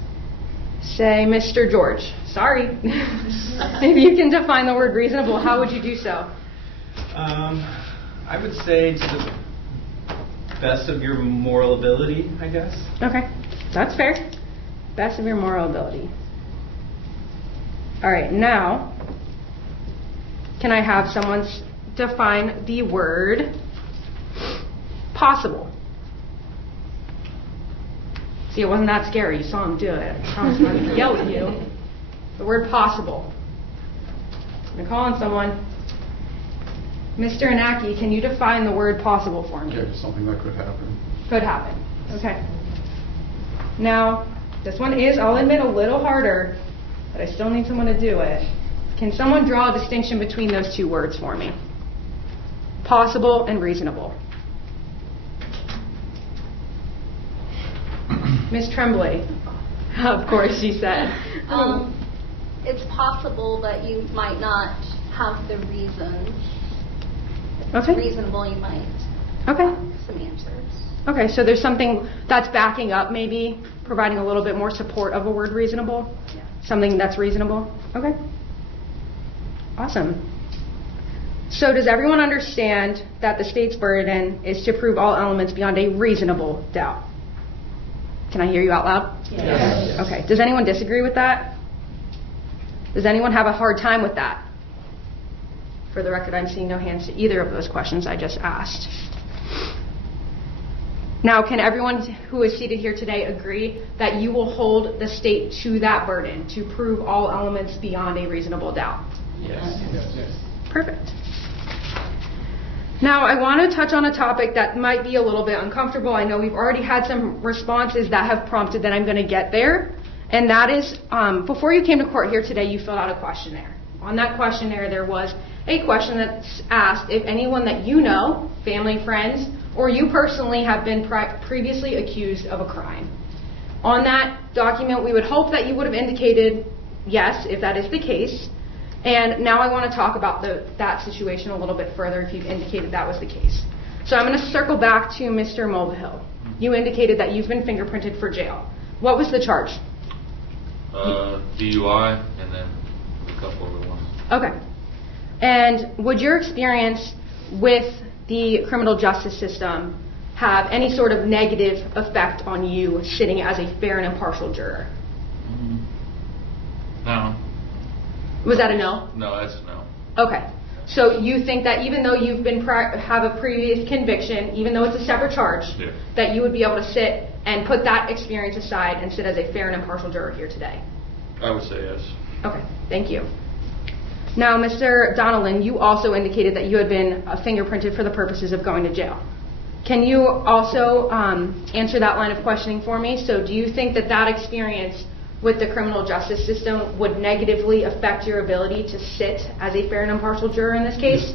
say Mr. George. Sorry. If you can define the word reasonable, how would you do so? I would say to the best of your moral ability, I guess. Okay. That's fair. Best of your moral ability. All right. Now, can I have someone define the word possible? See, it wasn't that scary. You saw him do it. I promise I'm not going to yell at you. The word possible. I'm going to call on someone. Mr. Anaki, can you define the word possible for me? Yeah, something that could happen. Could happen. Okay. Now, this one is, I'll admit, a little harder, but I still need someone to do it. Can someone draw a distinction between those two words for me? Possible and reasonable. Ms. Tremblay. Of course, she said. It's possible that you might not have the reasons. If Okay. it's reasonable, you might Okay. some answers. Okay, so there's something that's backing up, maybe providing a little bit more support of a word reasonable? Yeah. Something that's reasonable? Okay. Awesome. So does everyone understand that the state's burden is to prove all elements beyond a reasonable doubt? Can I hear you out loud? Yes. Okay. Does anyone disagree with that? Does anyone have a hard time with that? For the record, I'm seeing no hands to either of those questions I just asked. Now, can everyone who is seated here today agree that you will hold the state to that burden to prove all elements beyond a reasonable doubt? Yes. Yes. Perfect. Now, I want to touch on a topic that might be a little bit uncomfortable. I know we've already had some responses that have prompted that I'm going to get there. And that is, before you came to court here today, you filled out a questionnaire. On that questionnaire, there was a question that's asked if anyone that you know, family, friends, or you personally have been previously accused of a crime. On that document, we would hope that you would have indicated yes, if that is the case. And now I want to talk about that situation a little bit further if you've indicated that was the case. So I'm going to circle back to Mr. Mulvihill. You indicated that you've been fingerprinted for jail. What was the charge? DUI and then a couple other ones. Okay. And would your experience with the criminal justice system have any sort of negative effect on you sitting as a fair and impartial juror? No. Was that a no? No, that's a no. Okay. So you think that even though you've been have a previous conviction, even though it's a separate charge, Yeah. that you would be able to sit and put that experience aside and sit as a fair and impartial juror here today? I would say yes. Okay. Thank you. Now, Mr. Donnellan, you also indicated that you had been fingerprinted for the purposes of going to jail. Can you also answer that line of questioning for me? So do you think that that experience with the criminal justice system would negatively affect your ability to sit as a fair and impartial juror in this case?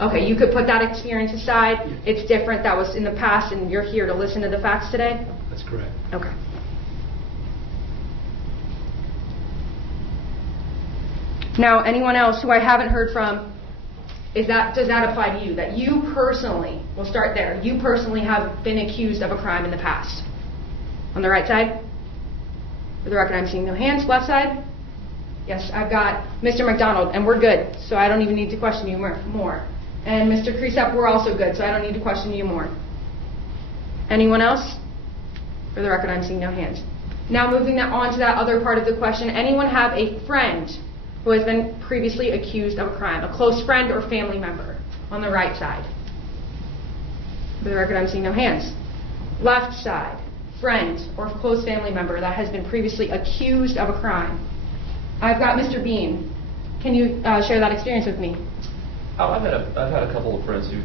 Okay, you could put that experience aside. It's different. That was in the past, and you're here to listen to the facts today? That's correct. Okay. Now, anyone else who I haven't heard from, does that apply to you? That you personally, we'll start there, you personally have been accused of a crime in the past? On the right side? For the record, I'm seeing no hands. Left side? Yes, I've got Mr. McDonald, and we're good, so I don't even need to question you more. And Mr. Creasap, we're also good, so I don't need to question you more. Anyone else? For the record, I'm seeing no hands. Now moving on to that other part of the question, anyone have a friend who has been previously accused of a crime, a close friend or family member? On the right side. For the record, I'm seeing no hands. Left side, friend or close family member that has been previously accused of a crime. I've got Mr. Bean. Can you share that experience with me? Oh, I've had a couple of friends who've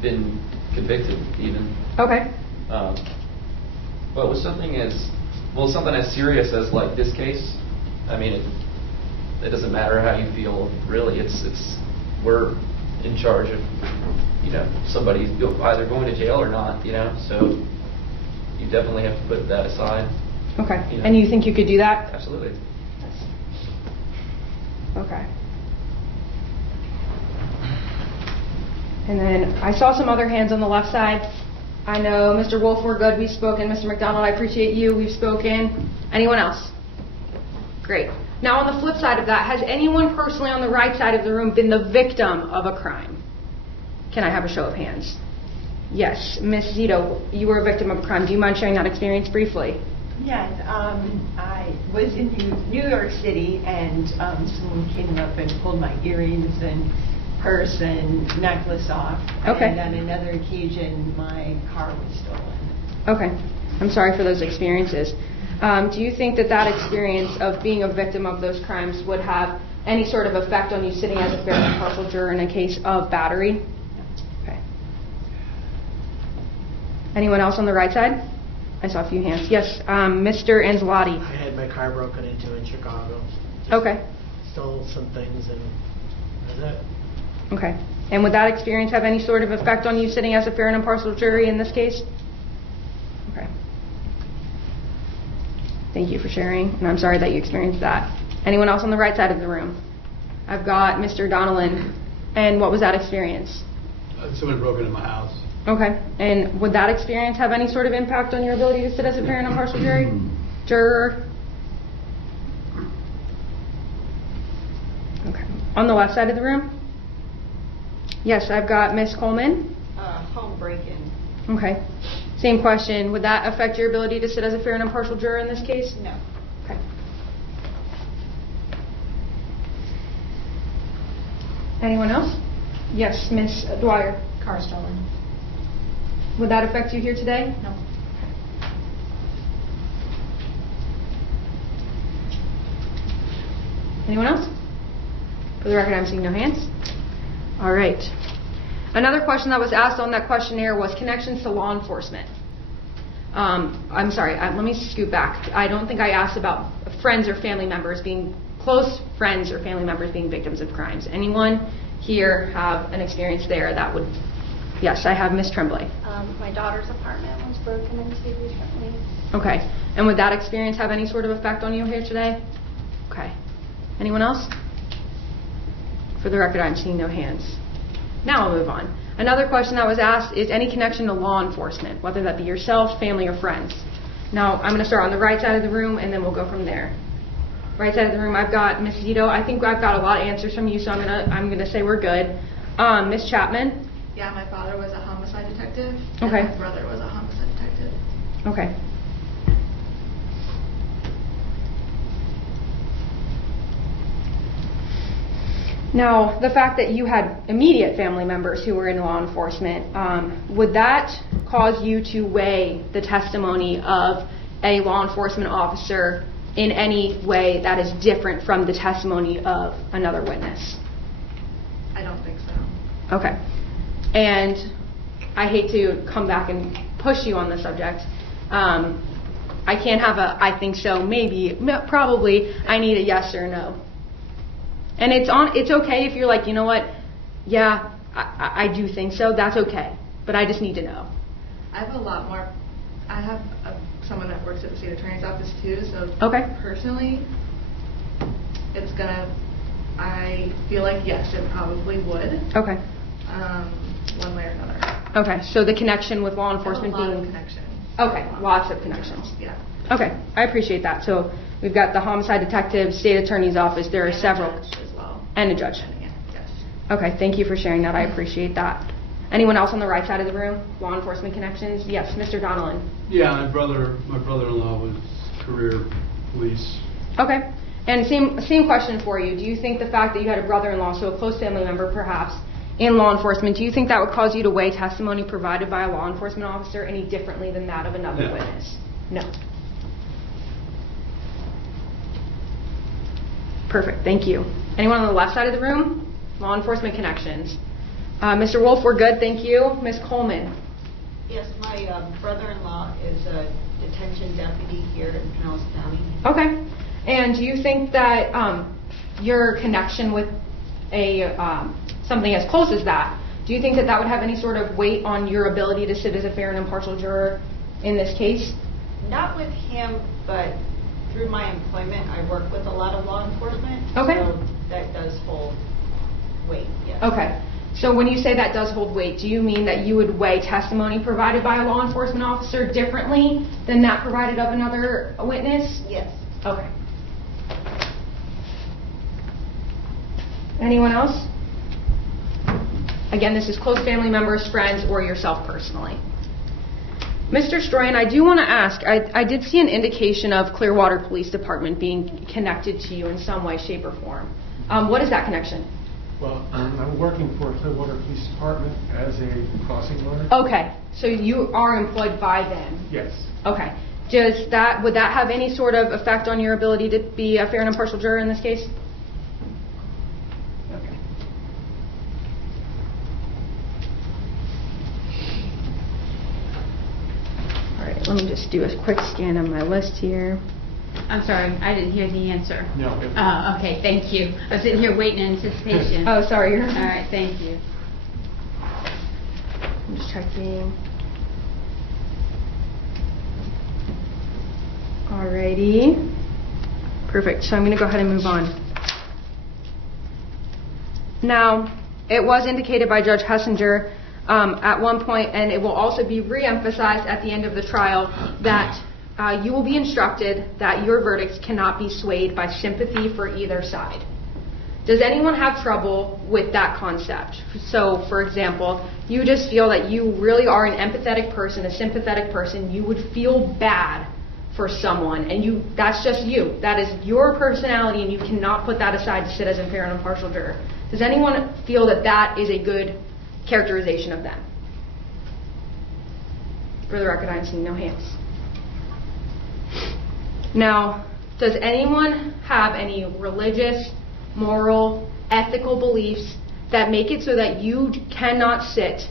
been convicted even. Okay. But with something as serious as like this case, I mean, it doesn't matter how you feel, really. We're in charge of, somebody either going to jail or not, so you definitely have to put that aside. Okay. And you think you could do that? Absolutely. Okay. And then I saw some other hands on the left side. I know Mr. Wolf, we're good, we've spoken. Mr. McDonald, I appreciate you, we've spoken. Anyone else? Great. Now on the flip side of that, has anyone personally on the right side of the room been the victim of a crime? Can I have a show of hands? Yes. Miss Zito, you were a victim of a crime. Do you mind sharing that experience briefly? Yes, I was in New York City, and someone came up and pulled my earrings and purse and necklace off. Okay. And on another occasion, my car was stolen. Okay. I'm sorry for those experiences. Do you think that experience of being a victim of those crimes would have any sort of effect on you sitting as a fair and impartial juror in a case of battery? Okay. Anyone else on the right side? I saw a few hands. Yes, Mr. Anzalotti. I had my car broken into in Chicago. Okay. Stole some things, and that's it. Okay. And would that experience have any sort of effect on you sitting as a fair and impartial jury in this case? Okay. Thank you for sharing, and I'm sorry that you experienced that. Anyone else on the right side of the room? I've got Mr. Donnellan. And what was that experience? Someone broke into my house. Okay. And would that experience have any sort of impact on your ability to sit as a fair and impartial jury? Juror? Okay. On the left side of the room? Yes, I've got Miss Coleman. Home break-in. Okay. Same question. Would that affect your ability to sit as a fair and impartial juror in this case? No. Okay. Anyone else? Yes, Miss Dwyer. Car stolen. Would that affect you here today? No. Anyone else? For the record, I'm seeing no hands. All right. Another question that was asked on that questionnaire was connections to law enforcement. I'm sorry, let me scoot back. I don't think I asked about friends or family members close friends or family members being victims of crimes. Anyone here have an experience there that would... Yes, I have Miss Tremblay. My daughter's apartment was broken into recently. Okay. And would that experience have any sort of effect on you here today? Okay. Anyone else? For the record, I'm seeing no hands. Now I'll move on. Another question that was asked is any connection to law enforcement, whether that be yourself, family, or friends. Now, I'm going to start on the right side of the room, and then we'll go from there. Right side of the room, I've got Miss Zito. I think I've got a lot of answers from you, so I'm gonna say we're good. Miss Chapman. Yeah, my father was a homicide detective. Okay. And my brother was a homicide detective. Okay. Now, the fact that you had immediate family members who were in law enforcement, would that cause you to weigh the testimony of a law enforcement officer in any way that is different from the testimony of another witness? I don't think so. Okay. And I hate to come back and push you on the subject. I can't have a I think so, maybe, probably. I need a yes or no. And it's okay if you're like, you know what, yeah, I do think so, that's okay. But I just need to know. I have a lot more. I have someone that works at the state attorney's office too, so personally, it's gonna, I feel like yes, it probably would. Okay. One way or another. Okay, so the connection with law enforcement a lot being... of connections. Okay, lots of connections. Yeah. Okay, I appreciate that. So we've got the homicide detective, state attorney's office, there are several. A judge as well. And a judge. Yes. Okay, thank you for sharing that. I appreciate that. Anyone else on the right side of the room? Law enforcement connections? Yes, Mr. Donnellan. Yeah, my brother-in-law was career police. Okay, and same question for you. Do you think the fact that you had a brother-in-law, so a close family member perhaps, in law enforcement, do you think that would cause you to weigh testimony provided by a law enforcement officer any differently than that of another witness? No. Perfect, thank you. Anyone on the left side of the room? Law enforcement connections. Mr. Wolf, we're good, thank you. Ms. Coleman. Yes, my brother-in-law is a detention deputy here in Pinellas County. Okay, and do you think that your connection with something as close as that, do you think that that would have any sort of weight on your ability to sit as a fair and impartial juror in this case? Not with him, but through my employment, I work with a lot of law enforcement. Okay. So that does hold weight, yes. Okay. So when you say that does hold weight, do you mean that you would weigh testimony provided by a law enforcement officer differently than that provided of another witness? Yes. Okay. Anyone else? Again, this is close family members, friends, or yourself personally. Mr. Stroyan, I do want to ask, I did see an indication of Clearwater Police Department being connected to you in some way, shape, or form. What is that connection? Well, I'm working for Clearwater Police Department as a crossing guard. Okay, so you are employed by them? Yes. Okay. Would that have any sort of effect on your ability to be a fair and impartial juror in this case? Okay. All right, let me just do a quick scan of my list here. I'm sorry, I didn't hear the answer. No. Oh, okay, thank you. I was sitting here waiting in anticipation. Oh, sorry. All right, thank you. I'm just checking. Alrighty. Perfect. So I'm going to go ahead and move on. Now, it was indicated by Judge Hessinger at one point, and it will also be re-emphasized at the end of the trial, that you will be instructed that your verdicts cannot be swayed by sympathy for either side. Does anyone have trouble with that concept? So, for example, you just feel that you really are an empathetic person, a sympathetic person. You would feel bad for someone, and that's just you. That is your personality, and you cannot put that aside to sit as a fair and impartial juror. Does anyone feel that that is a good characterization of them? For the record, I'm seeing no hands. Now, does anyone have any religious, moral, ethical beliefs that make it so that you cannot sit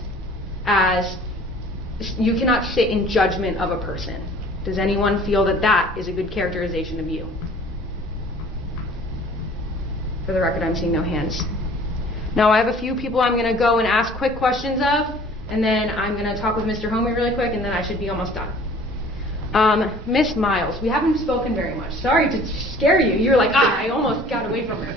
in judgment of a person? Does anyone feel that that is a good characterization of you? For the record, I'm seeing no hands. Now, I have a few people I'm going to go and ask quick questions of, and then I'm going to talk with Mr. Homey really quick, and then I should be almost done. Miss Miles, we haven't spoken very much. Sorry to scare you. You're like, I almost got away from her.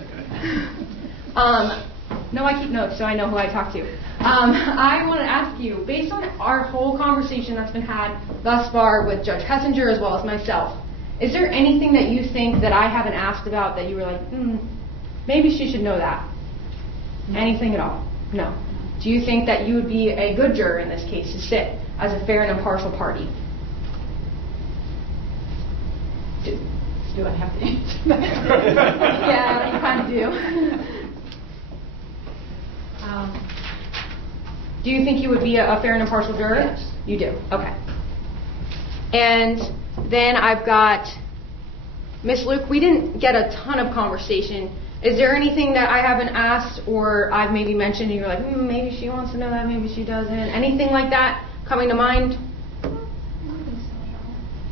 No, I keep notes, so I know who I talk to. I want to ask you, based on our whole conversation that's been had thus far with Judge Hessinger as well as myself, is there anything that you think that I haven't asked about that you were like, maybe she should know that? No. Anything at all? No. Do you think that you would be a good juror in this case to sit as a fair and impartial party? Do I have to answer that? Yeah, you kind of do. Do you think you would be a fair and impartial juror? Yes. You do? Okay. And then I've got Miss Luke. We didn't get a ton of conversation Is there anything that I haven't asked or I've maybe mentioned and you're like, maybe she wants to know that, maybe she doesn't? Anything like that coming to mind?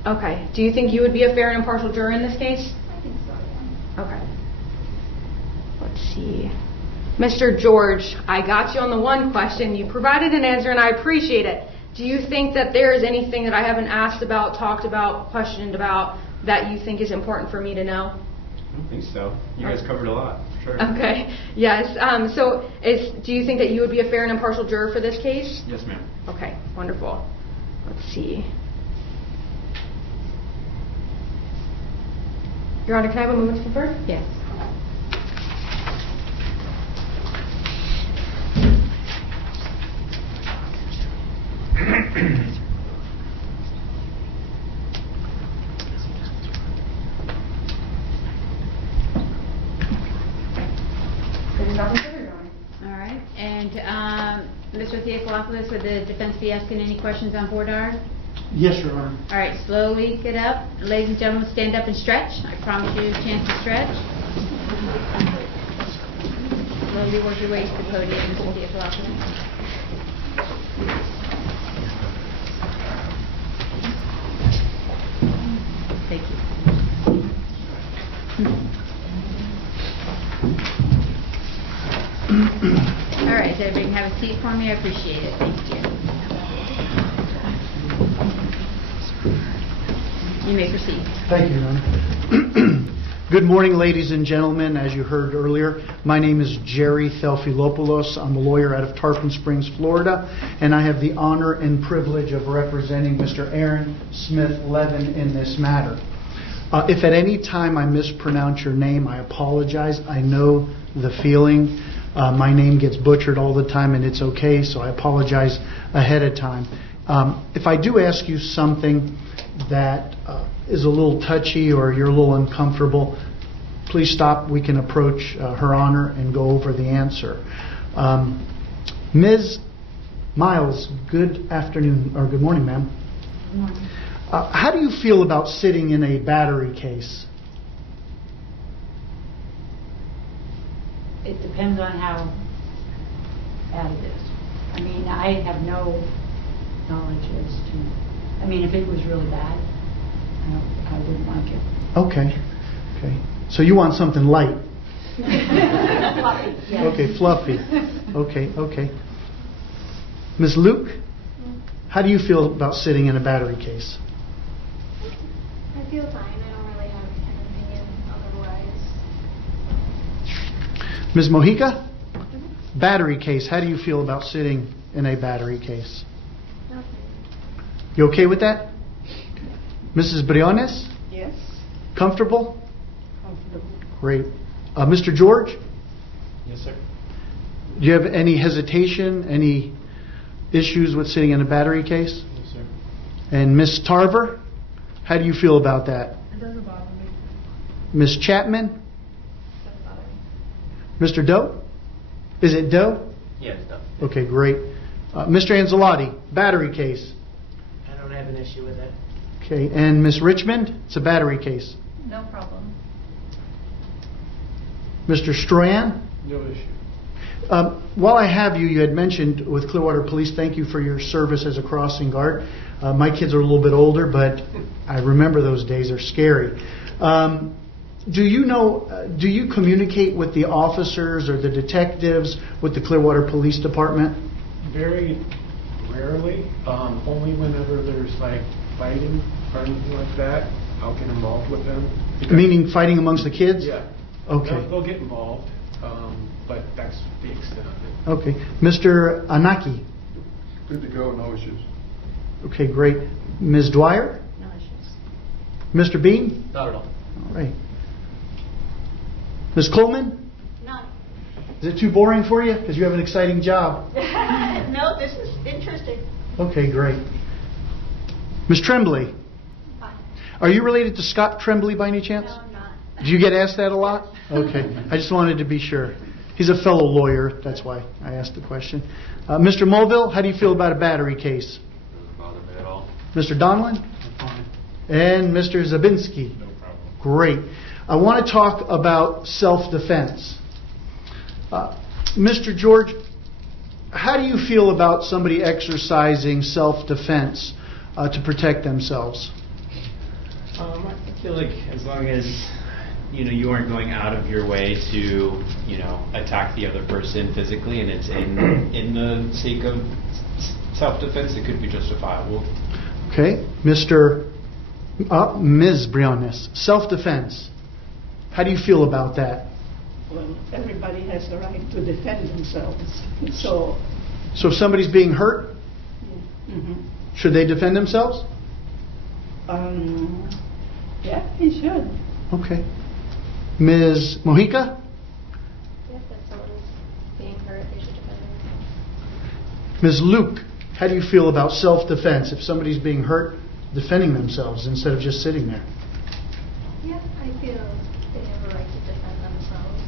Okay. Do you think you would be a fair and impartial juror in this case? I think so, yeah. Okay. Let's see. Mr. George, I got you on the one question. You provided an answer and I appreciate it. Do you think that there is anything that I haven't asked about, talked about, questioned about that you think is important for me to know? I don't think so. You guys covered a lot, for sure. Okay. Yes. Do you think that you would be a fair and impartial juror for this case? Yes, ma'am. Okay. Wonderful. Let's see. Your Honor, can I have a moment to confer? Yes. All right. And Mr. Theophilopoulos, would the defense be asking any questions on voir dire? Yes, Your Honor. All right. Slowly get up. Ladies and gentlemen, stand up and stretch. I promise you a chance to stretch. Slowly work your way to the podium, Mr. Theophilopoulos. Thank you. All right, so everybody can have a seat for me. I appreciate it. Thank you. You may proceed. Thank you, Your Honor. Good morning, ladies and gentlemen. As you heard earlier, my name is Jerry Thelfilopoulos. I'm a lawyer out of Tarpon Springs, Florida, and I have the honor and privilege of representing Mr. Aaron Smith-Levin in this matter. If at any time I mispronounce your name, I apologize. I know the feeling. My name gets butchered all the time, and it's okay, so I apologize ahead of time. If I do ask you something that is a little touchy or you're a little uncomfortable, please stop. We can approach Her Honor and go over the answer. Ms. Miles, good afternoon, or good morning, ma'am. Good morning. How do you feel about sitting in a battery case? It depends on how bad it is. I mean, I have no knowledge as to, I mean, if it was really bad, I wouldn't like it. Okay. Okay. So you want something light? Fluffy, yes. Okay, fluffy. Okay, okay. Ms. Luke, how do you feel about sitting in a battery case? I feel fine. I don't really have an opinion otherwise. Ms. Mojica, battery case, how do you feel about sitting in a battery case? Nothing. You okay with that? Mrs. Briones? Yes. Comfortable? Comfortable. Great. Mr. George? Yes, sir. Do you have any hesitation, any issues with sitting in a battery case? Yes, sir. And Ms. Tarver, how do you feel about that? It doesn't bother me. Ms. Chapman? Doesn't bother me. Mr. Doe? Is it Doe? Yeah, it's done. Okay, great. Mr. Anzalotti, battery case. I don't have an issue with it. Okay, and Ms. Richmond, it's a battery case. No problem. Mr. Stroyan? No issue. While I have you, you had mentioned with Clearwater Police, thank you for your service as a crossing guard. My kids are a little bit older, but I remember those days are scary. Do you communicate with the officers or the detectives with the Clearwater Police Department? Very rarely, only whenever there's like fighting or anything like that, I'll get involved with them. Meaning fighting amongst the kids? Yeah. Okay. They'll get involved, but that's the extent of it. Okay. Mr. Anaki? Good to go, no issues. Okay, great. Ms. Dwyer? No issues. Mr. Bean? Not at all. All right. Ms. Coleman? None. Is it too boring for you? Because you have an exciting job. No, this is interesting. Okay, great. Ms. Tremblay? Fine. Are you related to Scott Tremblay by any chance? No, I'm not. Do you get asked that a lot? Okay. I just wanted to be sure. He's a fellow lawyer. That's why I asked the question. Mr. Mulville, how do you feel about a battery case? Doesn't bother me at all. Mr. Donlin? I'm fine. And Mr. Zabinski? No problem. Great. I want to talk about self-defense. Mr. George, how do you feel about somebody exercising self-defense to protect themselves? I feel like as long as you aren't going out of your way to attack the other person physically, and it's in the sake of self-defense, it could be justifiable. Okay, Ms. Briones, self-defense. How do you feel about that? Well, everybody has the right to defend themselves. So if somebody's being hurt, should they defend themselves? Yeah, he should. Okay. Ms. Mojica? Yes, if someone's being hurt, they should defend themselves. Ms. Luke, how do you feel about self-defense? If somebody's being hurt, defending themselves instead of just sitting there? Yeah, I feel they have a right to defend themselves.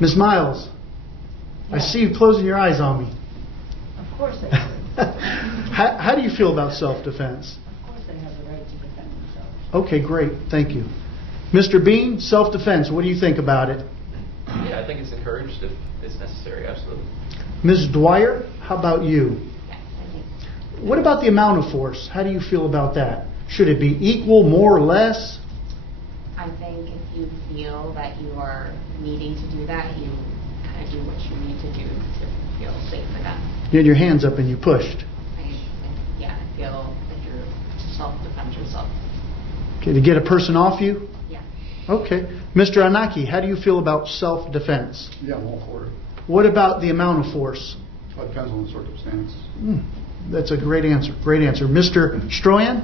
Ms. Miles, I see you closing your eyes on me. Of course they do. How do you feel about self-defense? Of course they have the right to defend themselves. Okay, great. Thank you. Mr. Bean, self-defense, what do you think about it? Yeah, I think it's encouraged if it's necessary, absolutely. Ms. Dwyer, how about you? What about the amount of force? How do you feel about that? Should it be equal, more or less? I think if you feel that you are needing to do that, you kind of do what you need to do to feel safe enough. You had your hands up and you pushed. I feel that you're self-defend yourself. Okay, to get a person off you? Yeah. Okay. Mr. Anaki, how do you feel about self-defense? Yeah, I'm all for it. What about the amount of force? Well, it depends on the circumstance. That's a great answer. Great answer. Mr. Stroyan?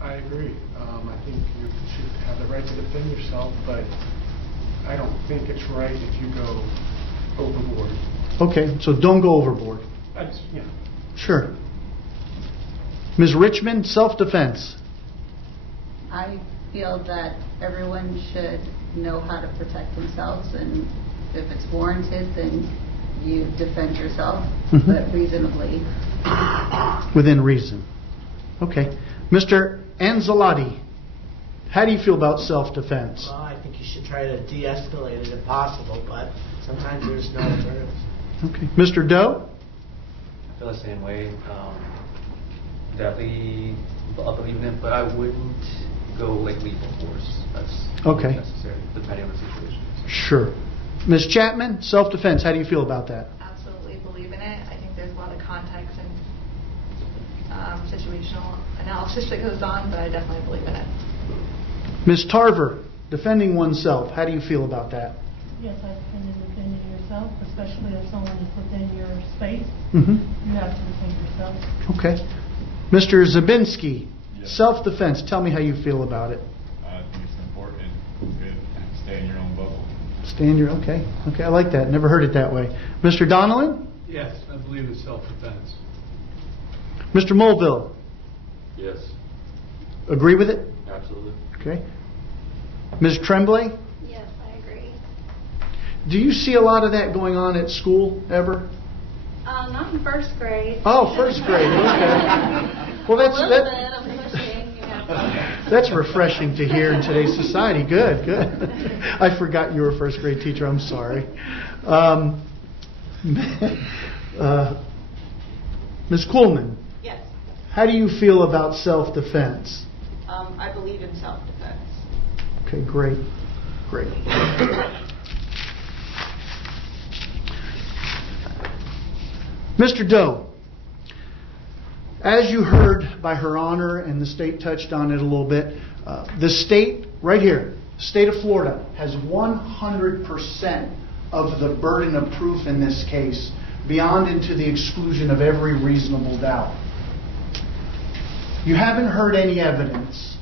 I agree. I think you should have the right to defend yourself, but I don't think it's right if you go overboard. Okay, so don't go overboard. Yeah. Sure. Ms. Richmond, self-defense. I feel that everyone should know how to protect themselves, and if it's warranted, then you defend yourself, but reasonably. Within reason. Okay. Mr. Anzalotti, how do you feel about self-defense? Well, I think you should try to de-escalate it if possible, but sometimes there's no alternatives. Okay. Mr. Doe? I feel the same way. Definitely, I believe in it, but I wouldn't go lethal force. That's okay. Necessary, depending on the situation. Sure. Ms. Chapman, self-defense, how do you feel about that? Absolutely believe in it. I think there's a lot of context and situational analysis that goes on, but I definitely believe in it. Ms. Tarver, defending oneself, how do you feel about that? Yes, I defend defending yourself, especially if someone is within your space. You have to defend yourself. Okay. Mr. Zabinski, self-defense, tell me how you feel about it. I think it's important and good. Stay in your own bubble. Stay in your, okay, I like that. Never heard it that way. Mr. Donnellan? Yes, I believe in self-defense. Mr. Mulville? Yes. Agree with it? Absolutely. Okay. Ms. Tremblay? Yes, I agree. Do you see a lot of that going on at school ever? Not in first grade. Oh, first grade. Okay. Well, that's refreshing to hear in today's society. Good. I forgot you were a first grade teacher. I'm sorry. Ms. Kuhlman. Yes. How do you feel about self-defense? I believe in self-defense. Okay, great. Mr. Doe, as you heard by Her Honor, and the state touched on it a little bit, the state, right here, the state of Florida, has 100% of the burden of proof in this case, beyond and to the exclusion of every reasonable doubt. You haven't heard any evidence.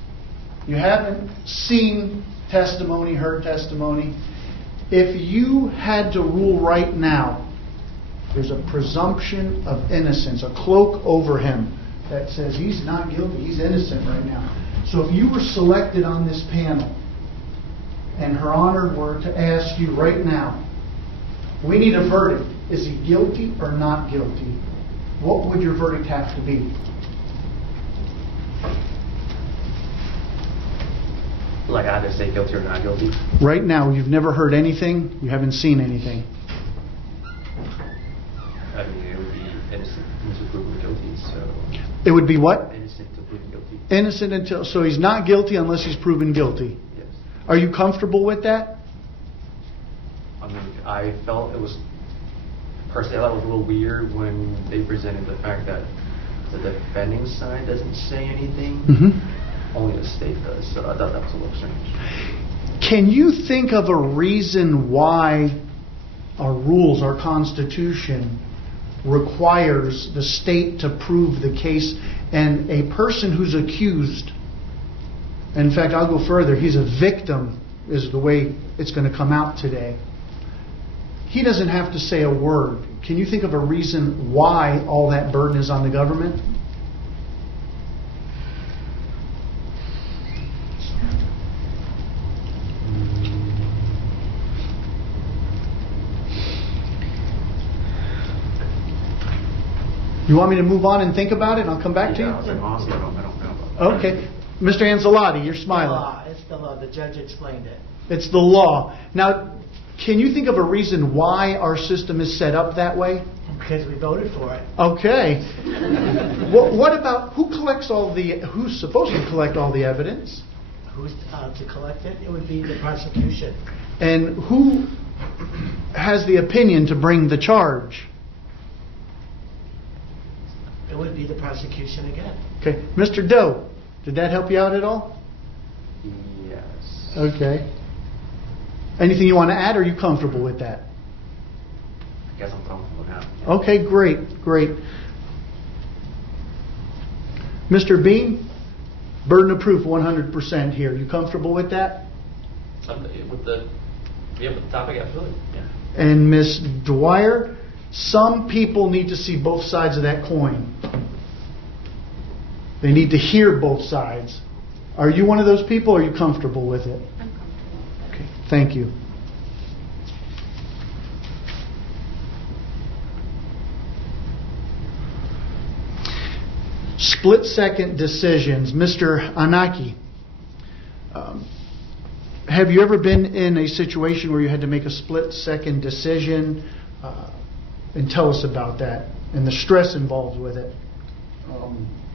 You haven't seen testimony, heard testimony. If you had to rule right now, there's a presumption of innocence, a cloak over him that says he's not guilty, he's innocent right now. So if you were selected on this panel and Her Honor were to ask you right now, we need a verdict, is he guilty or not guilty? What would your verdict have to be? Like either say guilty or not guilty. Right now, you've never heard anything, you haven't seen anything. I mean, it would be innocent until proven guilty, so... It would be what? Innocent until proven guilty. Innocent until... So he's not guilty unless he's proven guilty. Yes. Are you comfortable with that? I mean, I felt it was... Personally, I thought it was a little weird when they presented the fact that the defending side doesn't say anything. Mm-hmm. Only the state does, so I thought that was a little strange. Can you think of a reason why our rules, our Constitution, requires the state to prove the case, and a person who's accused, in fact, I'll go further, he's a victim, is the way it's going to come out today. He doesn't have to say a word. Can you think of a reason why all that burden is on the government? You want me to move on and think about it and I'll come back to you? Honestly, I don't know. Okay. Mr. Ancelotti, you're smiling. It's the law. The judge explained it. It's the law. Now, can you think of a reason why our system is set up that way? Because we voted for it. Okay. What about who's supposed to collect all the evidence? Who's to collect it? It would be the prosecution. And who has the opinion to bring the charge? It would be the prosecution again. Okay. Mr. Doe, did that help you out at all? Yes. Okay. Anything you want to add, or are you comfortable with that? I guess I'm comfortable now. Okay, great. Mr. Bean, burden of proof 100% here. You comfortable with that? With the topic, absolutely. Yeah. And Ms. Dwyer, some people need to see both sides of that coin. They need to hear both sides. Are you one of those people, or are you comfortable with it? I'm comfortable with it. Okay, thank you. Split-second decisions. Mr. Anaki, have you ever been in a situation where you had to make a split-second decision? And tell us about that and the stress involved with it.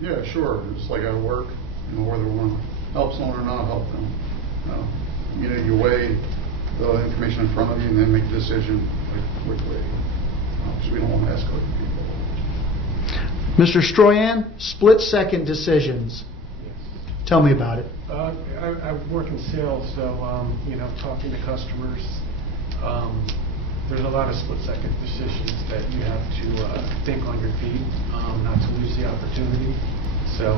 Yeah, sure. Just like at work, whether we want to help someone or not help them. You weigh the information in front of you and then make a decision quickly. So we don't want to escalate people. Mr. Stroyan, split-second decisions. Yes. Tell me about it. I work in sales, so talking to customers, there's a lot of split-second decisions that you have to think on your feet, not to lose the opportunity. So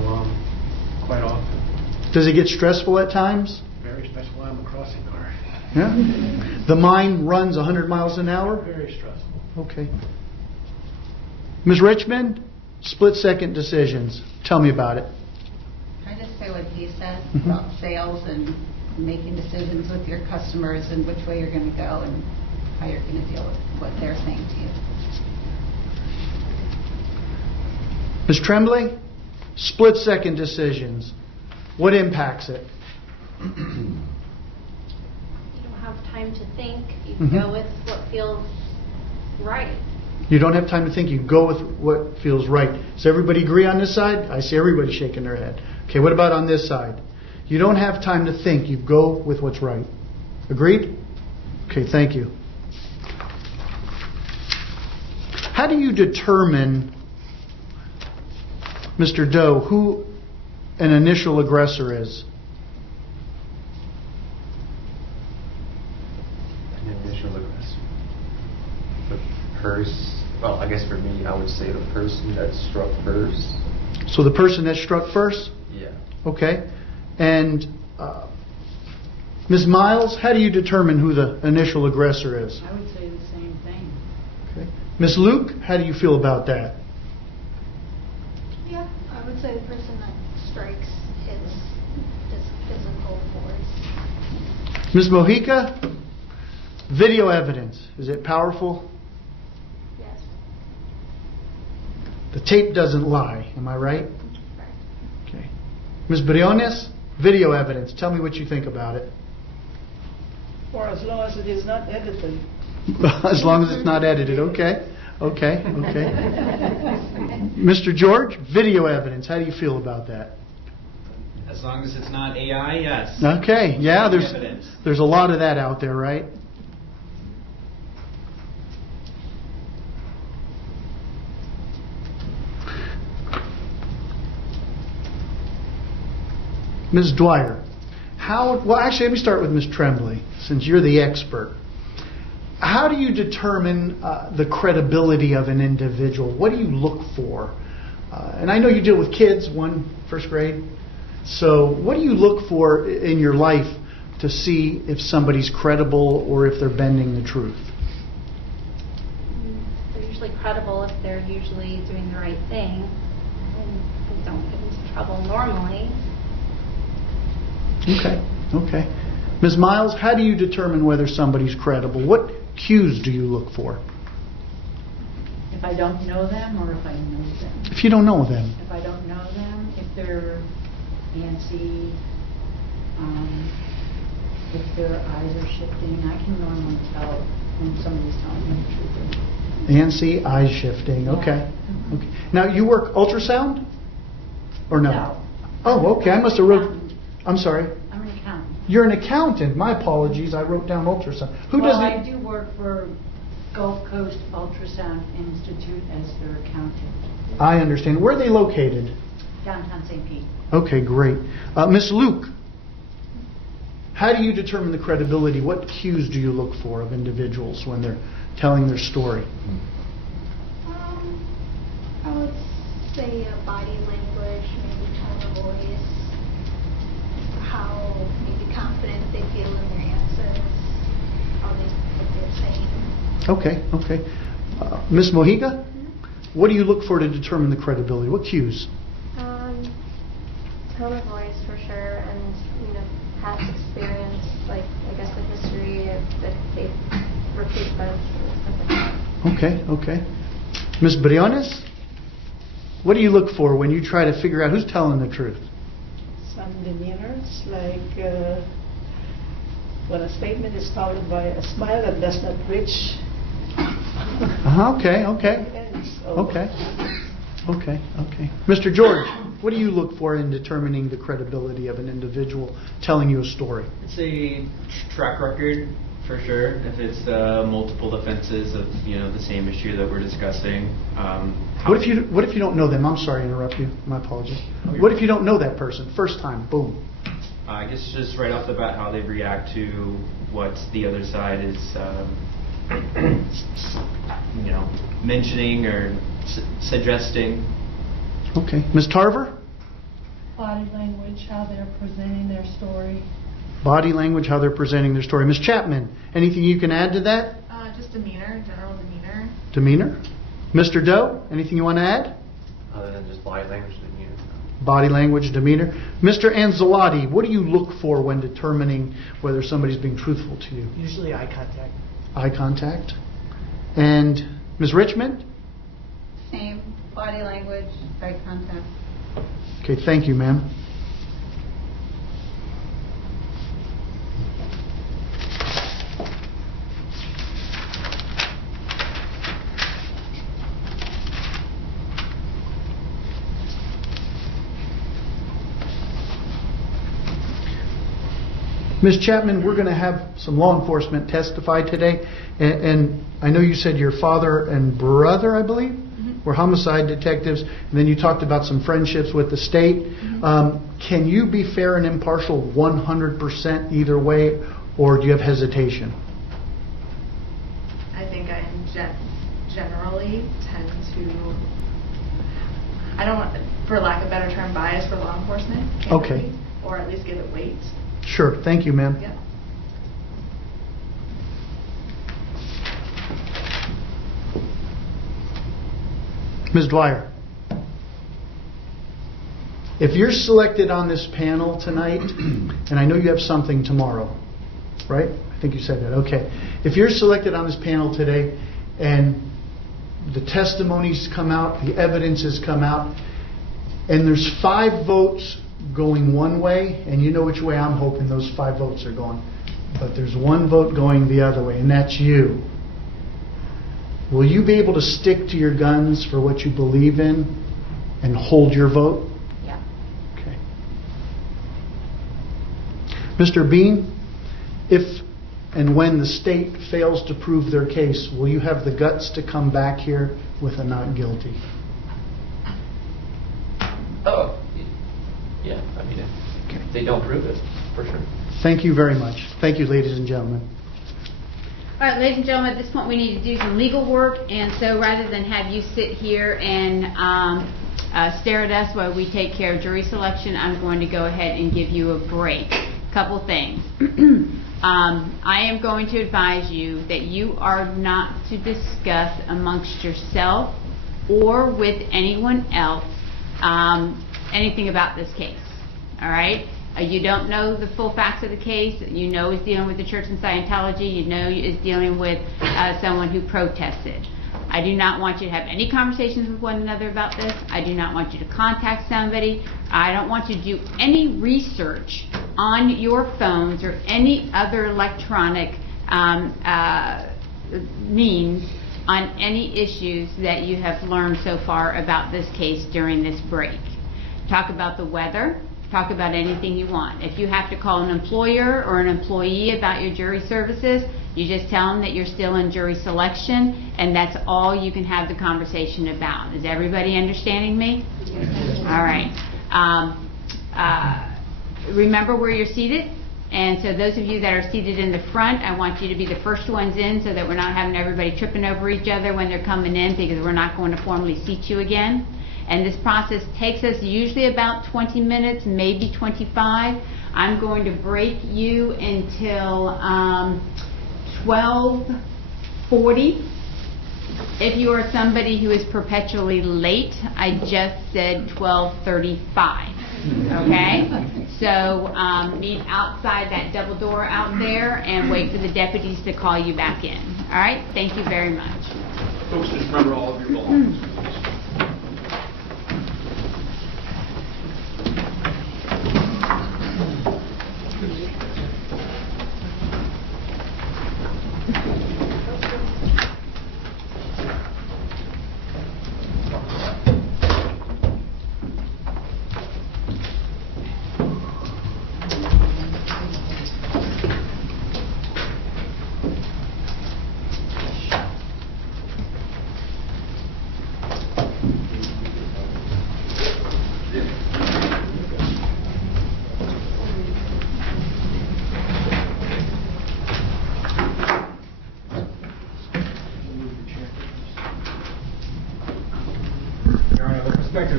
quite often. Does it get stressful at times? Very stressful. I'm a crossing guard. Yeah. The mind runs 100 miles an hour? Very stressful. Okay. Ms. Richmond, split-second decisions. Tell me about it. Can I just say what he said about sales and making decisions with your customers and which way you're going to go and how you're going to deal with what they're saying to you. Ms. Tremblay, split-second decisions. What impacts it? You don't have time to think. You go with what feels right. You don't have time to think. You go with what feels right. Does everybody agree on this side? I see everybody shaking their head. Okay, what about on this side? You don't have time to think. You go with what's right. Agreed? Okay, thank you. How do you determine, Mr. Doe, who an initial aggressor is? An initial aggressor. Well, I guess for me, I would say the person that struck first. So the person that struck first? Yeah. Okay. And Ms. Miles, how do you determine who the initial aggressor is? I would say the same thing. Okay. Ms. Luke, how do you feel about that? Yeah, I would say the person that strikes his physical force. Ms. Mojica, video evidence. Is it powerful? Yes. The tape doesn't lie. Am I right? Right. Okay. Ms. Briones, Video evidence. Tell me what you think about it. For as long as it is not edited. As long as it's not edited. Okay. Mr. George, video evidence. How do you feel about that? As long as it's not AI, yes. Okay. Yeah, Evidence. there's a lot of that out there, right? Ms. Dwyer, actually, let me start with Ms. Tremblay, since you're the expert. How do you determine the credibility of an individual? What do you look for? And I know you deal with kids, first grade. So what do you look for in your life to see if somebody's credible or if they're bending the truth? They're usually credible if they're usually doing the right thing and they don't get into trouble normally. Okay. Ms. Miles, how do you determine whether somebody's credible? What cues do you look for? If I don't know them or if I know them? If you don't know them. If I don't know them, if they're antsy, if their eyes are shifting, I can normally tell when somebody's telling me the truth. Antsy, eyes shifting. Okay. Now, you work ultrasound? Or no? No. Oh, okay. I must have wrote... I'm sorry. I'm an accountant. You're an accountant. My apologies. I wrote down ultrasound. I do work for Gulf Coast Ultrasound Institute as their accountant. I understand. Where are they located? Downtown St. Pete. Okay, great. Miss Luke, how do you determine the credibility? What cues do you look for of individuals when they're telling their story? I would say body language, maybe tone of voice, how maybe confident they feel in their answers, what they're saying. Okay. Miss Mojica, what do you look for to determine the credibility? What cues? Tone of voice for sure, and past experience, like I guess the history if they repeat events and stuff like that. Okay. Miss Briones, what do you look for when you try to figure out who's telling the truth? Some demeanors, like when a statement is followed by a smile that does not reach. Okay. Mr. George, what do you look for in determining the credibility of an individual telling you a story? It's a track record, for sure. If it's multiple offenses of the same issue that we're discussing. What if you don't know them? I'm sorry to interrupt you. My apologies. What if you don't know that person? First time, boom. I guess just right off the bat how they react to what the other side is, mentioning or suggesting. Okay, Ms. Tarver. Body language, how they're presenting their story. Body language, how they're presenting their story. Ms. Chapman, anything you can add to that? Just demeanor, general demeanor. Demeanor. Mr. Doe, anything you want to add? Other than just body language, demeanor. Body language, demeanor. Mr. Anzalotti, what do you look for when determining whether somebody's being truthful to you? Usually eye contact. Eye contact. And Ms. Richmond? Same. Body language, eye contact. Okay, thank you, ma'am. Ms. Chapman, we're going to have some law enforcement testify today, and I know you said your father and brother, I believe, were homicide detectives, and then you talked about some friendships with the state. Can you be fair and impartial 100% either way, or do you have hesitation? I think I generally tend to, I don't want, for lack of a better term, bias for law enforcement. Okay. Or at least give it weight. Sure. Thank you, ma'am. Yeah. Ms. Dwyer, if you're selected on this panel tonight, and I know you have something tomorrow, right? I think you said that. Okay. If you're selected on this panel today and the testimonies come out, the evidence has come out, and there's 5 votes going one way, and you know which way I'm hoping those 5 votes are going. But there's one vote going the other way, and that's you. Will you be able to stick to your guns for what you believe in and hold your vote? Yeah. Okay. Mr. Bean, if and when the state fails to prove their case, will you have the guts to come back here with a not guilty? Oh, yeah, I mean, if they don't prove it, for sure. Thank you very much. Thank you, ladies and gentlemen. All right, ladies and gentlemen, at this point we need to do some legal work, and so rather than have you sit here and stare at us while we take care of jury selection, I'm going to go ahead and give you a break. Couple things. I am going to advise you that you are not to discuss amongst yourself or with anyone else anything about this case. All right? You don't know the full facts of the case. You know he's dealing with the Church of Scientology. You know he's dealing with someone who protested. I do not want you to have any conversations with one another about this. I do not want you to contact somebody. I don't want you to do any research on your phones or any other electronic means on any issues that you have learned so far about this case during this break. Talk about the weather. Talk about anything you want. If you have to call an employer or an employee about your jury services, you just tell them that you're still in jury selection, and that's all you can have the conversation about. Is everybody understanding me? Yes. All right. Remember where you're seated, and so those of you that are seated in the front, I want you to be the first ones in so that we're not having everybody tripping over each other when they're coming in, because we're not going to formally seat you again. And this process takes us usually about 20 minutes, maybe 25. I'm going to break you until 12:40. If you are somebody who is perpetually late, I just said 12:35. Okay? So meet outside that double door out there and wait for the deputies to call you back in. All right? Thank you very much. Folks, just remember all of your belongings.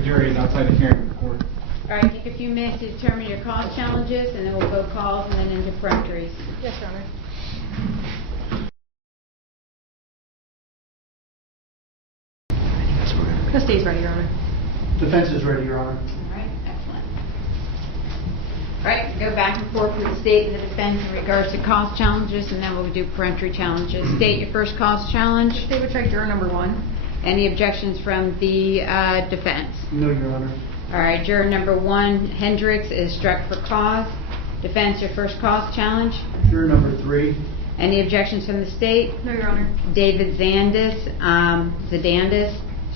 Jury is outside the hearing court. All right, take a few minutes to determine your cause challenges, and then we'll go calls and then into peremptories. Yes, Your Honor. The state's ready, Your Honor. Defense is ready, Your Honor. All right, excellent. All right, go back and forth with the state and the defense in regards to cause challenges, and then we'll do peremptory challenges. State your first cause challenge. The state would strike juror number 1. Any objections from the defense? No, Your Honor. All right, juror number 1, Hendricks, is struck for cause. Defense, your first cause challenge. Juror number 3. Any objections from the state? No, Your Honor. David Zandis,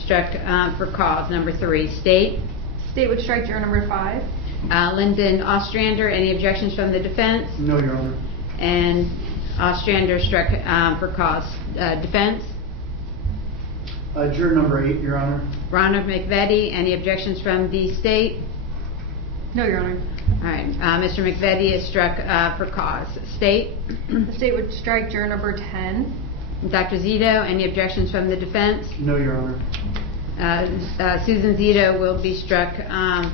struck for cause. Number 3, state. State would strike juror number 5. Lyndon Ostrander, any objections from the defense? No, Your Honor. And Ostrander struck for cause. Defense? Juror number 8, Your Honor. Ronald McVetti, any objections from the state? No, Your Honor. All right, Mr. McVetti is struck for cause. State? The state would strike juror number 10. Dr. Zito, any objections from the defense? No, Your Honor. Susan Zito will be struck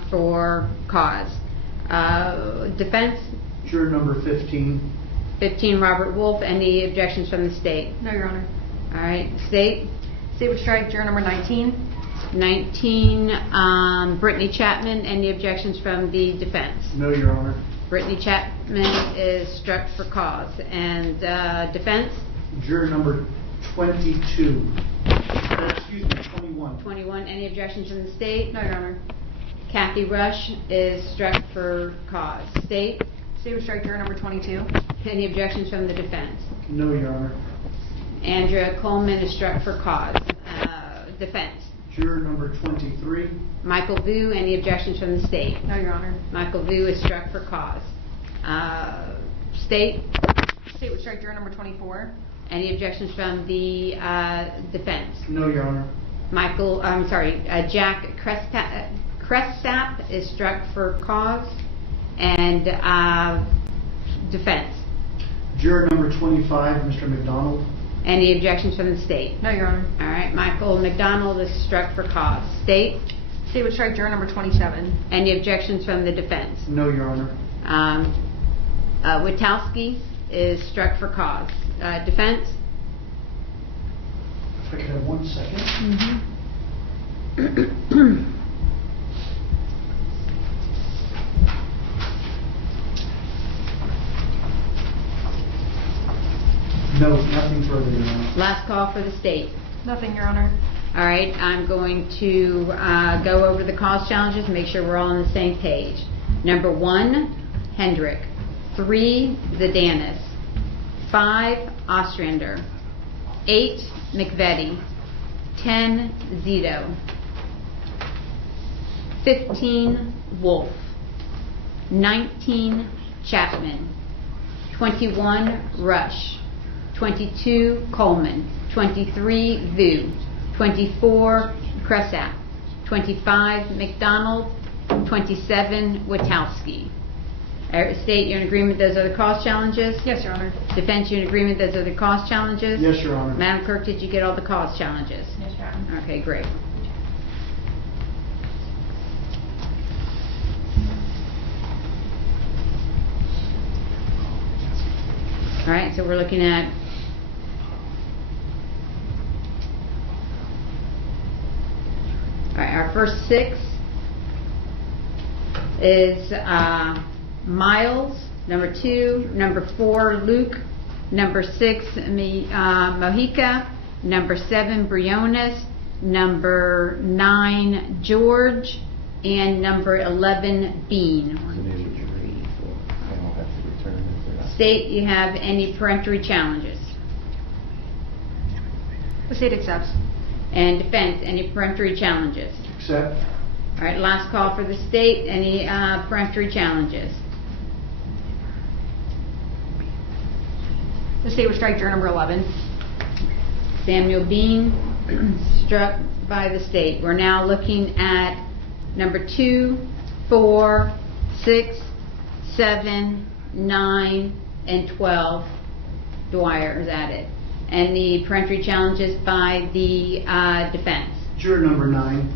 for cause. Defense? Juror number 15. 15, Robert Wolf, any objections from the state? No, Your Honor. All right, state? State would strike juror number 19. 19, Brittany Chapman, any objections from the defense? No, Your Honor. Brittany Chapman is struck for cause. And defense? Juror number 22. Excuse me, 21. 21, any objections from the state? No, Your Honor. Kathy Rush is struck for cause. State? State would strike juror number 22. Any objections from the defense? No, Your Honor. Andrea Coleman is struck for cause. Defense? Juror number 23. Michael Vu, any objections from the state? No, Your Honor. Michael Vu is struck for cause. State? State would strike juror number 24. Any objections from the defense? No, Your Honor. Jack Crestap is struck for cause. And defense? Juror number 25, Mr. McDonald. Any objections from the state? No, Your Honor. All right, Michael McDonald is struck for cause. State? State would strike juror number 27. Any objections from the defense? No, Your Honor. Witowski is struck for cause. Defense? If I could have 1 second. No, nothing further, Your Honor. Last call for the state. Nothing, Your Honor. All right, I'm going to go over the cause challenges and make sure we're all on the same page. Number 1, Hendrick. 3, Zadanis. 5, Ostrander. 8, McVetti. 10, Zito. 15, Wolf. 19, Chapman. 21, Rush. 22, Coleman. 23, Vu. 24, Cressap. 25, McDonald. 27, Witowski. State, you're in agreement those are the cause challenges? Yes, Your Honor. Defense, you're in agreement those are the cause challenges? Yes, Your Honor. Madam Clerk, did you get all the cause challenges? Yes, Your Honor. Okay, great. All right, so we're looking at our first 6 is Miles, number 2, number 4, Luke, number 6, Mojica, number 7, Briones, number 9, George, and number 11, Bean. 1, 2, 3, 4. State, you have any peremptory challenges? The state accepts. And defense, any peremptory challenges? Accept. All right, last call for the state. Any peremptory challenges? The state would strike juror number 11. Samuel Bean, struck by the state. We're now looking at number 2, 4, 6, 7, 9, and 12. Dwyer is added. And the peremptory challenges by the defense. Juror number 9.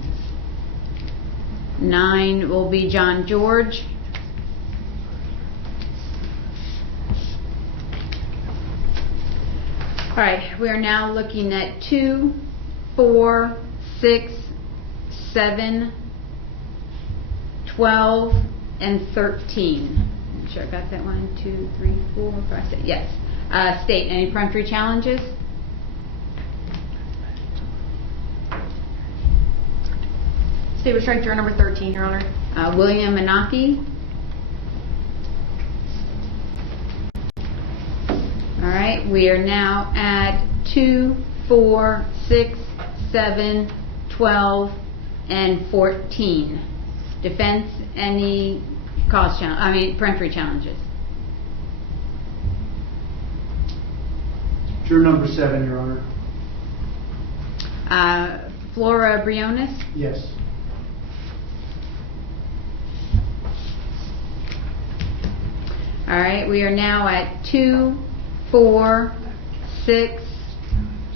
9 will be John George. All right, we are now looking at 2, 4, 6, 7, 12, and 13. Make sure I got that 1, 2, 3, 4, 5, 6. Yes. State, any peremptory challenges? State would strike juror number 13, Your Honor. William Menaki. All right, we are now at 2, 4, 6, 7, 12, and 14. Defense, any peremptory challenges? Juror number 7, Your Honor. Flora Briones. Yes. All right, we are now at 2, 4, 6,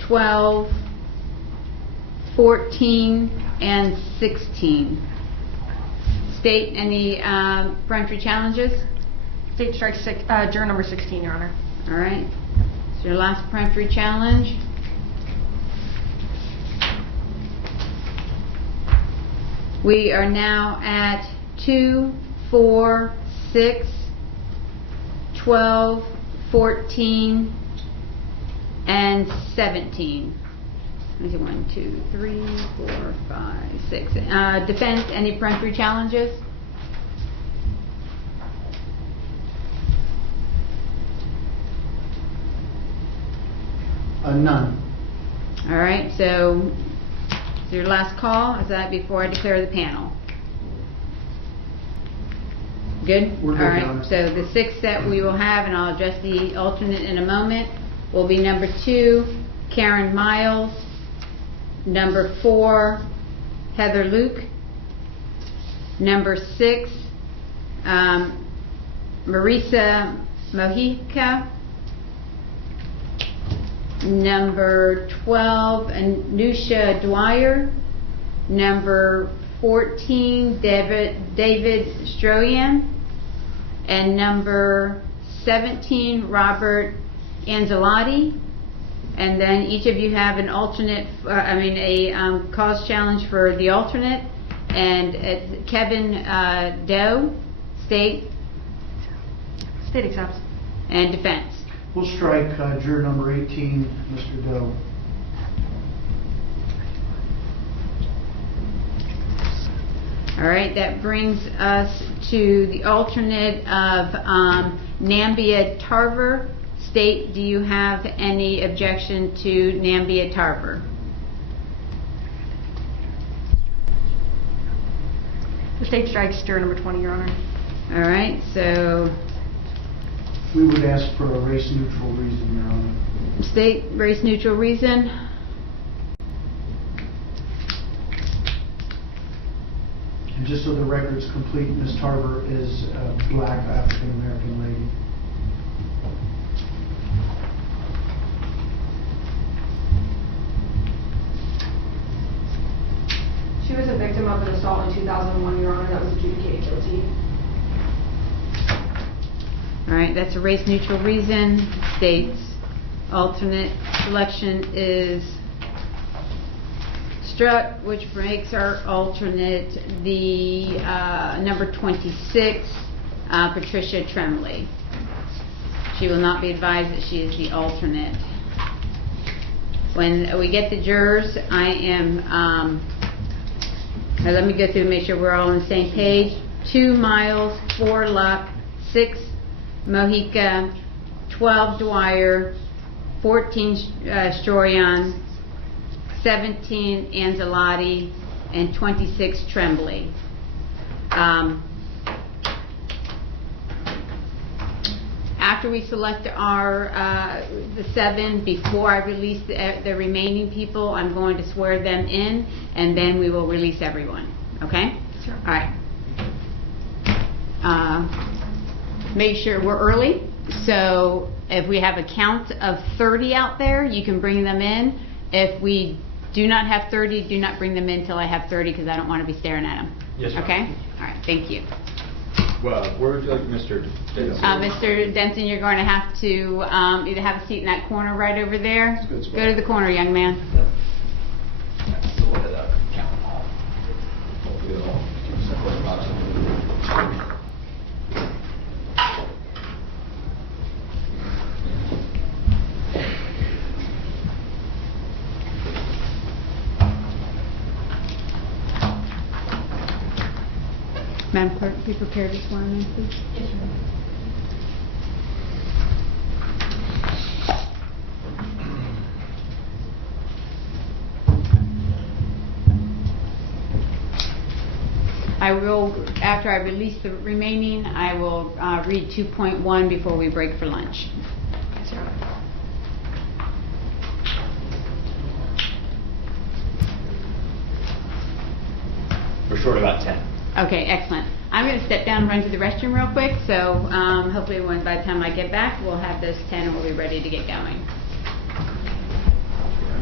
12, 14, and 16. State, any peremptory challenges? State strikes juror number 16, Your Honor. All right. So your last peremptory challenge. We are now at 2, 4, 6, 12, 14, and 17. Let's see, 1, 2, 3, 4, 5, 6. Defense, any peremptory challenges? None. All right, so it's your last call. Is that before I declare the panel? Good? We're good, All right, Your Honor. so the 6 that we will have, and I'll address the alternate in a moment, will be number 2, Karen Miles, number 4, Heather Luke, number 6, Marisa Mojica, number 12, Anusha Dwyer, number 14, David Stroyan, and number 17, Robert Angelotti. And then each of you have an alternate, a cause challenge for the alternate. And it's Kevin Doe, state accepts, and defense. We'll strike juror number 18, Mr. Doe. All right, that brings us to the alternate of Nambia Tarver. State, do you have any objection to Nambia Tarver? The state strikes juror number 20, Your Honor. All right, so We would ask for a race-neutral reason, Your Honor. state race-neutral reason. And just so the record's complete, Ms. Tarver is a black African-American lady. She was a victim of an assault in 2001, Your Honor, that was adjudicated guilty. All right, that's a race-neutral reason. State's alternate selection is struck, which makes our alternate the number 26, Patricia Tremblay. She will not be advised that she is the alternate. When we get the jurors, I am, let me go through and make sure we're all on the same page. 2 Miles, 4 Luck, 6 Mojica, 12 Dwyer, 14 Stroyan, 17 Angelotti, and 26 Tremblay. After we select our the 7, before I release the remaining people, I'm going to swear them in, and then we will release everyone. Okay? Sure. All right. Make sure we're early. So if we have a count of 30 out there, you can bring them in. If we do not have 30, do not bring them in until I have 30, because I don't want to be staring at them. Yes, ma'am. Okay? All right. Thank you. Well, where would you like Mr. Denson? Mr. Denson, you're going to have to either have a seat in that corner right over there. Go to the corner, young man. Madam Clerk, be prepared to swear in, please. Yes, ma'am. I will, after I release the remaining, I will read 2.1 before we break for lunch. Yes, Your Honor. We're short about 10. Okay, excellent. I'm going to step down and run to the restroom real quick, so hopefully by the time I get back, we'll have those 10 and we'll be ready to get going.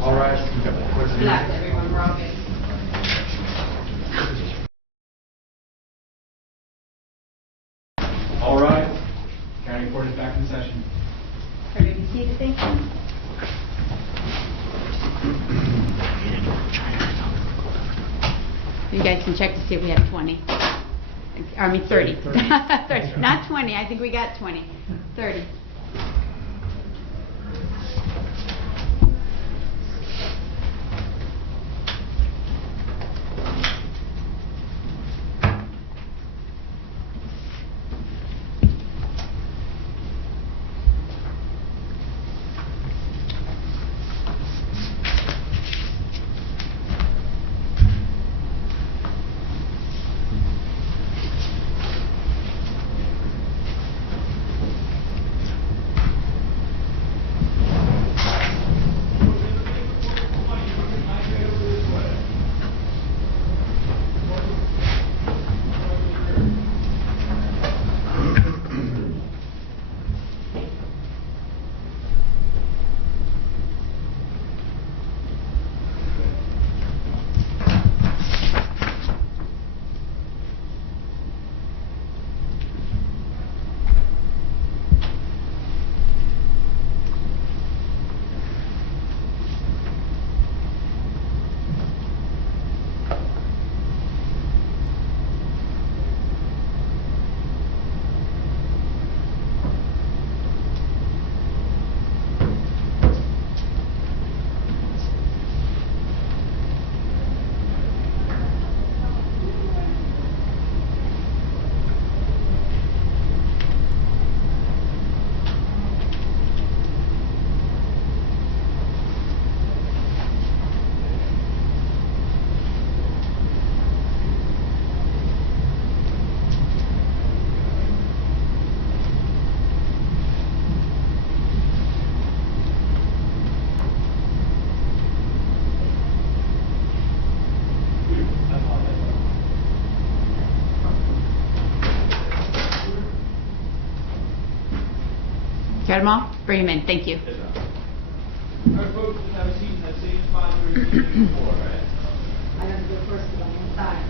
All right. Relax, everyone, we're all good. All right. County Court is back in session. Ready to see the thing? You guys can check to see if we have 20. I mean 30. 30. Not 20. I think we got 20. 30. Got them all? Bring them in. Thank you. All right, folks, have a seat. Have same spot where you're sitting before, right? I have to go first because I'm inside.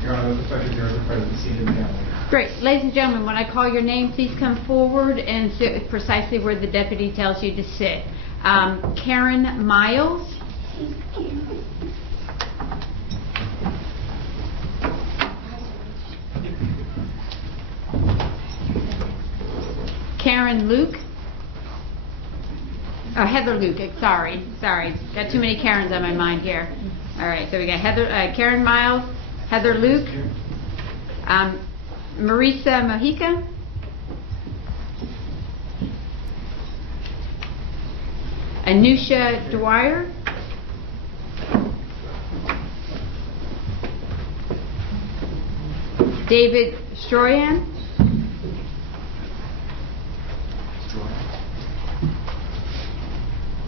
Your Honor, with respect to jurors are present, seated in gallery. Great. Ladies and gentlemen, when I call your name, please come forward and sit precisely where the deputy tells you to sit. Karen Miles. Karen Luke. Oh, Heather Luke. Sorry. Got too many Karens on my mind here. All right, so we got Karen Miles, Heather Luke, Marisa Mojica, Anusha Dwyer, David Stroyan,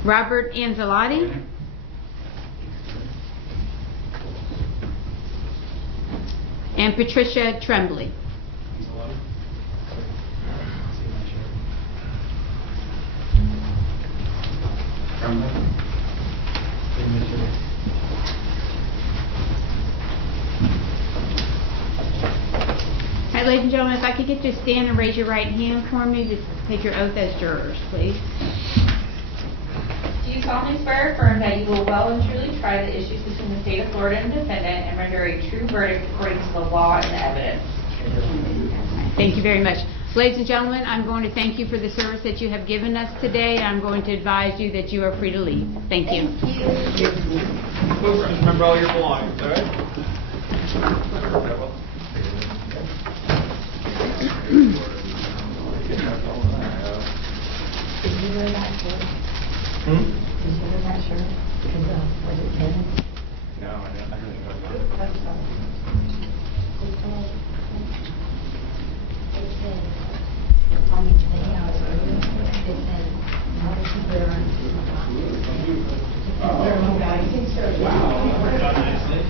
Robert Angelotti, and Patricia Tremblay. All right, ladies and gentlemen, if I could get you to stand and raise your right hand for me, just take your oath as jurors, please. Do you solemnly swear or affirm that you will well and truly try the issues between the state of Florida and the defendant and render a true verdict according to the law and the evidence? Thank you very much. Ladies and gentlemen, I'm going to thank you for the service that you have given us today. I'm going to advise you that you are free to leave. Thank you. Folks, just remember all your belongings, all right? Did you wear that shirt? Did you wear that shirt? Was it Tim? No, I didn't know that. I'm sorry. It said, on the it said, how did you wear on? Wow, done nicely.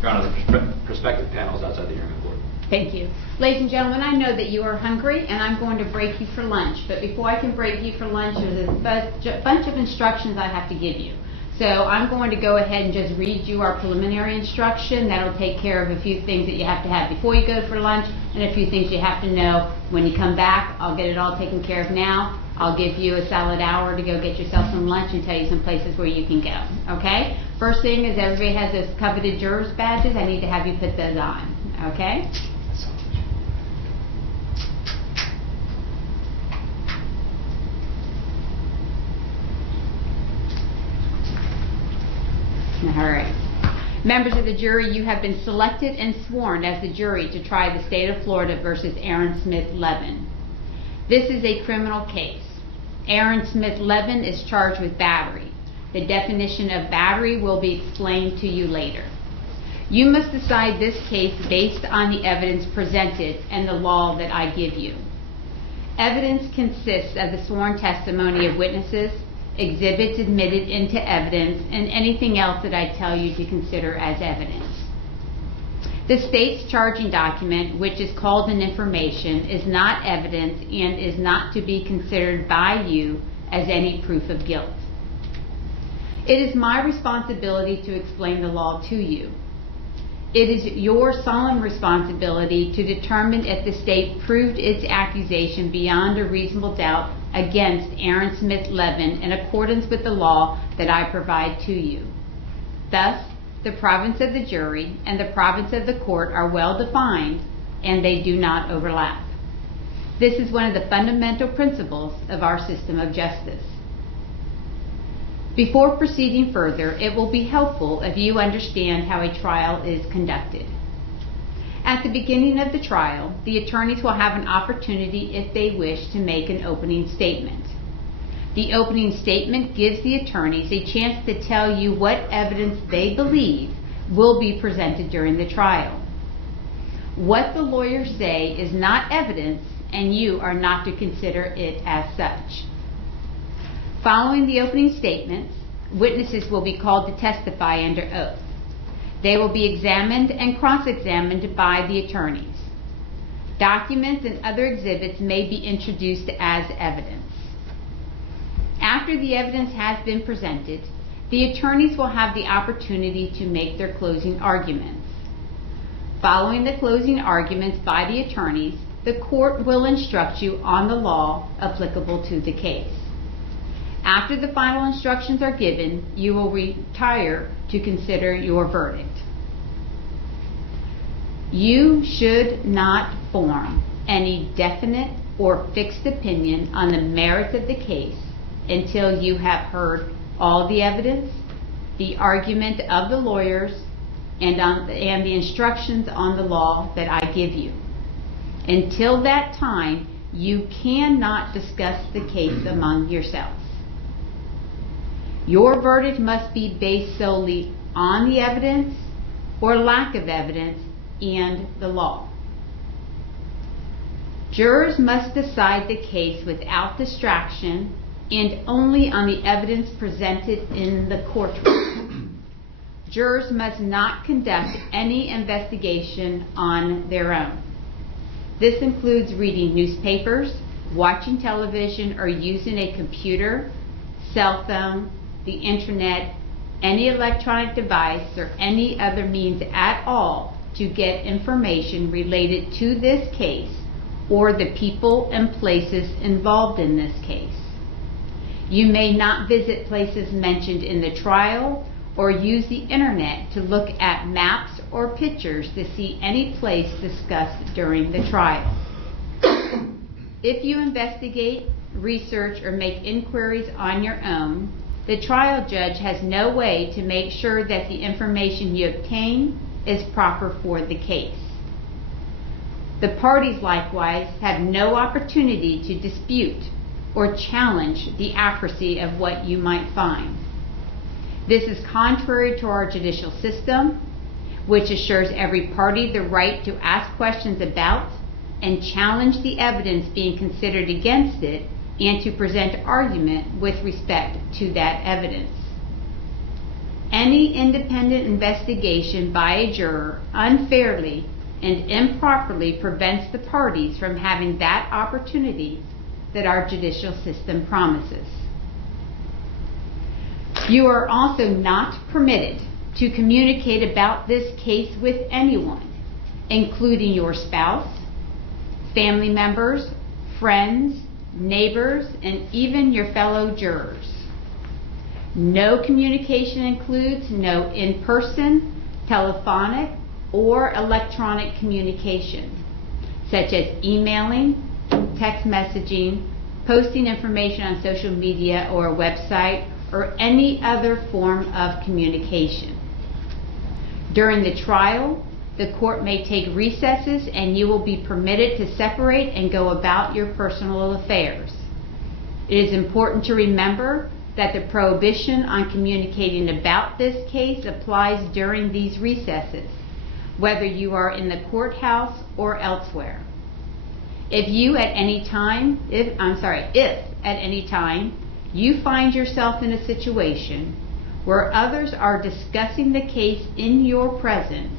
Your Honor, the prospective panel is outside the hearing court. Thank you. Ladies and gentlemen, I know that you are hungry, and I'm going to break you for lunch. But before I can break you for lunch, there's a bunch of instructions I have to give you. So I'm going to go ahead and just read you our preliminary instruction. That'll take care of a few things that you have to have before you go for lunch, and a few things you have to know when you come back. I'll get it all taken care of now. I'll give you a solid hour to go get yourself some lunch and tell you some places where you can go. Okay? First thing is everybody has those coveted jurors badges. I need to have you put those on. Okay? All right. Members of the jury, you have been selected and sworn as the jury to try the state of Florida versus Aaron Smith-Levin. This is a criminal case. Aaron Smith-Levin is charged with battery. The definition of battery will be explained to you later. You must decide this case based on the evidence presented and the law that I give you. Evidence consists of the sworn testimony of witnesses, exhibits admitted into evidence, and anything else that I tell you to consider as evidence. The state's charging document, which is called an information, is not evidence and is not to be considered by you as any proof of guilt. It is my responsibility to explain the law to you. It is your solemn responsibility to determine if the state proved its accusation beyond a reasonable doubt against Aaron Smith-Levin in accordance with the law that I provide to you. Thus, the province of the jury and the province of the court are well defined, and they do not overlap. This is one of the fundamental principles of our system of justice. Before proceeding further, it will be helpful if you understand how a trial is conducted. At the beginning of the trial, the attorneys will have an opportunity, if they wish, to make an opening statement. The opening statement gives the attorneys a chance to tell you what evidence they believe will be presented during the trial. What the lawyers say is not evidence, and you are not to consider it as such. Following the opening statements, witnesses will be called to testify under oath. They will be examined and cross-examined by the attorneys. Documents and other exhibits may be introduced as evidence. After the evidence has been presented, the attorneys will have the opportunity to make their closing arguments. Following the closing arguments by the attorneys, the court will instruct you on the law applicable to the case. After the final instructions are given, you will retire to consider your verdict. You should not form any definite or fixed opinion on the merits of the case until you have heard all the evidence, the argument of the lawyers, and the instructions on the law that I give you. Until that time, you cannot discuss the case among yourselves. Your verdict must be based solely on the evidence or lack of evidence and the law. Jurors must decide the case without distraction and only on the evidence presented in the courtroom. Jurors must not conduct any investigation on their own. This includes reading newspapers, watching television, or using a computer, cell phone, the internet, any electronic device, or any other means at all to get information related to this case or the people and places involved in this case. You may not visit places mentioned in the trial or use the internet to look at maps or pictures to see any place discussed during the trial. If you investigate, research, or make inquiries on your own, the trial judge has no way to make sure that the information you obtain is proper for the case. The parties likewise have no opportunity to dispute or challenge the accuracy of what you might find. This is contrary to our judicial system, which assures every party the right to ask questions about and challenge the evidence being considered against it and to present argument with respect to that evidence. Any independent investigation by a juror unfairly and improperly prevents the parties from having that opportunity that our judicial system promises. You are also not permitted to communicate about this case with anyone, including your spouse, family members, friends, neighbors, and even your fellow jurors. No communication includes no in-person, telephonic, or electronic communication, such as emailing, text messaging, posting information on social media or a website, or any other form of communication. During the trial, the court may take recesses and you will be permitted to separate and go about your personal affairs. It is important to remember that the prohibition on communicating about this case applies during these recesses, whether you are in the courthouse or elsewhere. If at any time you find yourself in a situation where others are discussing the case in your presence,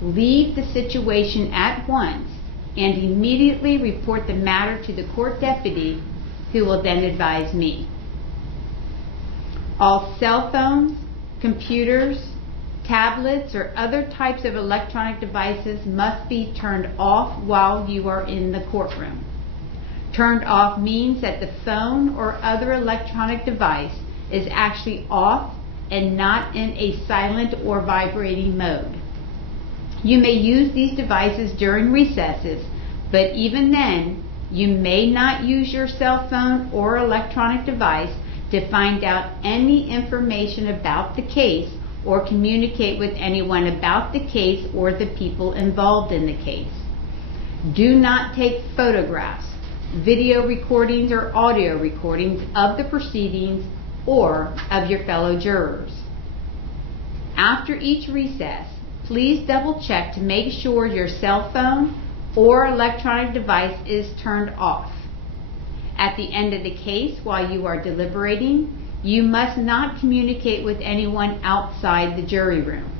leave the situation at once and immediately report the matter to the court deputy, who will then advise me. All cell phones, computers, tablets, or other types of electronic devices must be turned off while you are in the courtroom. Turned off means that the phone or other electronic device is actually off and not in a silent or vibrating mode. You may use these devices during recesses, but even then, you may not use your cell phone or electronic device to find out any information about the case or communicate with anyone about the case or the people involved in the case. Do not take photographs, video recordings, or audio recordings of the proceedings or of your fellow jurors. After each recess, please double check to make sure your cell phone or electronic device is turned off. At the end of the case, while you are deliberating, you must not communicate with anyone outside the jury room.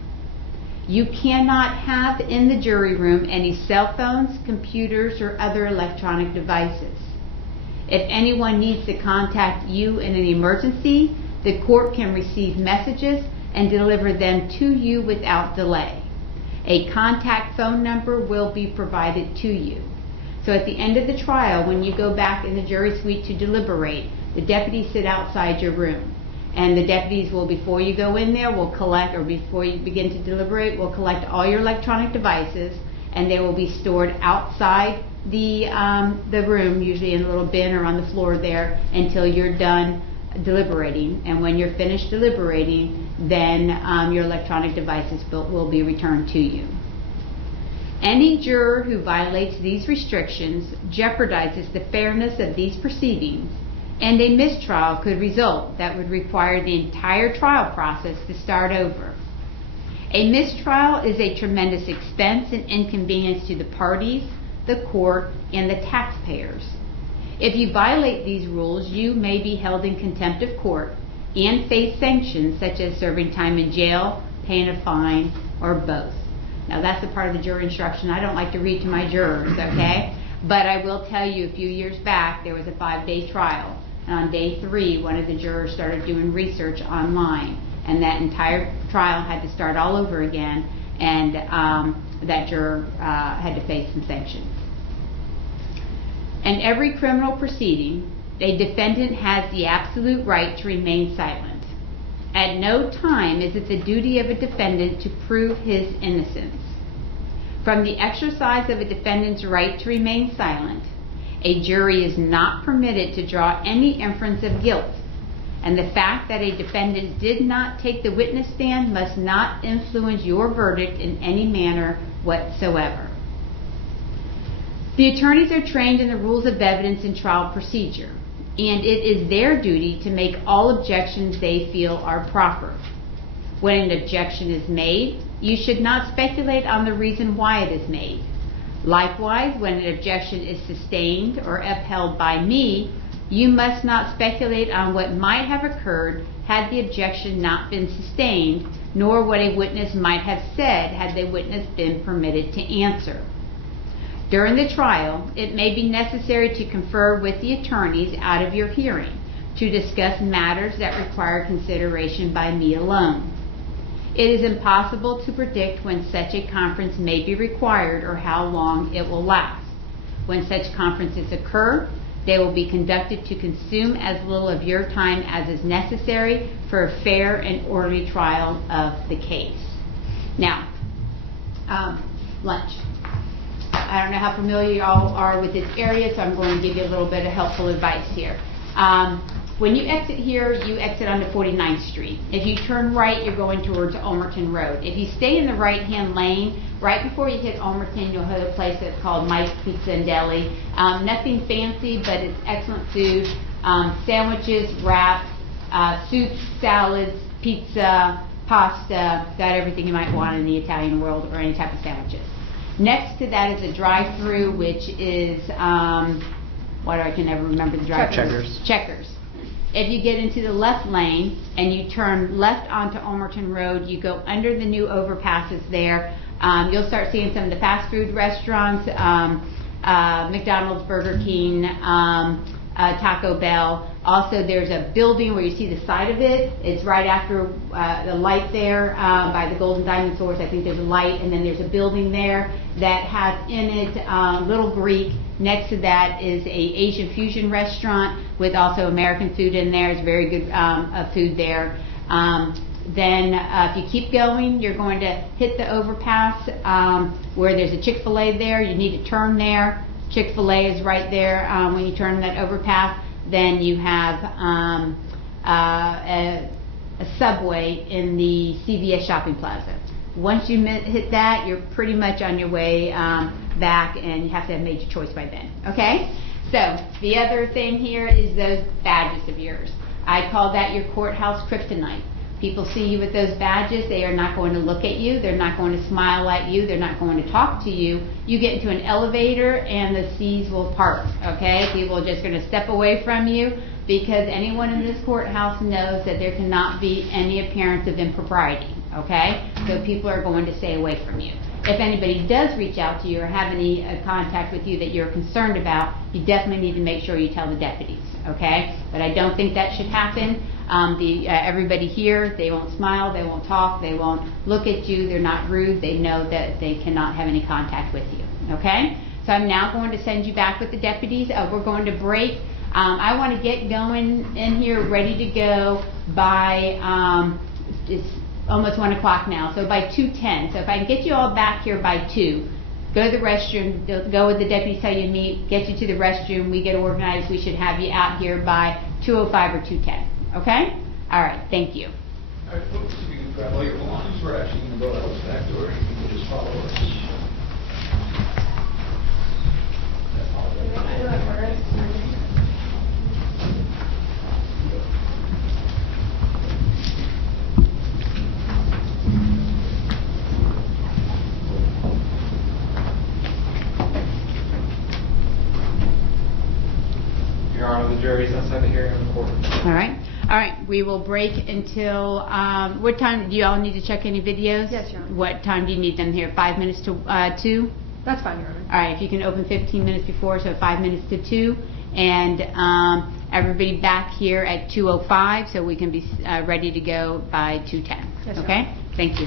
You cannot have in the jury room any cell phones, computers, or other electronic devices. If anyone needs to contact you in an emergency, the court can receive messages and deliver them to you without delay. A contact phone number will be provided to you. So at the end of the trial, when you go back in the jury suite to deliberate, the deputies sit outside your room. And the deputies will, before you go in there, will collect, or before you begin to deliberate, will collect all your electronic devices, and they will be stored outside the room, usually in a little bin or on the floor there, until you're done deliberating. And when you're finished deliberating, then your electronic devices will be returned to you. Any juror who violates these restrictions jeopardizes the fairness of these proceedings, and a mistrial could result that would require the entire trial process to start over. A mistrial is a tremendous expense and inconvenience to the parties, the court, and the taxpayers. If you violate these rules, you may be held in contempt of court and face sanctions such as serving time in jail, paying a fine, or both. Now that's the part of the jury instruction I don't like to read to my jurors, okay? But I will tell you, a few years back, there was a 5-day trial. And on day 3, one of the jurors started doing research online. And that entire trial had to start all over again. And that juror had to face some sanctions. In every criminal proceeding, a defendant has the absolute right to remain silent. At no time is it the duty of a defendant to prove his innocence. From the exercise of a defendant's right to remain silent, a jury is not permitted to draw any inference of guilt, and the fact that a defendant did not take the witness stand must not influence your verdict in any manner whatsoever. The attorneys are trained in the rules of evidence and trial procedure, and it is their duty to make all objections they feel are proper. When an objection is made, you should not speculate on the reason why it is made. Likewise, when an objection is sustained or upheld by me, you must not speculate on what might have occurred had the objection not been sustained, nor what a witness might have said had the witness been permitted to answer. During the trial, it may be necessary to confer with the attorneys out of your hearing to discuss matters that require consideration by me alone. It is impossible to predict when such a conference may be required or how long it will last. When such conferences occur, they will be conducted to consume as little of your time as is necessary for a fair and orderly trial of the case. Now, lunch. I don't know how familiar you all are with this area, so I'm going to give you a little bit of helpful advice here. When you exit here, you exit onto 49th Street. If you turn right, you're going towards Ulmerton Road. If you stay in the right-hand lane, right before you hit Ulmerton, you'll hit a place that's called Mike's Pizza and Deli. Nothing fancy, but it's excellent food. Sandwiches, wraps, soups, salads, pizza, pasta, got everything you might want in the Italian world or any type of sandwiches. Next to that is a drive-through, which is, I can never remember the drive-through. Checkers. If you get into the left lane and you turn left onto Ulmerton Road, you go under the new overpasses there. You'll start seeing some of the fast food restaurants, McDonald's, Burger King, Taco Bell. Also, there's a building where you see the side of it. It's right after the light there by the Golden Diamond Source. I think there's a light, and then there's a building there that has in it Little Greek. Next to that is a Asian fusion restaurant with also American food in there. It's very good food there. Then if you keep going, you're going to hit the overpass where there's a Chick-fil-A there. You need to turn there. Chick-fil-A is right there when you turn that overpass. Then you have a Subway in the CVS shopping plaza. Once you hit that, you're pretty much on your way back, and you have to have made your choice by then. Okay? So the other thing here is those badges of yours. I call that your courthouse kryptonite. People see you with those badges, they are not going to look at you, they're not going to smile at you, they're not going to talk to you. You get into an elevator and the seas will part, okay? People are just going to step away from you because anyone in this courthouse knows that there cannot be any appearance of impropriety, okay? So people are going to stay away from you. If anybody does reach out to you or have any contact with you that you're concerned about, you definitely need to make sure you tell the deputies, okay? But I don't think that should happen. Everybody here, they won't smile, they won't talk, they won't look at you, they're not rude, they know that they cannot have any contact with you, okay? So I'm now going to send you back with the deputies. We're going to break. I want to get going in here, ready to go by, it's almost 1 o'clock now, so by 2:10. So if I can get you all back here by 2, go to the restroom, go with the deputies till you meet, get you to the restroom, we get organized, we should have you out here by 2:05 or 2:10. Okay? All right. Thank you. All right, folks, if you can grab all your belongings, we're actually going to go out the back door, and you can just follow us. Your Honor, the jury is outside the hearing of the court. All right. All right. We will break until, what time, do you all need to check any videos? Yes, Your Honor. What time do you need them here? 5 minutes to 2? That's fine, Your Honor. All right. If you can open 15 minutes before, so 5 minutes to 2. And everybody back here at 2:05 so we can be ready to go by 2:10. Yes, Your okay? Honor. Thank you.